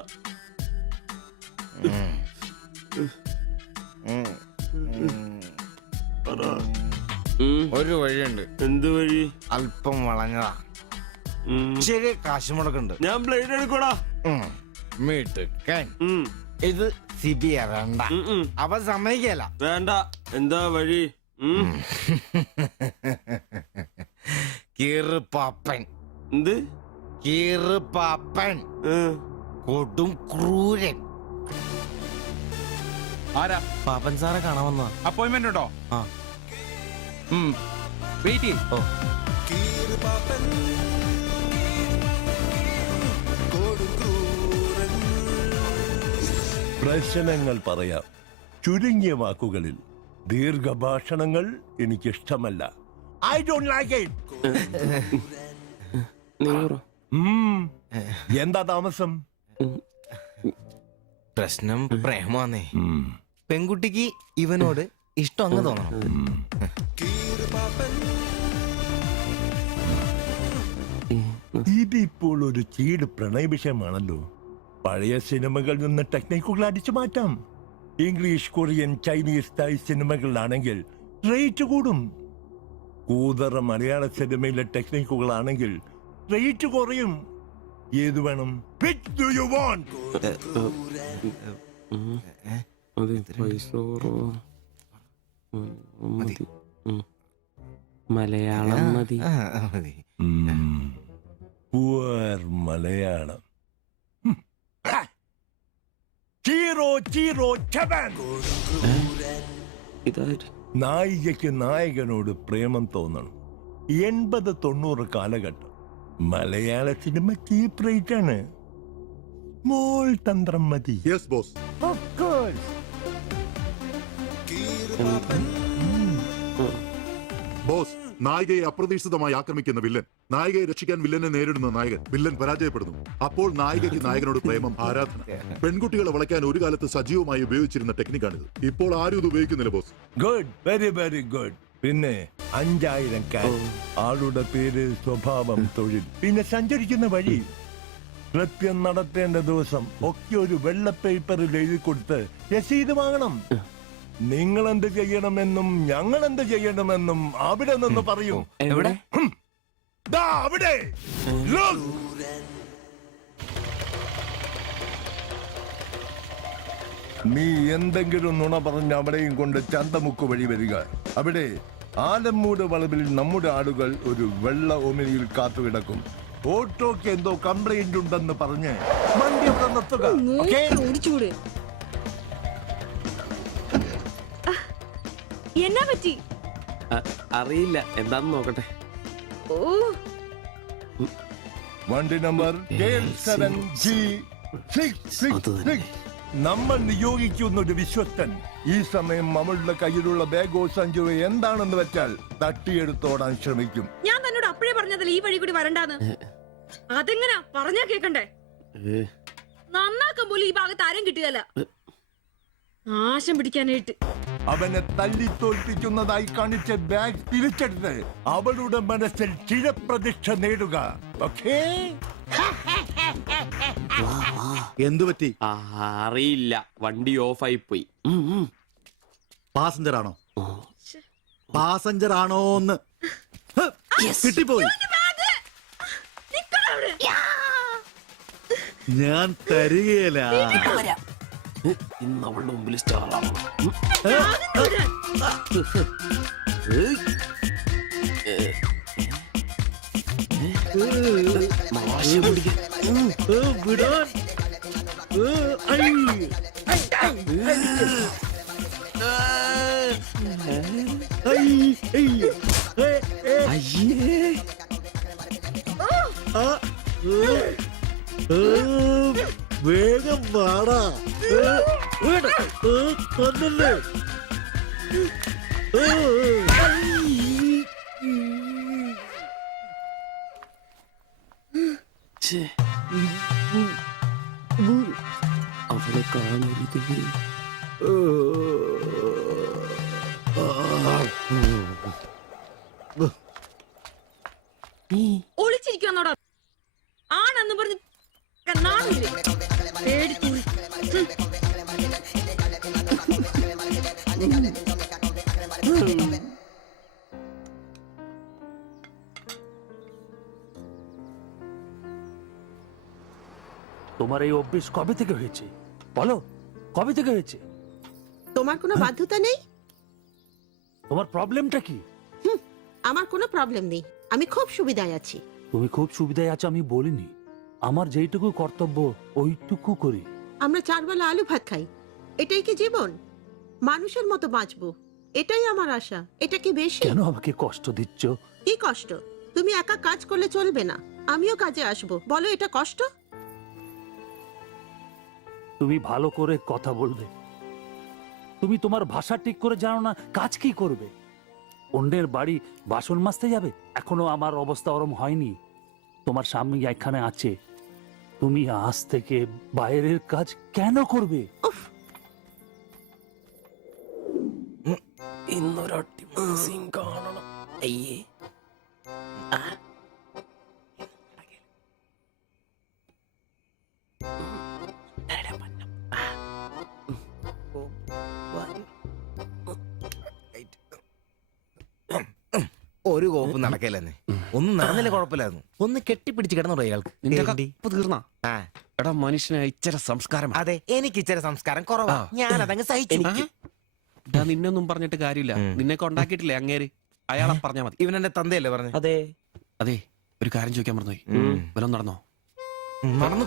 ഒരു വഴിയുണ്ട്. എന്ത് വഴി? അല്പം വളഞ്ഞതാ, ശരി കാശ് മുടക്കുണ്ട്. ഞാൻ ബ്ലേഡ് എടുക്കോടാ. മീട്ടുക്കാൻ ഇത് സിബി വേണ്ട, അവ സമ്മതിക്കല. വേണ്ട. എന്താ വഴി? കീറുപാപ്പൻ. എന്ത് കീറുപാപ്പൻ? കൊടും ക്രൂരൻ. ആരാ? പാപ്പൻ സാറെ കാണാൻ വന്ന. അപ്പോയിന്റ്മെന്റ് ഉണ്ടോ? ആ, വെയിറ്റ് ചെയ്യ്. ഓ, പ്രശ്നങ്ങൾ പറയാം ചുരുങ്ങിയ വാക്കുകളിൽ. ദീർഘഭാഷണങ്ങൾ എനിക്കിഷ്ടമല്ല. I don't like it. എന്താ താമസം? പ്രശ്നം പ്രേമാന്നേ. പെൺകുട്ടിക്ക് ഇവനോട് ഇഷ്ടം അങ്ങ് തോന്നണം. ഇതിപ്പോൾ ഒരു ചീട് പ്രണയ വിഷയമാണല്ലോ. പഴയ സിനിമകളിൽ നിന്ന് ടെക്നിക്കുകൾ അടിച്ചു മാറ്റാം. ഇംഗ്ലീഷ്, കൊറിയൻ, ചൈനീസ്, തായ് സിനിമകളിലാണെങ്കിൽ റേറ്റ് കൂടും. കൂതറ മലയാള സിനിമയിലെ ടെക്നിക്കുകളാണെങ്കിൽ റേറ്റ് കുറയും. ഏത് വേണം? Which do you want? Malayalam മതി. Poor മലയാളം. Chi Rho Chi Rho ചവൻ. നായികയ്ക്ക് നായകനോട് പ്രേമം തോന്നണം. 80-90 കാലഘട്ടം മലയാള സിനിമ ചീപ്പ് റേറ്റ് ആണ്. മോൾ തന്ത്രം മതി. Yes boss. Of course. Boss, നായികയെ അപ്രതീക്ഷിതമായി ആക്രമിക്കുന്ന വില്ലൻ, നായികയെ രക്ഷിക്കാൻ വില്ലനെ നേരിടുന്ന നായകൻ, വില്ലൻ പരാജയപ്പെടുന്നു. അപ്പോൾ നായികയ്ക്ക് നായകനോട് പ്രേമം, ആരാധന. പെൺകുട്ടികളെ വളയ്ക്കാൻ ഒരു കാലത്ത് സജീവമായി ഉപയോഗിച്ചിരുന്ന ടെക്നിക്കാണിത്. ഇപ്പോൾ ആരും ഇത് ഉപയോഗിക്കുന്നില്ല boss. Good, very very good. പിന്നെ 5000 ആളുടെ പേര്, സ്വഭാവം, തൊഴിൽ, പിന്നെ സഞ്ചരിക്കുന്ന വഴി, കൃത്യം നടത്തേണ്ട ദിവസം ഒക്കെ ഒരു വെള്ള പേപ്പറിൽ എഴുതി കൊടുത്ത് രസീത് വാങ്ങണം. നിങ്ങൾ എന്ത് ചെയ്യണമെന്നും ഞങ്ങൾ എന്ത് ചെയ്യണമെന്നും അവിടെ നിന്ന് പറയും. എവിടെ? ദാ അവിടെ. Look. നീ എന്തെങ്കിലും നുണ പറഞ്ഞ് അവിടെയും കൊണ്ട് ചന്തമുക്ക് വഴി വരിക. അവിടെ ആലമ്മൂട് വളവിൽ നമ്മുടെ ആളുകൾ ഒരു വെള്ള ഒമിനിയിൽ കാത്തുകിടക്കും. ഓട്ടോക്ക് എന്തോ കംപ്ലൈന്റ് ഉണ്ടെന്ന് പറഞ്ഞ് വണ്ടി അവിടെ നിർത്തുക. എന്നാ പറ്റി? അറിയില്ല, എന്താന്ന് നോക്കട്ടെ. വണ്ടി നമ്പർ K7G666. നമ്മൾ നിയോഗിക്കുന്ന ഒരു വിശ്വസ്തൻ ഈ സമയം നമ്മളുടെ കയ്യിലുള്ള ബാഗോ സഞ്ചോ എന്താണെന്ന് വെച്ചാൽ തട്ടിയെടുത്തോടാൻ ശ്രമിക്കും. ഞാൻ തന്നോട് അപ്പഴേ പറഞ്ഞതല്ലേ ഈ വഴി കൂടി വരണ്ടാന്ന്. അതെങ്ങനാ പറഞ്ഞാ കേക്കണ്ടേ? നന്നാക്കാൻ പോലും ഈ ഭാഗത്ത് ആരും കിട്ടുകയല്ല. നാശം പിടിക്കാനായിട്ട് അവനെ തല്ലി തോൽപ്പിക്കുന്നതായി കാണിച്ച ബാഗ് തിരിച്ചെടുത്ത് അവളുടെ മനസ്സിൽ ചിരപ്രതിഷ്ഠ നേടുക. ഓക്കേ? എന്തുപറ്റി? അറിയില്ല, വണ്ടി ഓഫായി പോയി. പാസഞ്ചർ ആണോ? പാസഞ്ചർ ആണോന്ന് കിട്ടിപ്പോയി. ഞാൻ തരികയില്ല. ഇന്ന് അവളുടെ മുമ്പിൽ സ്റ്റാറാണ്. വിടാൻ. വേഗം വാടാ. കൊന്നല്ലേ. അവളെ കാണരുത്. ഒളിച്ചിരിക്കുന്നോടാ ആണെന്ന് പറഞ്ഞ് നാണില്ലേ? പേടിച്ചു. তোমার এই অভ্যেস কবে থেকে হয়েছে বলো? কবে থেকে হয়েছে? তোমার কোনো বাধ্যতা নেই। তোমার প্রবলেমটা কি? আমার কোনো প্রবলেম নেই, আমি খুব সুবিধায় আছি। তুমি খুব সুবিধায় আছো আমি বলিনি, আমার যেইটুকু কর্তব্য ওইটুকু করি। আমরা 4 বেলা আলু ভাত খাই, এটাই কি জীবন? মানুষের মতো বাঁচবো, এটাই আমার আশা। এটা কি বেশি? কেন আমাকে কষ্ট দিচ্ছ? কি কষ্ট? তুমি একা কাজ করলে চলবে না, আমিও কাজে আসবো। বলো এটা কষ্ট? তুমি ভালো করে কথা বলবে। তুমি তোমার ভাষা ঠিক করে জানো না, কাজ কি করবে? অন্যের বাড়ি বাসন মাজতে যাবে? এখনো আমার অবস্থা ওরম হয়নি। তোমার স্বামী এখানে আছে, তুমি আজ থেকে বাইরের কাজ কেন করবে? ഇന്നൊരൊട്ടി സീൻ കാണണം. അയ്യേ, ഒരു കോപ്പും നടക്കില്ലെന്നേ. ഒന്നും നടന്നില്ല, കുഴപ്പമില്ലായിരുന്നു. ഒന്ന് കെട്ടിപ്പിടിച്ച് കിടന്നു അയാൾക്ക്. തീർന്നാ? എടാ, മനുഷ്യന് ഇച്ചിരി സംസ്കാരം. അതെ, എനിക്ക് ഇച്ചിരി സംസ്കാരം കുറവാ. ഞാൻ അതങ്ങ് സഹിച്ചു. നിന്നൊന്നും പറഞ്ഞിട്ട് കാര്യമില്ല. നിന്നെ കൊണ്ടാക്കിയിട്ടില്ലേ അങ്ങേര്? അയാളെ പറഞ്ഞാ മതി. ഇവൻ എന്റെ തന്തയല്ലേ പറഞ്ഞു? അതെ അതെ. ഒരു കാര്യം ചോദിക്കാൻ മറന്നുപോയി. വല്ലതും നടന്നോ? നടന്നു.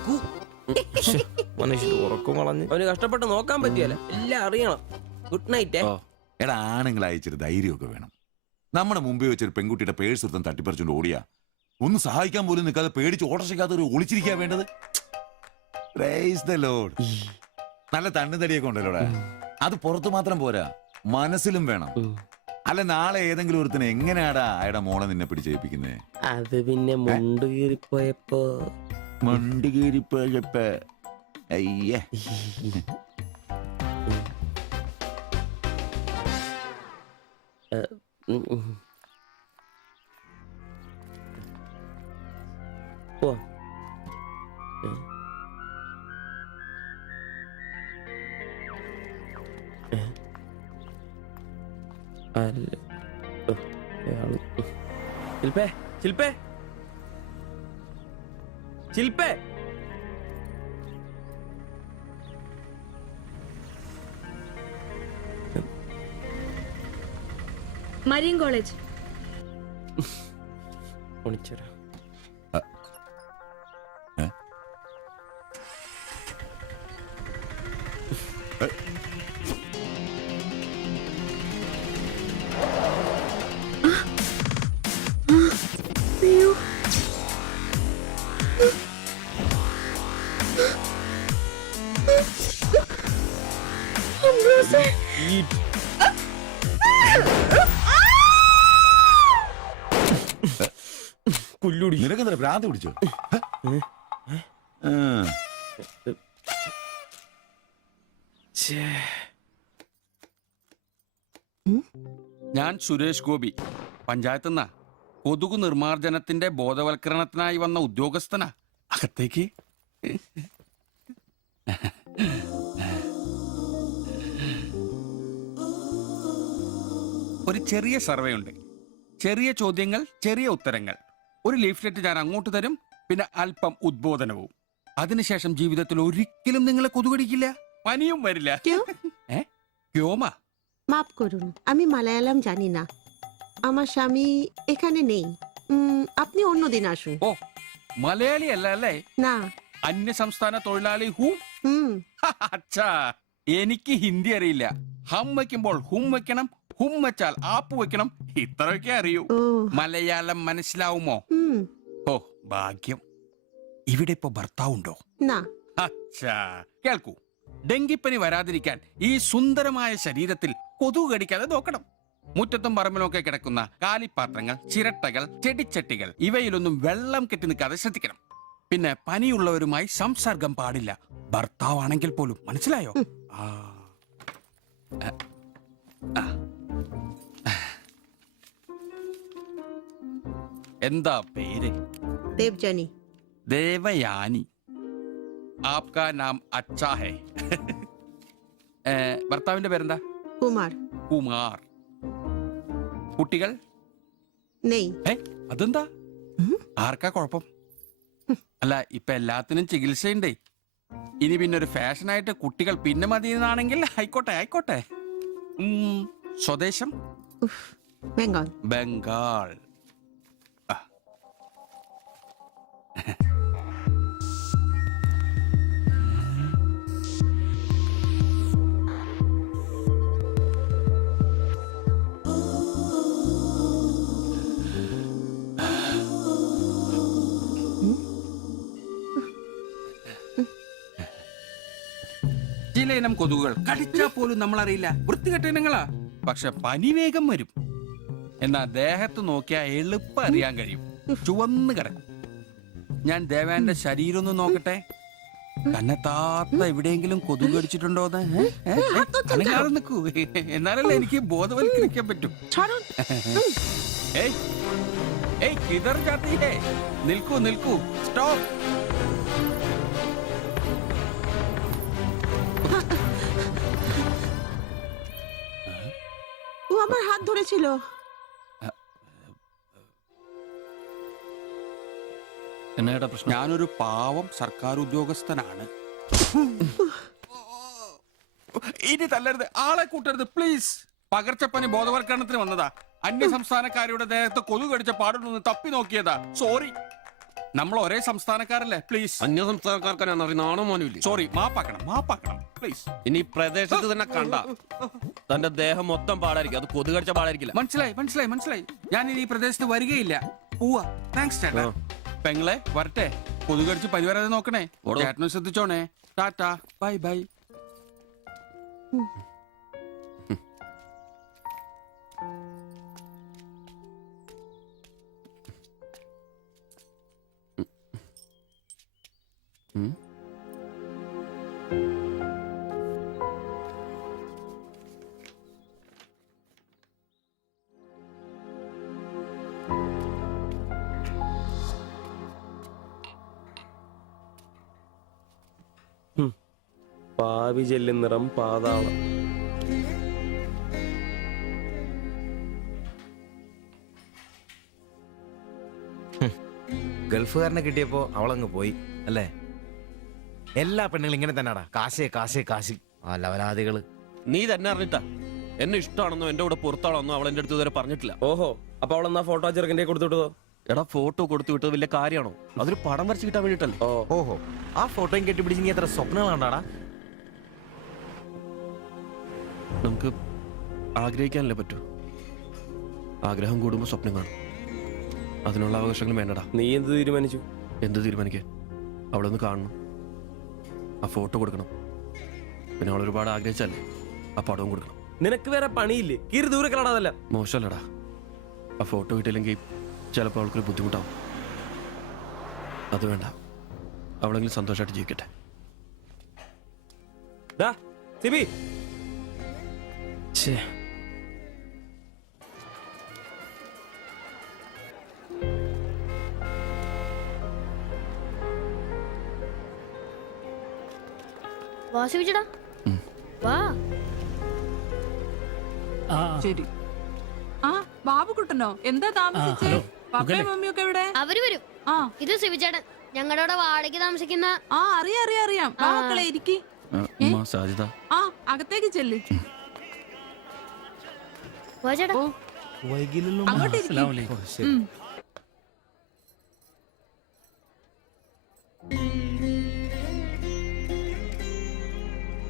മനുഷ്യർ ഉറക്കം കളഞ്ഞ് അവന് കഷ്ടപ്പെട്ട് നോക്കാൻ പറ്റിയല്ല, എല്ലാം അറിയണം. Good night. എടാ, ആണുങ്ങളായി ഇച്ചിരി ധൈര്യമൊക്കെ വേണം. നമ്മുടെ മുമ്പിൽ വെച്ചൊരു പെൺകുട്ടിയുടെ പേഴ്സ് എടുത്തും തട്ടിപ്പറിച്ചുകൊണ്ട് ഓടിയാ ഒന്ന് സഹായിക്കാൻ പോലും നിൽക്കാതെ പേടിച്ച് ഓട്ടർഷയ്ക്കകത്ത് ഒരു ഒളിച്ചിരിക്കാ വേണ്ടത്. Praise the Lord. നല്ല തണ്ണുതടിയൊക്കെ ഉണ്ടല്ലോടെ. അത് പുറത്തു മാത്രം പോരാ, മനസ്സിലും വേണം. അല്ല നാളെ ഏതെങ്കിലും ഒരുത്തിന് എങ്ങനെയാടാ അയാളുടെ മോളെ നിന്നെ പിടിച്ചേൽപ്പിക്കുന്നേ? അത് പിന്നെ മുണ്ട് കീറിപ്പോയപ്പോ മണ്ടി കീറിപ്പോയപ്പോ അയ്യേ. പോ. ശില്പേ ശില്പേ ശില്പേ മരിയൻ കോളേജ്. വിളിച്ചോരാ. നിനക്കെന്താ ഭ്രാന്ത് പിടിച്ചോ? ഞാൻ സുരേഷ് ഗോപി, പഞ്ചായത്ത് നിന്നാ. കൊതുകു നിർമാർജനത്തിന്റെ ബോധവൽക്കരണത്തിനായി വന്ന ഉദ്യോഗസ്ഥനാ. അകത്തേക്ക്. ഒരു ചെറിയ സർവേ ഉണ്ട്. ചെറിയ ചോദ്യങ്ങൾ, ചെറിയ ഉത്തരങ്ങൾ. ഒരു ലീഫ്ലെറ്റ് ഞാൻ അങ്ങോട്ട് തരും, പിന്നെ അല്പം ഉദ്ബോധനവും. അതിനുശേഷം ജീവിതത്തിൽ ഒരിക്കലും നിങ്ങളെ കൊതുകടിക്കില്ല, പനിയും വരില്ല. ക്യോമാ? মাফ করুন, আমি মালায়ালাম জানি না। আমার স্বামী এখানে নেই। আপনি অন্যদিন আসুন। ഓ, മലയാളി അല്ല അല്ലേ? না। അന്യ സംസ്ഥാന തൊഴിലാളി ഹൂ? അച്ഛാ, എനിക്ക് ഹിന്ദി അറിയില്ല. ഹം വയ്ക്കുമ്പോൾ ഹും വെക്കണം, ഹും വെച്ചാൽ ആപ്പ് വെക്കണം, ഇത്രയൊക്കെ അറിയൂ. മലയാളം മനസ്സിലാവുമോ? ഓ ഭാഗ്യം. ഇവിടെ ഇപ്പൊ ഭർത്താവുണ്ടോ? അച്ഛാ കേൾക്കൂ, ഡെങ്കിപ്പനി വരാതിരിക്കാൻ ഈ സുന്ദരമായ ശരീരത്തിൽ കൊതുക് കടിക്കാതെ നോക്കണം. മുറ്റത്തും പറമ്പിലൊക്കെ കിടക്കുന്ന കാലിപ്പാത്രങ്ങൾ, ചിരട്ടകൾ, ചെടിച്ചട്ടികൾ ഇവയിലൊന്നും വെള്ളം കെട്ടി നിൽക്കാതെ ശ്രദ്ധിക്കണം. പിന്നെ പനിയുള്ളവരുമായി സംസർഗം പാടില്ല, ഭർത്താവാണെങ്കിൽ പോലും. മനസ്സിലായോ? എന്താ പേര്? ദേവ്ജാനി. ദേവയാനി. ആപ്കാ നാം അച്ഛാ ഹൈ. ഭർത്താവിന്റെ പേരെന്താ? കുമാർ. കുമാർ. കുട്ടികൾ? അതെന്താ? ആർക്കാ കുഴപ്പം? അല്ല, ഇപ്പൊ എല്ലാത്തിനും ചികിത്സയുണ്ടേ. ഇനി പിന്നെ ഒരു ഫാഷനായിട്ട് കുട്ടികൾ പിന്നെ മതി എന്നാണെങ്കിൽ ആയിക്കോട്ടെ ആയിക്കോട്ടെ. സ്വദേശം? ബംഗാൾ. ബംഗാൾ. ചില ഇനം കൊതുകുകൾ കടിച്ചാ പോലും നമ്മൾ അറിയില്ല, വൃത്തികെട്ട ഇനങ്ങളാ. പക്ഷെ പനി വേഗം വരും. എന്നാ ദേഹത്ത് നോക്കിയാ എളുപ്പം അറിയാൻ കഴിയും, ചുവന്ന് കിടക്കും. ഞാൻ ദേവാന്റെ ശരീരം ഒന്ന് നോക്കട്ടെ. കന്നെത്താത്ത എവിടെയെങ്കിലും കൊതുക് കടിച്ചിട്ടുണ്ടോന്ന് അനങ്ങാതെ നിൽക്കൂ, എന്നാലല്ലേ എനിക്ക് ബോധവൽക്കരിക്കാൻ പറ്റും. കിതർ ജാത്തി ഹേ. നിൽക്കൂ നിൽക്കൂ, സ്റ്റോപ്പ്. ও আমার হাত ধরেছিল। ഞാനൊരു പാവം സർക്കാർ ഉദ്യോഗസ്ഥനാണ്. ഇനി തല്ലരുത്, ആളെ കൂട്ടരുത് പ്ലീസ്. പകർച്ചപ്പനി ബോധവൽക്കരണത്തിന് വന്നതാ. അന്യ സംസ്ഥാനക്കാരുടെ ദേഹത്ത് കൊതുക് കടിച്ച പാടുണ്ടെന്ന് തപ്പി നോക്കിയതാ. സോറി. നമ്മൾ ഒരേ സംസ്ഥാനക്കാരല്ലേ, പ്ലീസ്. അന്യ സംസ്ഥാനക്കാർക്ക് നാണോ മോനുമില്ല. സോറി, മാപ്പാക്കണം മാപ്പാക്കണം പ്ലീസ്. ഇനി പ്രദേശത്ത് തന്നെ കണ്ട തന്റെ ദേഹം മൊത്തം പാടായിരിക്കും, അത് കൊതുക് കടിച്ച പാടായിരിക്കില്ല. മനസ്സിലായി മനസ്സിലായി മനസ്സിലായി. ഞാൻ ഇനി ഈ പ്രദേശത്ത് വരികയില്ല. പോവാ. താങ്ക്സ് ചേട്ടാ. പെങ്ങളെ വരട്ടെ. കൊതുക് കടിച്ച് പനി വരാതെ നോക്കണേ. ചേട്ടനും ശ്രദ്ധിച്ചോണേ. Tata, bye bye. പാവി ജെല്ലും നിറം പാതാളം. ഗൾഫുകാരനെ കിട്ടിയപ്പോ അവളങ്ങ് പോയി അല്ലേ? എല്ലാ പെണ്ണുങ്ങളും ഇങ്ങനെ തന്നെയാടാ, കാശേ കാശേ കാശ്. ആ ലവലാദികള്. നീ തന്നെ അറിഞ്ഞിട്ടാ എന്നെ ഇഷ്ടമാണെന്നോ എന്റെ കൂടെ പുറത്താണെന്നോ അവൾ എന്റെ അടുത്ത് ഇതുവരെ പറഞ്ഞിട്ടില്ല. ഓഹോ, അപ്പൊ അവൾ എന്നാ ഫോട്ടോ ചെറുക്കൻ്റെ കൊടുത്തുവിട്ടതോ? എടാ, ഫോട്ടോ കൊടുത്തു വിട്ടത് വലിയ കാര്യമാണോ? അതൊരു പടം വരച്ച് കിട്ടാൻ വേണ്ടിട്ടല്ലേ. ഓഹോ, ആ ഫോട്ടോയും കെട്ടിപ്പിടിച്ച് നീ എത്ര സ്വപ്നങ്ങൾ കണ്ടാടാ? നമുക്ക് ആഗ്രഹിക്കാനല്ലേ പറ്റൂ. ആഗ്രഹം കൂടുമ്പോ സ്വപ്നം കാണും. അതിനുള്ള അവകാശങ്ങൾ വേണ്ടടാ. നീ എന്ത് തീരുമാനിച്ചു? എന്ത് തീരുമാനിക്കാൻ? അവളൊന്ന് കാണണം, ആ ഫോട്ടോ കൊടുക്കണം, പിന്നെ അവൾ ഒരുപാട് ആഗ്രഹിച്ചല്ലേ ആ പടവും കൊടുക്കണം. നിനക്ക് വേറെ പണിയില്ലേ? കീറി ദൂരെ കളടാതല്ല. മോശമല്ലടാ, ആ ഫോട്ടോ കിട്ടിയില്ലെങ്കിൽ ചിലപ്പോൾ അവൾക്കൊരു ബുദ്ധിമുട്ടാവും. അത് വേണ്ട, അവളെങ്കിലും സന്തോഷമായിട്ട് ജീവിക്കട്ടെ. വാസിവിച്ചടാ വാ. ശരി. ആ ബാബുക്കുട്ടനോ, എന്താ താമസിച്ചേ? പപ്പയും മമ്മിയൊക്കെ എവിടെ? അവര് വരും. ഇത് സിവിചേട്ടൻ, ഞങ്ങളുടെ വാടകയ്ക്ക് താമസിക്കുന്ന. ആ അറിയാം അറിയാം അറിയാം. മക്കളെ ഇരിക്കി. ആ അകത്തേക്ക് ചെല്ല്. അങ്ങോട്ട്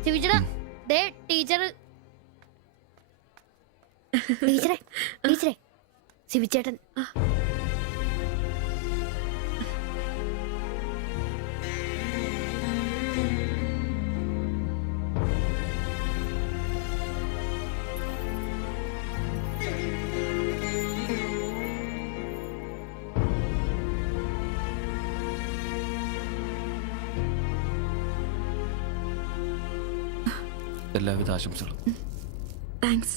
സിവിചേട്ടാ, ദേ ടീച്ചർ. ടീച്ചറെ ടീച്ചറെ, സിവിചേട്ടൻ. എല്ലാവിധ ആശംസകളും. താങ്ക്സ്.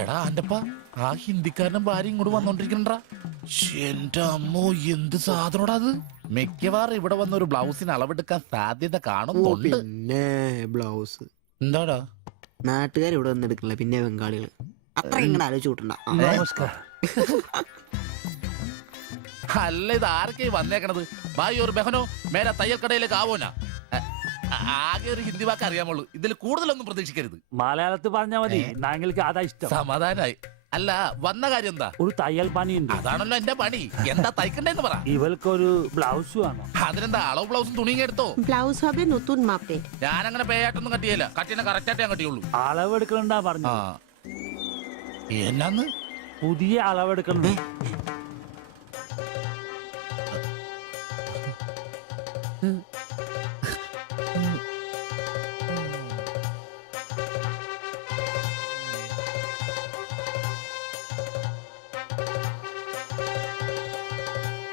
എടാ ആന്റപ്പ, ആ ഹിന്ദിക്കാരനും ഭാര്യ ഇങ്ങോട്ട് വന്നോണ്ടിരിക്കണ്ടാ. എന്റെ അമ്മോ, എന്ത് സാധനോടാ അത്! മിക്കവാറും ഇവിടെ വന്ന ഒരു ബ്ലൗസിന് അളവെടുക്കാൻ സാധ്യത കാണുന്നുണ്ട്. പിന്നെ ബ്ലൗസ് എന്താടാ നാട്ടുകാർ ഇവിടെ വന്ന് എടുക്കണില്ല, പിന്നെ ബംഗാളികൾ. അത്ര ഇങ്ങനെ ആലോചിച്ച് കൂട്ടണ്ട. അല്ല, ഇത് ആരൊക്കെയായി വന്നേക്കണത്? ഭായി ഒരു ബഹനോ മേരെ തയ്യൽ കടയിലേക്ക് ആവോനാ. ആകെ ഒരു ഹിന്ദി വാക്ക് അറിയാമുള്ളൂ, ഇതിൽ കൂടുതലൊന്നും പ്രതീക്ഷിക്കരുത്. മലയാളത്തിൽ പറഞ്ഞാൽ മതി, ഞങ്ങൾക്ക് അതാ ഇഷ്ടം. സമാധാനായി. അല്ല, വന്ന കാര്യം എന്താ? ഒരു തയ്യൽ പണിയുണ്ട്. അതാണല്ലോ എന്റെ പണി. എന്താ തയ്ക്കണ്ടേന്ന് പറ. ഇവൾക്കൊരു ബ്ലൗസ് വേണം. അതിനെന്താ അളവ് ബ്ലൗസും തുണിയും എടുത്തോ? ব্লাউজ হবে নতুন মাপে। ഞാനങ്ങനെ പേയായിട്ടൊന്നും കട്ടിയല്ല, കട്ടിനെ കറക്റ്റ് ആയിട്ട് ഞാൻ കട്ടിയുള്ളൂ. അളവെടുക്കണ്ടാ പറഞ്ഞു. എന്നാന്ന്? പുതിയ അളവെടുക്കണ്ടേ?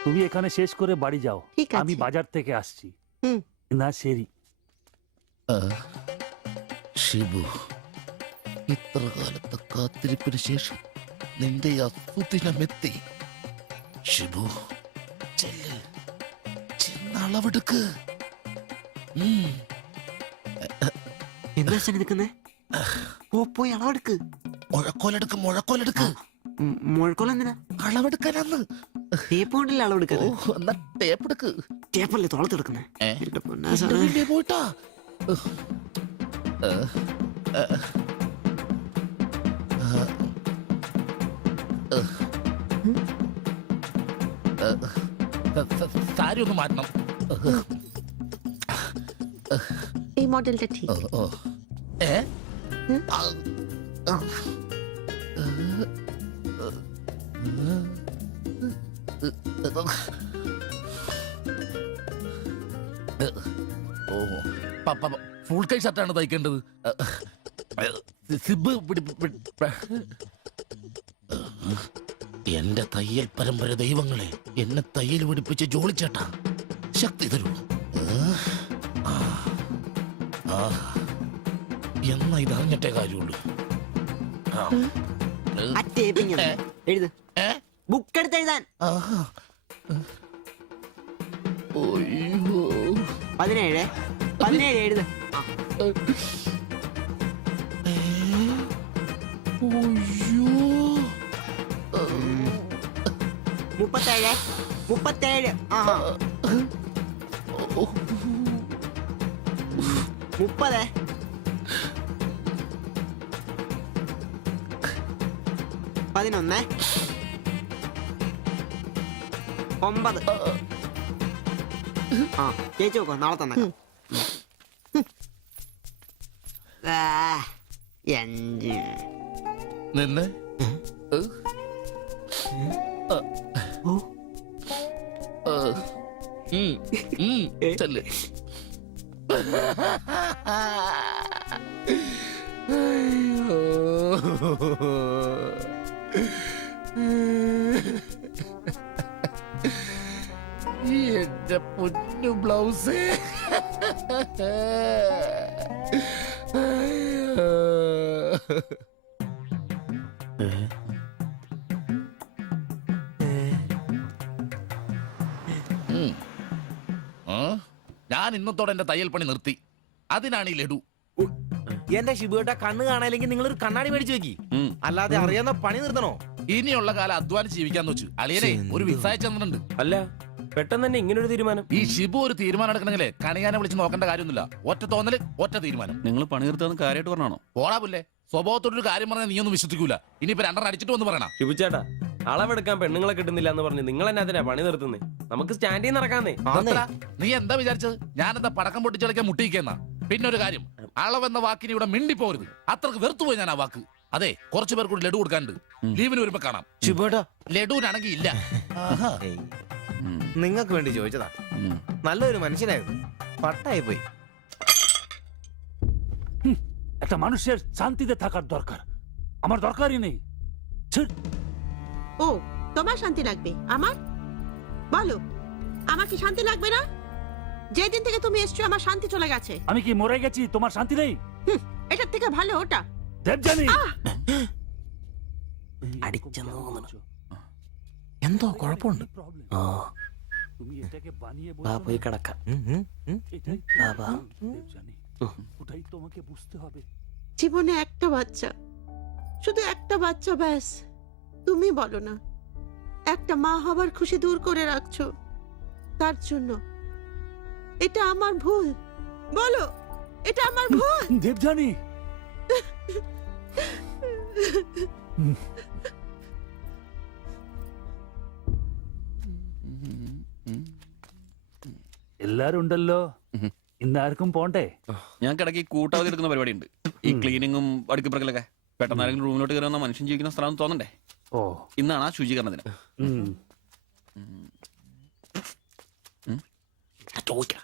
তুমি এখানে শেষ করে বাড়ি যাও, আমি বাজার থেকে আসছি। না ശരി. ഷിബു, ഇത്ര കാലത്തെ കാത്തിരിപ്പിന് ശേഷം നിന്റെ അസുദിനമെത്തി. ഷിബു, ചെന്നളവെടുക്ക്. എന്താ നിൽക്കുന്നേ? പോയി അളവെടുക്ക്. മുഴക്കോലെടുക്ക്, മുഴക്കോലെടുക്ക്. മുഴക്കോൽ എന്തിനാ? അളവെടുക്കാനാന്ന്. ടേപ്പ് കൊണ്ടല്ലേ അളവെടുക്കാറ്? എന്നാ ടേപ്പ് എടുക്ക്. ടേപ്പല്ലേ തോളത്തെടുക്കുന്നേ? പോയിട്ടാ സാരി ഒന്ന് മാറ്റണം. এই মডেলটা ঠিক। ഏ ഫുൾ കൈ ഷർട്ടാണ് തയ്ക്കേണ്ടത്. സിബ് എന്റെ തയ്യൽ പരമ്പര ദൈവങ്ങളെ, എന്നെ തയ്യൽ പിടിപ്പിച്ച് ജോളിച്ചേട്ടാ ശക്തി തരൂ. എന്നാ ഇത് അറിഞ്ഞിട്ടേ കാര്യമുള്ളൂ. എഴുത്, ബുക്ക് എടുത്ത് എഴുതാൻ. 17 എഴുത്. 37. 30. 11. 9. ചേച്ചി നോക്കോ, നാളെ തന്നെ. 5. നിന്ന് ചെല്ല്. എന്റെ പൊന്നു ബ്ലൗസ്. ഞാൻ ഇന്നത്തോടെ എന്റെ തയ്യൽ പണി നിർത്തി. അതിനാണ് ഈ ലഡു. എന്റെ ഷിബുട്ട കണ്ണ് കാണാനില്ലെങ്കിൽ നിങ്ങൾ ഒരു കണ്ണാടി മേടിച്ചു വെക്കി, അല്ലാതെ അറിയാവുന്ന പണി നിർത്തണോ? ഇനിയുള്ള കാലം അധ്വാനിച്ച് ജീവിക്കാന്ന് വെച്ചു. അളിയനെ ഒരു വിസായ ചന്ദ്രനുണ്ട്. അല്ല, പെട്ടെന്ന് തന്നെ ഇങ്ങനെ ഒരു തീരുമാനം. ഈ ഷിബു ഒരു തീരുമാനം എടുക്കണമെങ്കിലേ കണിയാനെ വിളിച്ച് നോക്കേണ്ട കാര്യമൊന്നുമില്ല. ഒറ്റ തോന്നല്, ഒറ്റ തീരുമാനം. നിങ്ങൾ പണി നിർത്താന്ന് കാര്യമായിട്ട് പറഞ്ഞാണോ? പോടാ പുല്ലേ, സ്വഭാവത്തോടൊരു കാര്യം പറഞ്ഞാൽ നീ ഒന്നും വിശ്വസിക്കൂല. ഇനിയിപ്പോ രണ്ടെണ്ണം അടിച്ചിട്ട് വന്ന് പറയണം. ഷിബുച്ചേട്ടാ, അളവെടുക്കാൻ പെണ്ണുങ്ങളെ കിട്ടുന്നില്ല എന്ന് പറഞ്ഞ് നിങ്ങൾ തന്നെ അതിനാ പണി നിർത്തുന്നേ. നമുക്ക് സ്റ്റാൻഡിൽ നടക്കാന്നേ. നീ എന്താ വിചാരിച്ചത്? ഞാനെന്താ പടക്കം പൊട്ടിച്ചടക്കാൻ മുട്ടിയിക്കുന്ന? പിന്നെ ഒരു കാര്യം, അളവെന്ന വാക്കിന് ഇവിടെ മിണ്ടിപ്പോരുത്. അത്രക്ക് വെറുത്തുപോയി ഞാൻ ആ വാക്ക്. അതെ, കുറച്ചു പേർ കൂടി ലഡു കൊടുക്കാനുണ്ട്. ലീവിന് വരുമ്പോ കാണാം. ലഡുവിനാണെങ്കിൽ ഇല്ല. നിങ്ങൾക്ക് വേണ്ടി ചോദിച്ചതാ. നല്ലൊരു മനുഷ്യനായിരുന്നു, പട്ടായി പോയി. একটা মানুষের শান্তিতে থাকার দরকার, আমার দরকারই নেই। ও, তোমার শান্তি লাগবে? আমার বলো, আমার কি শান্তি লাগবে না? যেদিন থেকে তুমি এসছো আমার শান্তি চলে গেছে। আমি কি মরে গেছি? তোমার শান্তি নেই? এটার থেকে ভালো ওটা। দেবজানি, എന്തോ കുഴപ്പമുണ്ട്. তুমি এটাকে বানিয়ে പോയി കിടക്കാം. ওটাই তোমাকে বুঝতে হবে। জীবনে একটা বাচ্চা, শুধু একটা বাচ্চা, ব্যাস। তুমি বলো না, একটা মা হবার খুশি দূর করে রাখছো, তার জন্য এটা আমার ভুল? বলো, এটা আমার ভুল? দেবজানি, എല്ലാരും ഉണ്ടല്ലോ, ഇന്നാർക്കും പോണ്ടേ? ഞങ്ങൾക്ക് ഇടയ്ക്ക് കൂട്ടാതെ എടുക്കുന്ന പരിപാടി ഉണ്ട്. ഈ ക്ലീനിങ്ങും അടുക്കപ്പുറക്കലൊക്കെ. പെട്ടെന്ന് ആരെങ്കിലും റൂമിലോട്ട് കയറുന്ന മനുഷ്യൻ ജീവിക്കുന്ന സ്ഥലം തോന്നണ്ടേ? ഓ, ഇന്നാണ് ആ ശുചീകരണ ദിനം. ചോദിക്കണോ?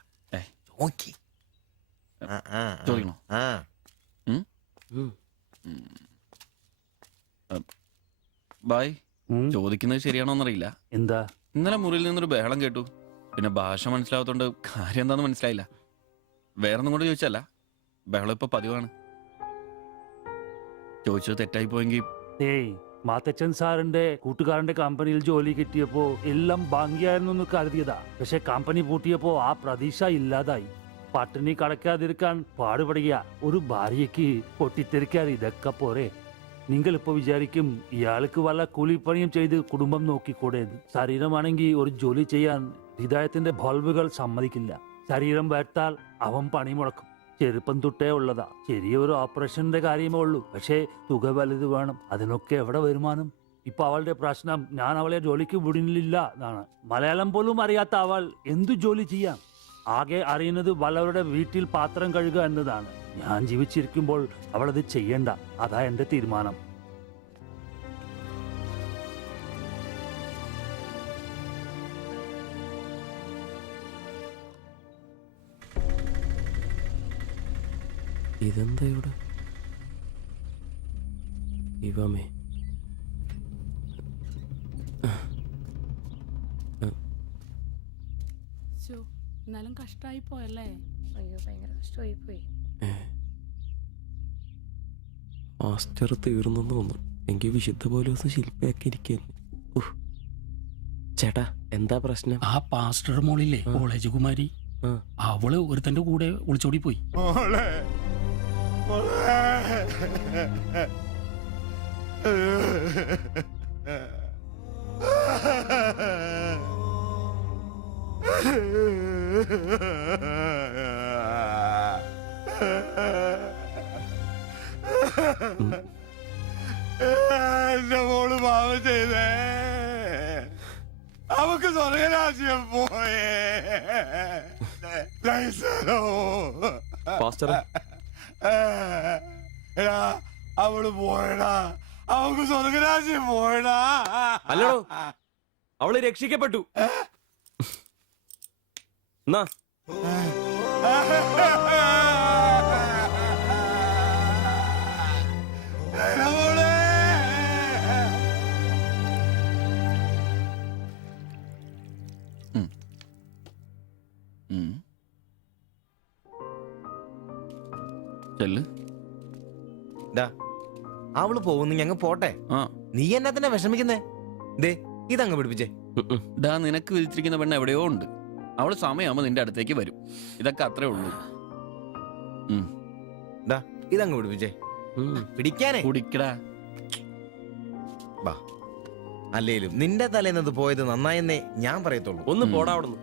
ബായ്, ചോദിക്കുന്നത് ശരിയാണോന്നറിയില്ല. എന്താ? ഇന്നലെ മുറിയിൽ നിന്നൊരു ബഹളം കേട്ടു. പിന്നെ ഭാഷ മനസ്സിലാവാത്തോണ്ട് കാര്യം എന്താന്ന് മനസ്സിലായില്ല. വേറൊന്നും കൊണ്ട് ചോദിച്ചല്ല, ബഹളം ഇപ്പൊ പതിവാണ്. ചോദിച്ചത് തെറ്റായി പോയെങ്കിൽ. ഏയ്, മാത്തച്ചൻ സാറിന്റെ കൂട്ടുകാരന്റെ കമ്പനിയിൽ ജോലി കിട്ടിയപ്പോ എല്ലാം ഭാഗ്യായിരുന്നു കരുതിയതാ. പക്ഷെ കമ്പനി പൂട്ടിയപ്പോ ആ പ്രതീക്ഷ ഇല്ലാതായി. പട്ടിണി കടക്കാതിരിക്കാൻ പാടുപെടുക. ഒരു ഭാര്യയ്ക്ക് പൊട്ടിത്തെറിക്കാൻ ഇതൊക്കെ പോരെ? നിങ്ങൾ ഇപ്പൊ വിചാരിക്കും ഇയാൾക്ക് വല്ല കൂലിപ്പണിയും ചെയ്ത് കുടുംബം നോക്കിക്കൂടെ? ശരീരമാണെങ്കിൽ ഒരു ജോലി ചെയ്യാൻ ഹൃദയത്തിന്റെ ബൾബുകൾ സമ്മതിക്കില്ല. ശരീരം വേർത്താൽ അവൻ പണി മുടക്കും. ചെറുപ്പം തൊട്ടേ ഉള്ളതാ. ചെറിയൊരു ഓപ്പറേഷന്റെ കാര്യമേ ഉള്ളൂ. പക്ഷേ തുക വലുത് വേണം. അതിനൊക്കെ എവിടെ വരുമാനം? ഇപ്പൊ അവളുടെ പ്രശ്നം ഞാൻ അവളെ ജോലിക്ക് വിടുന്നില്ല എന്നാണ്. മലയാളം പോലും അറിയാത്ത അവൾ എന്തു ജോലി ചെയ്യാം? ആകെ അറിയുന്നത് വല്ലവരുടെ വീട്ടിൽ പാത്രം കഴുകുക എന്നതാണ്. ഞാൻ ജീവിച്ചിരിക്കുമ്പോൾ അവളത് ചെയ്യണ്ട. അതാ എന്റെ തീരുമാനം. ഇതെന്താ ഇവിടെ? ഇവമേ എന്നാലും കഷ്ടായി പോയല്ലേ? അയ്യോ ഭയങ്കര കഷ്ടമായി പോയി. മാസ്റ്റർ തീർന്നെന്ന് തോന്നുന്നു. എങ്കിൽ വിശുദ്ധ പോലെ ദിവസം ശില്പയാക്കി ഇരിക്കുന്നു. ചേട്ടാ എന്താ പ്രശ്നം? ആ പാസ്റ്റർ മോളില്ലേ കോളേജ് കുമാരി, അവള് ഒരുത്തന്റെ കൂടെ ഒളിച്ചോടി പോയി. എന്റെ മോള് പാവം ചെയ്തേ. അവക്ക് സ്വർഗരാജ്യം പോയേ. എടാ അവള് പോയടാ. അവക്ക് സ്വർഗരാജ്യം പോയടാ. അല്ലടോ, അവള് രക്ഷിക്കപ്പെട്ടു. എന്നാ അവള് പോകുന്നു, ഞങ്ങ പോട്ടെ. നീ എന്നാ തന്നെ വിഷമിക്കുന്നേ? ദേ ഇതങ്ങ് പിടിപ്പിച്ചേ. നിനക്ക് വിളിച്ചിരിക്കുന്ന പെണ്ണ് എവിടെയോ ഉണ്ട്. അവള് സമയമാകുമ്പോ നിന്റെ അടുത്തേക്ക് വരും. ഇതൊക്കെ അത്രേ ഉള്ളൂ. ഇതങ്ങ് പിടിപ്പിച്ചേ. പിടിക്കാനേ കുടിക്കടാ. ബാ, അല്ലേലും നിന്റെ തലേന്നത് പോയത് നന്നായെന്നേ ഞാൻ പറയത്തുള്ളൂ. ഒന്ന് പോടാ അവിടുന്ന്.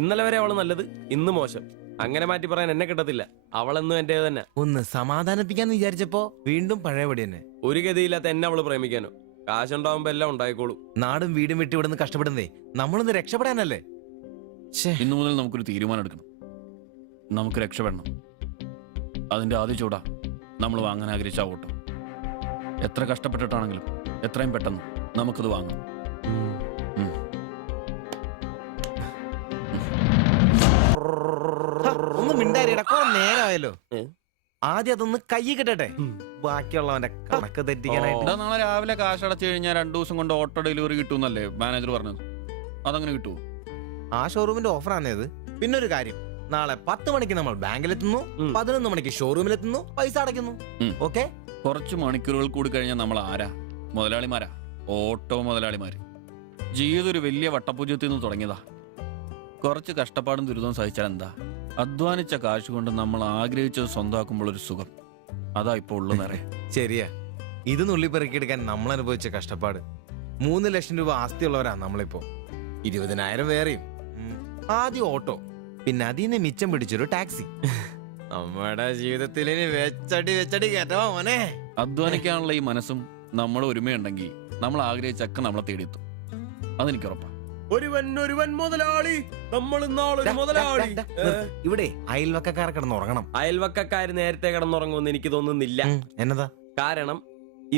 ഇന്നലെ വരെ അവള് നല്ലത്, ഇന്ന് മോശം. അങ്ങനെ മാറ്റി പറയാൻ എന്നെ കിട്ടത്തില്ല. അവളെന്നും എന്റെ തന്നെ. ഒന്ന് സമാധാനിപ്പിക്കാന്ന് വിചാരിച്ചപ്പോ വീണ്ടും പഴയപടി തന്നെ. ഒരു ഗതിയില്ലാത്ത എന്നെ അവള് പ്രേമിക്കാനോ? കാശുണ്ടാവുമ്പോ എല്ലാം ഉണ്ടായിക്കോളും. നാടും വീടും വിട്ട് ഇവിടുന്ന് കഷ്ടപ്പെടുന്നേ നമ്മളൊന്ന് രക്ഷപ്പെടാനല്ലേ. ഇന്നു മുതൽ നമുക്കൊരു തീരുമാനം എടുക്കണം. നമുക്ക് രക്ഷപ്പെടണം. അതിന്റെ ആദ്യ ചൂടാ നമ്മൾ വാങ്ങാൻ ആഗ്രഹിച്ച ഓട്ടം. എത്ര കഷ്ടപ്പെട്ടിട്ടാണെങ്കിലും എത്രയും പെട്ടെന്ന് നമുക്കത് വാങ്ങണം. ഒന്ന് മിണ്ടാരിടക്കോ, നേരമായല്ലോ. ആദ്യം അതൊന്ന് കൈ കിട്ടട്ടെ, ബാക്കിയുള്ളവന്റെ കണക്ക് തെറ്റിക്കാനായിട്ട്. നാളെ രാവിലെ കാശ് അടച്ചു കഴിഞ്ഞാൽ 2 ദിവസം കൊണ്ട് ഓട്ടോ ഡെലിവറി കിട്ടുമെന്നല്ലേ മാനേജർ പറഞ്ഞത്? അതങ്ങനെ കിട്ടുമോ? ആ ഷോറൂമിന്റെ ഓഫറാണേത്. പിന്നെ ഒരു കാര്യം, നാളെ 10 മണിക്ക് നമ്മൾ ബാങ്കിലെത്തുന്നു, 11 മണിക്ക് ഷോറൂമിലെത്തുന്നു, പൈസ അടയ്ക്കുന്നു. ഓക്കെ? കുറച്ച് മണിക്കൂറുകൾ കൂടി കഴിഞ്ഞാൽ നമ്മൾ ആരാ? മുതലാളിമാരാ, ഓട്ടോ മുതലാളിമാര്. ജീവിതം ഒരു വലിയ വട്ടപൂജ്യത്തിൽ നിന്ന് തുടങ്ങിയതാ. കുറച്ച് കഷ്ടപ്പാടും ദുരിതവും സഹിച്ചാൽ എന്താ? അധ്വാനിച്ച കാശ് കൊണ്ട് നമ്മൾ ആഗ്രഹിച്ചത് സ്വന്തമാക്കുമ്പോൾ ഒരു സുഖം, അതാ ഇപ്പൊ ഉള്ളു നിറയെ. ശരിയാ, ഇത് നുള്ളിപ്പെറുക്കിയെടുക്കാൻ നമ്മൾ അനുഭവിച്ച കഷ്ടപ്പാട്. 3 ലക്ഷം രൂപ ആസ്തിയുള്ളവരാ നമ്മളിപ്പോ. 20,000 വേറെയും. ആദ്യം ഓട്ടോ, പിന്നെ അതിന് മിച്ചം പിടിച്ചൊരു ടാക്സി. നമ്മുടെ ജീവിതത്തിൽ ഇനി വെച്ചടി കേട്ടോ മോനെ. അധ്വാനിക്കാനുള്ള ഈ മനസ്സും നമ്മുടെ ഒരുമയുണ്ടെങ്കിൽ നമ്മൾ ആഗ്രഹിച്ചൊക്കെ നമ്മളെ തേടിയെത്തും. അതെനിക്ക് ഉറപ്പാ. ഒരുവൻ മുതലാളി, നമ്മൾ ഇന്നാളൊരു മുതലാളി. ഇവിടെ അയൽവക്കക്കാർ കിടന്നുറങ്ങണം. അയൽവക്കക്കാര് നേരത്തെ കിടന്നുറങ്ങുമെന്ന് എനിക്ക് തോന്നുന്നില്ല. എന്നതാ കാരണം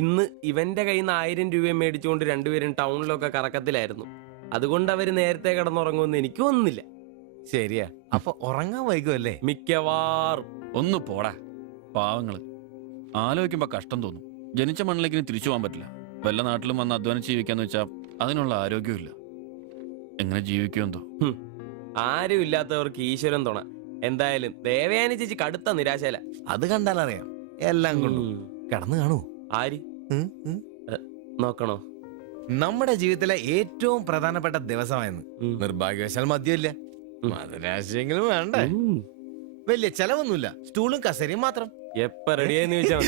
ഇന്ന് ഇവന്റെ കയ്യിൽ നിന്ന് 1000 രൂപ മേടിച്ചുകൊണ്ട് രണ്ടുപേരും ടൗണിലൊക്കെ കറക്കത്തിലായിരുന്നു. അതുകൊണ്ട് അവര് നേരത്തെ കിടന്നുറങ്ങുമെന്ന് എനിക്ക് തോന്നുന്നില്ല. ശരിയാ, അപ്പൊ ഉറങ്ങാൻ വൈകുമല്ലേ? മിക്കവാറും. ഒന്ന് പോടാ പാവങ്ങള്. ആലോചിക്കുമ്പോ കഷ്ടം തോന്നും. ജനിച്ച മണ്ണിലേക്ക് തിരിച്ചു പോകാൻ പറ്റില്ല. വല്ല നാട്ടിലും വന്ന് അധ്വാനിച്ച് ജീവിക്കാന്ന് വെച്ചാൽ അതിനുള്ള ആരോഗ്യമില്ല. എങ്ങനെ ജീവിക്കുമെന്തോ. ആരും ഇല്ലാത്തവർക്ക് ഈശ്വരൻ തുണ. എന്തായാലും ദേവയാനി ചേച്ചി കടുത്ത നിരാശയില. അത് കണ്ടാലറിയാം എല്ലാം കൊണ്ടും. കിടന്നു കാണൂ. ആര് നോക്കണോ? നമ്മുടെ ജീവിതത്തിലെ ഏറ്റവും പ്രധാനപ്പെട്ട ദിവസമായിരുന്നു. നിർഭാഗ്യവശാൽ മദ്യമില്ല. മധുരാശയെങ്കിലും വേണ്ടേ? വലിയ ചെലവൊന്നുമില്ല, സ്റ്റൂളും കസേരയും മാത്രം. എപ്പ റെഡിയായെന്ന് ചോദിച്ചാൽ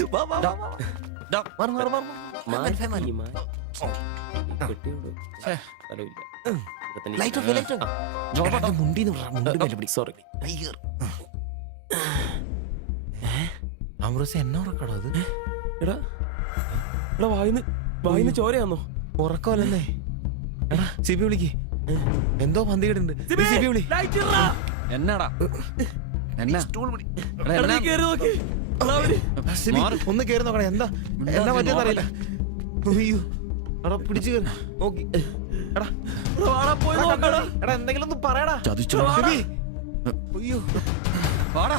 അമൃത എന്നെ ഉറക്കടോ അത്? എടാ എടാ വായിന്ന് ചോരയാന്നോ? ഉറക്കമല്ലെന്നേ. എടാ സിബി വിളിക്ക്. എന്തോ പന്തികേടുണ്ട്. സിബി വിളി. എന്നാടാ എന്നാ സിബി, ഒന്ന് കേറി നോക്കണേ. എന്താ പറ്റിയെന്ന് അറിയില്ല. അയ്യോ എടാ പിടിച്ചു കയറി നോക്കി. എടാ എടാ എന്തെങ്കിലും ഒന്ന് പറയടാ. സിബി. അയ്യോ വാടാ.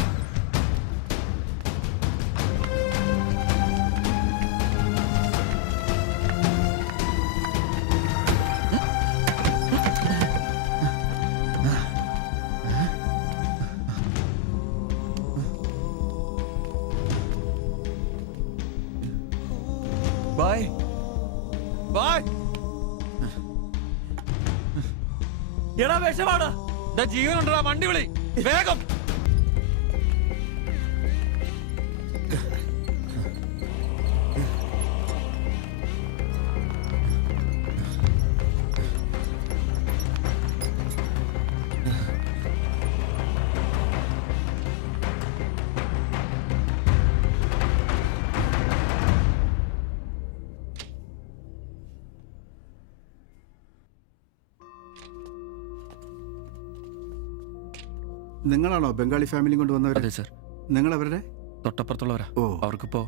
Bye bye. എടാ വിഷമാടാ. ജീവനുണ്ടടാ, വണ്ടി വിളി വേഗം. നിങ്ങളാണോ ബംഗാളി ഫാമിലി കൊണ്ട് വന്നവർ? അതെ സർ. നിങ്ങൾ അവരുടെ തൊട്ടപ്പുറത്തുള്ളവരാ. ഓ അവർക്കിപ്പോ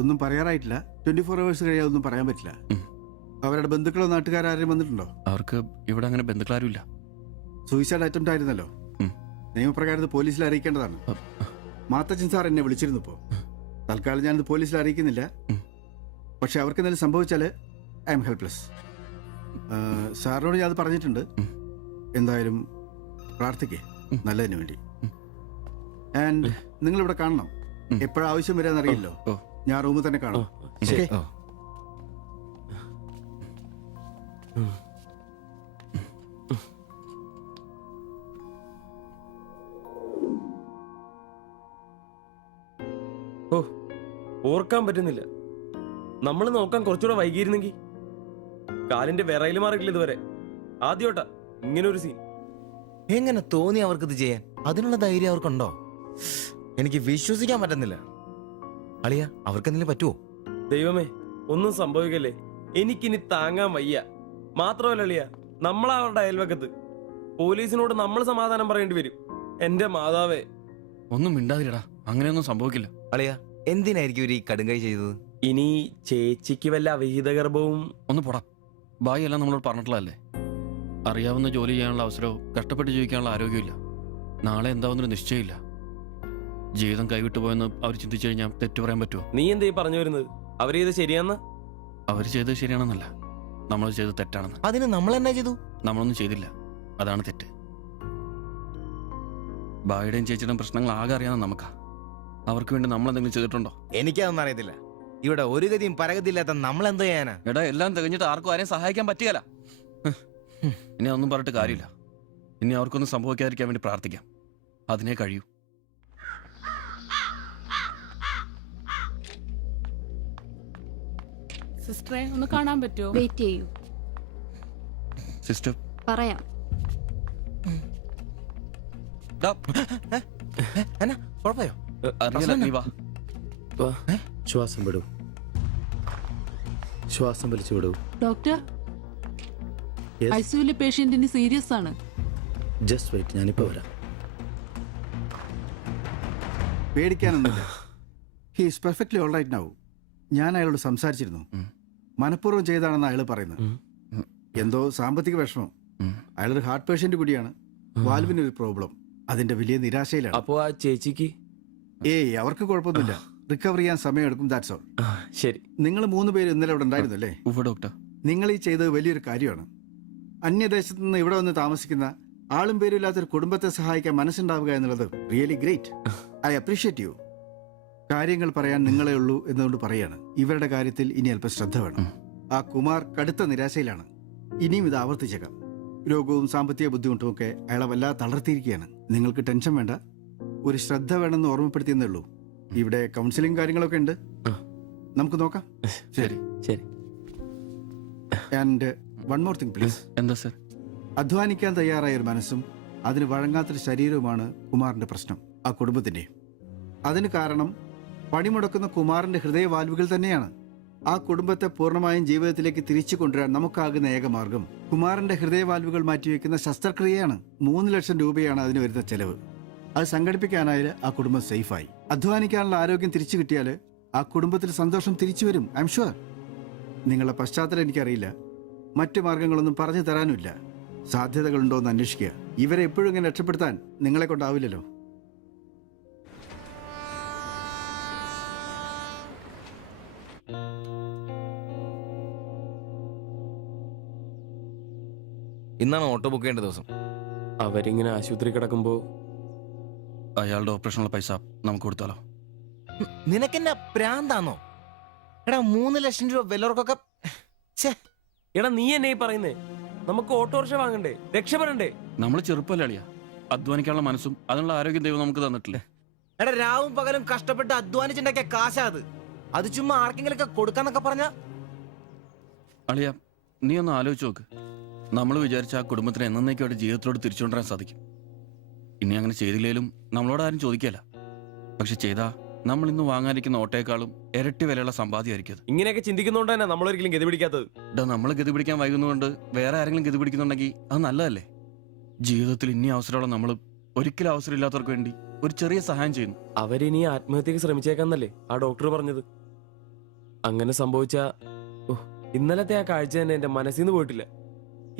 ഒന്നും പറയാറായിട്ടില്ല. 24 hours കഴിയാതെ ഒന്നും പറയാൻ പറ്റില്ല. അവരുടെ ബന്ധുക്കളോ നാട്ടുകാരും വന്നിട്ടുണ്ടോ? അവർക്ക് ഇവിടെ അങ്ങനെ ബന്ധുക്കളാരും ഇല്ല. സൂയിസൈഡ് അറ്റംപ്റ്റ് ആയിരുന്നല്ലോ. നിയമപ്രകാരം ഇത് പോലീസിൽ അറിയിക്കേണ്ടതാണ്. മാത്തച്ചൻ സാർ എന്നെ വിളിച്ചിരുന്നു. ഇപ്പോൾ തൽക്കാലം ഞാനിത് പോലീസിൽ അറിയിക്കുന്നില്ല. പക്ഷെ അവർക്ക് എന്തെങ്കിലും സംഭവിച്ചാൽ ഐ എം ഹെൽപ്ലെസ്. സാറിനോട് ഞാൻ അത് പറഞ്ഞിട്ടുണ്ട്. എന്തായാലും പ്രാർത്ഥിക്കേ നല്ലതിന് വേണ്ടി. ആൻഡ് നിങ്ങളിവിടെ കാണണം. എപ്പോഴാവശ്യം വരാന്നറിയില്ലോ. ഞാൻ റൂമിൽ തന്നെ കാണാം. ഓ ഓർക്കാൻ പറ്റുന്നില്ല. നമ്മൾ നോക്കാൻ കുറച്ചുകൂടെ വൈകിയിരുന്നെങ്കിൽ. കാലിന്റെ വിറയിൽ മാറിയിട്ടില്ല ഇതുവരെ. ആദ്യോട്ടാ ഇങ്ങനെ ഒരു സീൻ. എങ്ങനെ തോന്നി അവർക്കിത് ചെയ്യാൻ? അതിനുള്ള ധൈര്യം അവർക്കുണ്ടോ? എനിക്ക് വിശ്വസിക്കാൻ പറ്റുന്നില്ല. അളിയ അവർക്ക് എന്തെങ്കിലും പറ്റുമോ? ദൈവമേ ഒന്നും സംഭവിക്കല്ലേ. എനിക്കിനി താങ്ങാൻ വയ്യ. മാത്രമല്ല അളിയ, നമ്മളാ അവരുടെ അയൽവക്കത്ത്. പോലീസിനോട് നമ്മൾ സമാധാനം പറയേണ്ടി വരും. എന്റെ മാതാവേ. ഒന്നും മിണ്ടാതിരടാ, അങ്ങനെയൊന്നും സംഭവിക്കില്ല. അളിയ എന്തിനായിരിക്കും ഒരു ഈ കടുങ്കൈ ചെയ്തത്? ഇനി ചേച്ചിക്ക് വല്ല അവിഹിത ഗർഭവും. ഒന്ന് പോടാ. ബായി എല്ലാം നമ്മളോട് പറഞ്ഞിട്ടുള്ളതല്ലേ. അറിയാവുന്ന ജോലി ചെയ്യാനുള്ള അവസരവും കഷ്ടപ്പെട്ട് ജീവിക്കാനുള്ള ആരോഗ്യമില്ല. നാളെ എന്താവുന്നൊരു നിശ്ചയമില്ല. ജീവിതം കൈവിട്ടു പോയെന്ന് അവർ ചിന്തിച്ചു കഴിഞ്ഞാൽ തെറ്റു പറയാൻ പറ്റുമോ? നീ എന്തേ പറഞ്ഞു വരുന്നത്? അവർ ചെയ്ത് ശരിയാന്ന്? അവർ ചെയ്തത് ശരിയാണെന്നല്ല, നമ്മൾ ചെയ്തത് തെറ്റാണെന്ന്. അതിന് നമ്മൾ എന്നാ ചെയ്തു? നമ്മളൊന്നും ചെയ്തില്ല, അതാണ് തെറ്റ്. ബായുടെയും ചേച്ചിയുടെയും പ്രശ്നങ്ങൾ ആകെ അറിയാവുന്ന നമുക്കാ. അവർക്ക് വേണ്ടി നമ്മൾ എന്തെങ്കിലും ചെയ്തിട്ടുണ്ടോ? എനിക്കതൊന്നും അറിയത്തില്ല. ഇവിടെ ഒരു ഗതിയും പരഗതിയില്ലാത്ത നമ്മൾ എന്തോ ചെയ്യാനാ? എടാ എല്ലാം തികഞ്ഞിട്ട് ആർക്കും ആരെയും സഹായിക്കാൻ പറ്റുകയില്ല. ഇനി ഒന്നും പറഞ്ഞിട്ട് കാര്യമില്ല. ഇനി അവർക്കൊന്നും സംഭവിക്കാതിരിക്കാൻ വേണ്ടി പ്രാർത്ഥിക്കാം. അതിനെ കഴിയൂ. സിസ്റ്ററെ ഒന്ന് കാണാൻ പറ്റുമോ? വെയിറ്റ് ചെയ്യൂ, സിസ്റ്റർ പറയാം. കുഴപ്പമോ? അറിയില്ല, നീ വാ. ശ്വാസം വിടൂ, ശ്വാസം വലിച്ചു വിടൂ. ഡോക്ടർ, ഐസിയുലെ പേഷ്യന്റിന് സീരിയസ് ആണ്. ജസ്റ്റ് വെയിറ്റ്, ഞാനിപ്പോ വരാം. പേടിക്കാനൊന്നുമില്ല. He is perfectly all right now. ഞാൻ അയാളോട് സംസാരിച്ചിരുന്നു. മനഃപൂർവ്വം ചെയ്താണെന്ന് അയാൾ പറയുന്നത്. എന്തോ സാമ്പത്തിക വിഷമം. അയാളൊരു ഹാർട്ട് പേഷ്യന്റ് കൂടിയാണ്. വാൽവിനൊരു പ്രോബ്ലം. അതിന്റെ വലിയ നിരാശയിലാണ്. അപ്പോ ആ ചേച്ചിക്ക്? ഏയ് അവർക്ക് കുഴപ്പമൊന്നുമില്ല. റിക്കവർ ചെയ്യാൻ സമയമെടുക്കും. That's all. ശരി. നിങ്ങൾ 3 പേര് ഇന്നലെ ഇവിടെ ഉണ്ടായിരുന്നു അല്ലേ? ഡോക്ടർ, നിങ്ങൾ ഈ ചെയ്തത് വലിയൊരു കാര്യമാണ്. അന്യദേശത്ത് നിന്ന് ഇവിടെ വന്ന് താമസിക്കുന്ന ആളും പേരും ഇല്ലാത്തൊരു കുടുംബത്തെ സഹായിക്കാൻ മനസ്സുണ്ടാവുക എന്നുള്ളത് really great. I appreciate you. കാര്യങ്ങൾ പറയാൻ നിങ്ങളെ ഉള്ളൂ എന്നുകൊണ്ട് പറയാണ്. ഇവരുടെ കാര്യത്തിൽ ഇനി അല്പം ശ്രദ്ധ വേണം. ആ കുമാർ കടുത്ത നിരാശയിലാണ്. ഇനിയും ഇത് ആവർത്തിച്ചേക്കാം. രോഗവും സാമ്പത്തിക ബുദ്ധിമുട്ടും ഒക്കെ അയാളെ വല്ലാതെ തളർത്തിയിരിക്കുകയാണ്. നിങ്ങൾക്ക് ടെൻഷൻ വേണ്ട. ഒരു ശ്രദ്ധ വേണമെന്ന് ഓർമ്മപ്പെടുത്തിയെന്നേ ഉള്ളൂ. ഇവിടെ കൗൺസിലിംഗ് കാര്യങ്ങളൊക്കെ ഉണ്ട്. നമുക്ക് നോക്കാം. ശരി ശരി. And one more thing please. എന്താ സർ? അധ്വാനിക്കാൻ തയ്യാറായ ഒരു മനസ്സും അതിന് വഴങ്ങാത്തൊരു ശരീരവുമാണ് കുമാറിന്റെ പ്രശ്നം. ആ കുടുംബത്തിന്റെ അതിന് കാരണം പണിമുടക്കുന്ന കുമാറിന്റെ ഹൃദയവാൽവുകൾ തന്നെയാണ്. ആ കുടുംബത്തെ പൂർണ്ണമായും ജീവിതത്തിലേക്ക് തിരിച്ചു കൊണ്ടുവരാൻ നമുക്കാകുന്ന ഏക മാർഗം കുമാറിന്റെ ഹൃദയവാൽവുകൾ മാറ്റിവെക്കുന്ന ശസ്ത്രക്രിയയാണ്. 3 ലക്ഷം രൂപയാണ് അതിന് വരുന്ന ചെലവ്. അത് സംഘടിപ്പിക്കാനായാൽ ആ കുടുംബം സേഫായി. അധ്വാനിക്കാനുള്ള ആരോഗ്യം തിരിച്ചു കിട്ടിയാൽ ആ കുടുംബത്തിൽ സന്തോഷം തിരിച്ചു വരും. I am sure. നിങ്ങളുടെ പശ്ചാത്തലം എനിക്കറിയില്ല, മറ്റു മാർഗങ്ങളൊന്നും പറഞ്ഞു തരാനുമില്ല. സാധ്യതകളുണ്ടോ എന്ന് അന്വേഷിക്കുക. ഇവരെ എപ്പോഴും ഇങ്ങനെ രക്ഷപ്പെടുത്താൻ നിങ്ങളെ കൊണ്ടാവില്ലല്ലോ. ഇന്നാണ് ഓട്ടോ ബുക്ക് ചെയ്യേണ്ട ദിവസം. അവരിങ്ങനെ ആശുപത്രി കിടക്കുമ്പോ അയാളുടെ ഓപ്പറേഷനുള്ള പൈസ നമുക്ക് കൊടുത്താലോ? നിനക്കെന്നെ പ്രാന്താന്നോ? എടാ 3 ലക്ഷം രൂപ വിലവർക്കൊക്കെ. എടാ നീ എന്നെ പറയുന്നേ? നമുക്ക് ഓട്ടോറിക്ഷ വാങ്ങണ്ടേ, രക്ഷപ്പെടണ്ടേ? നമ്മൾ ചെറുപ്പല്ലേ അളിയാ, അധ്വാനിക്കാനുള്ള മനസ്സും അതിനുള്ള ആരോഗ്യം ദൈവം നമുക്ക് തന്നിട്ടില്ലേ? എടാ രാവും പകലും കഷ്ടപ്പെട്ട് അധ്വാനിച്ചുണ്ടാക്കിയ കാശാ അത് ചുമ്മാ ആർക്കെങ്കിലൊക്കെ കൊടുക്കാന്നൊക്കെ പറഞ്ഞ. അളിയ, നീ ഒന്ന് ആലോചിച്ച് നോക്ക്. നമ്മൾ വിചാരിച്ച ആ കുടുംബത്തിന് എന്നേക്കുമായിട്ട് ജീവിതത്തോട് തിരിച്ചുകൊണ്ടുവരാൻ സാധിക്കും. ഇനി അങ്ങനെ ചെയ്തില്ലേലും നമ്മളോട് ആരും ചോദിക്കല. പക്ഷെ ചെയ്താ നമ്മൾ ഇന്ന് വാങ്ങാനിരിക്കുന്ന ഓട്ടേക്കാളും ഇരട്ടി വിലയുള്ള സമ്പാദ്യമായിരിക്കും അത്. ഇങ്ങനെയൊക്കെ ചിന്തിക്കുന്നോണ്ട് തന്നെ നമ്മളൊരിക്കലും ഗതി പിടിക്കാത്തത്. നമ്മൾ ഗതി പിടിക്കാൻ വൈകുന്നതുകൊണ്ട് വേറെ ആരെങ്കിലും ഗതി പിടിക്കുന്നുണ്ടെങ്കിൽ അത് നല്ലതല്ലേ? ജീവിതത്തിൽ ഇനി അവസരമുള്ള നമ്മൾ ഒരിക്കലും അവസരമില്ലാത്തവർക്ക് വേണ്ടി ഒരു ചെറിയ സഹായം ചെയ്യുന്നു. അവരിനി ആത്മഹത്യക്ക് ശ്രമിച്ചേക്കാന്നല്ലേ ആ ഡോക്ടർ പറഞ്ഞത്? അങ്ങനെ സംഭവിച്ച ഇന്നലത്തെ ആ കാഴ്ച തന്നെ എന്റെ മനസ്സിൽ നിന്ന് പോയിട്ടില്ല.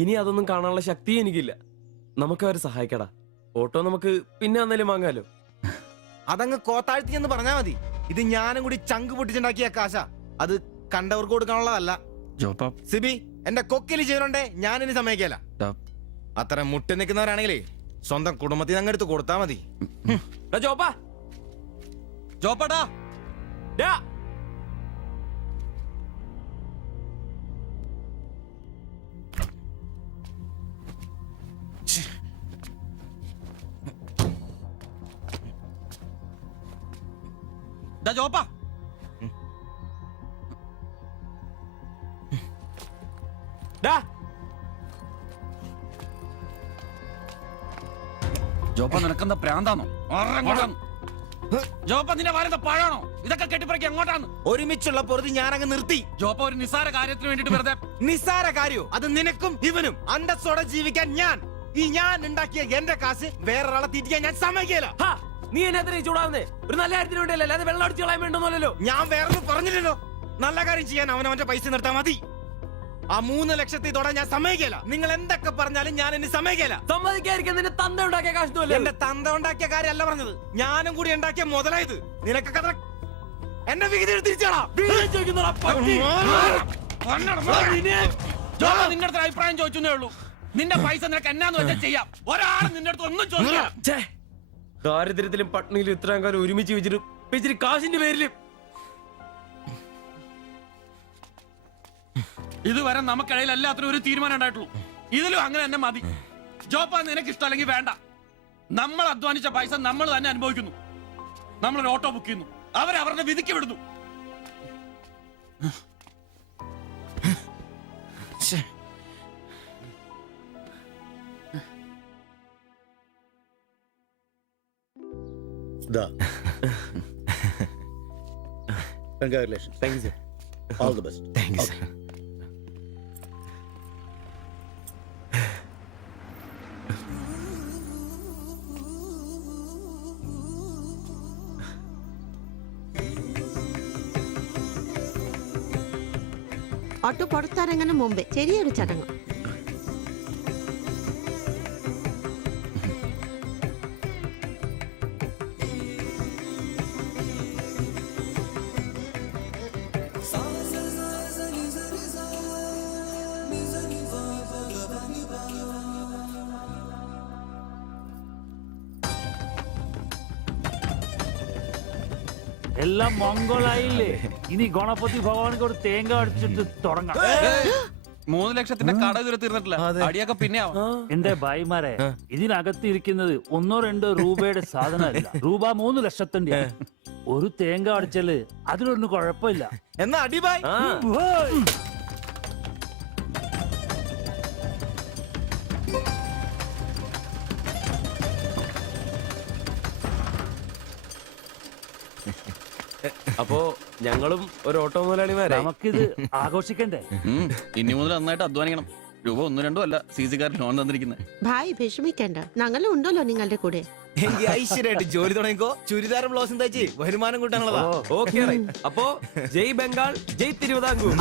ഇനി അതൊന്നും കാണാനുള്ള ശക്തി എനിക്കില്ല. നമുക്ക് അവരെ സഹായിക്കടാ. ഓട്ടോ നമുക്ക് പിന്നെ വന്നാലും വാങ്ങാലോ. അതങ്ങ് കോത്താഴ്ത്തി എന്ന് പറഞ്ഞാ മതി. ഇത് ഞാനും കൂടി ചങ്ക് പൊട്ടിച്ചുണ്ടാക്കിയ കാശ. അത് കണ്ടവർക്ക് കൊടുക്കാനുള്ളതല്ല. സിബി, എന്റെ കൊക്കില് ജീവനുണ്ടേ ഞാനിനി സമ്മതിക്കല. അത്ര മുട്ടി നിൽക്കുന്നവരാണെങ്കിലേ സ്വന്തം കുടുംബത്തിൽ അങ്ങ് എടുത്ത് കൊടുത്താ മതി. ജോപ്പാടാ ജോപ്പാ ജോപ്പ, നിനക്കെന്താ പ്രാന്താണോ? ജോപ്പ, നിന്റെ വാരത്തെ പാഴാണോ? ഇതൊക്കെ കെട്ടിപ്പറക്കി അങ്ങോട്ടാണ്. ഒരുമിച്ചുള്ള പൊറുതി ഞാനങ്ങ് നിർത്തി. ജോപ്പ, ഒരു നിസ്സാര കാര്യത്തിന് വേണ്ടിട്ട് വെറുതെ. നിസ്സാര കാര്യോ? അത് നിനക്കും ഇവനും അന്തസ്സോടെ ജീവിക്കാൻ ഞാൻ ഉണ്ടാക്കിയ എന്റെ കാശ് വേറൊരാളെ തീറ്റിക്കാൻ ഞാൻ സമ്മതിക്കില്ല. നീ എന്നെ ചൂടാവുന്നേ? ഒരു നല്ല കാര്യത്തിന് വേണ്ടിയല്ലേ, അല്ലാതെ വെള്ളം അടിച്ചു കളയാൻ വേണ്ടല്ലോ. ഞാൻ വേറൊന്നും പറഞ്ഞില്ലല്ലോ. നല്ല കാര്യം ചെയ്യാൻ അവനവന്റെ പൈസ നിർത്താൻ മതി. ആ 3 ലക്ഷത്തിൽ തൊടാൻ ഞാൻ സമ്മതിക്കില്ല. നിങ്ങൾ എന്തൊക്കെ പറഞ്ഞാലും ഞാൻ എന്നെ സമ്മതിക്കില്ല. സമ്മതിക്കാതിരിക്കാൻ നിന്റെ തന്ത ഉണ്ടാക്കിയ കാശ്. എന്റെ തന്ത ഉണ്ടാക്കിയ കാര്യമല്ല പറഞ്ഞത്, ഞാനും കൂടി ഉണ്ടാക്കിയ മുതലായത്. നിനക്കൊക്കെ എന്റെ വിഹിതം തിരിച്ചാടാ. നിങ്ങളുടെ അഭിപ്രായം ചോദിച്ചേ ഉള്ളൂ. നിന്റെ പൈസ നിനക്ക് എന്നാന്ന് വെച്ചാൽ ചെയ്യാം. ഒരാളും നിന്റെ അടുത്ത് ഒന്നും ചോദിക്കാം. ദാരിദ്ര്യത്തിലും പട്ടിണിയിലും ഇത്രയും കാലം ഒരുമിച്ച് വെച്ചിട്ട് കാശിന്റെ പേരിലും ഇതുവരെ നമുക്കിടയിൽ എല്ലാത്തിനും ഒരു തീരുമാനം ഉണ്ടായിട്ടുള്ളൂ. ഇതിലും അങ്ങനെ തന്നെ മതി. ജോപ്പ, നിനക്ക് ഇഷ്ടമല്ലെങ്കിൽ വേണ്ട. നമ്മൾ അധ്വാനിച്ച പൈസ നമ്മൾ തന്നെ അനുഭവിക്കുന്നു. നമ്മളൊരു ഓട്ടോ ബുക്ക് ചെയ്യുന്നു, അവരവരുടെ വിധിക്ക് വിടുന്നു. Congratulations. Thank you, sir. All the best. Thank you, sir. Auto പുറത്തിറങ്ങുന്ന മുമ്പേ ചെറിയൊരു ചടങ്ങ്. എല്ലാം മംഗളായില്ലേ? ഇനി ഗണപതി ഭഗവാനക്ക് ഒരു തേങ്ങ അടിച്ചിട്ട് തുടങ്ങാം. 3 ലക്ഷത്തിന്റെ കട ഇതുവരെ തീർന്നിട്ടില്ല. അടിയൊക്കെ പിന്നെ എന്റെ ഭായിമാരെ, ഇതിനകത്ത് ഇരിക്കുന്നത് 1-2 രൂപയുടെ സാധനമല്ല, രൂപ 3 ലക്ഷത്തിന്റെ. ഒരു തേങ്ങ അടിച്ചാല് അതിലൊന്നും കുഴപ്പമില്ല. എന്നാ അടിബായ്. അപ്പോ ഞങ്ങളും ഒരു ഓട്ടോ മുതലാളിമാരായി. നമുക്കിത് ആഘോഷിക്കണ്ടേ? ഇനി മുതൽ നന്നായിട്ട് അധ്വാനിക്കണം. രൂപ 1-2 അല്ല CC-കാർ ലോൺ തന്നിരിക്കുന്നത്. ഭായ് വിഷമിക്കണ്ട, ഞങ്ങളും ഉണ്ടല്ലോ നിങ്ങളുടെ കൂടെ. എങ്കിൽ ഐശ്വര്യമായിട്ട് ജോലി തുടങ്ങിക്കോ. ചുരിദാറും ബ്ലൗസും തയ്ച്ച് വരുമാനം കൂട്ടാനുള്ളതാ. ഓക്കെ അപ്പോ ജയ് ബംഗാൾ, ജയ് തിരുവിതാംകൂർ.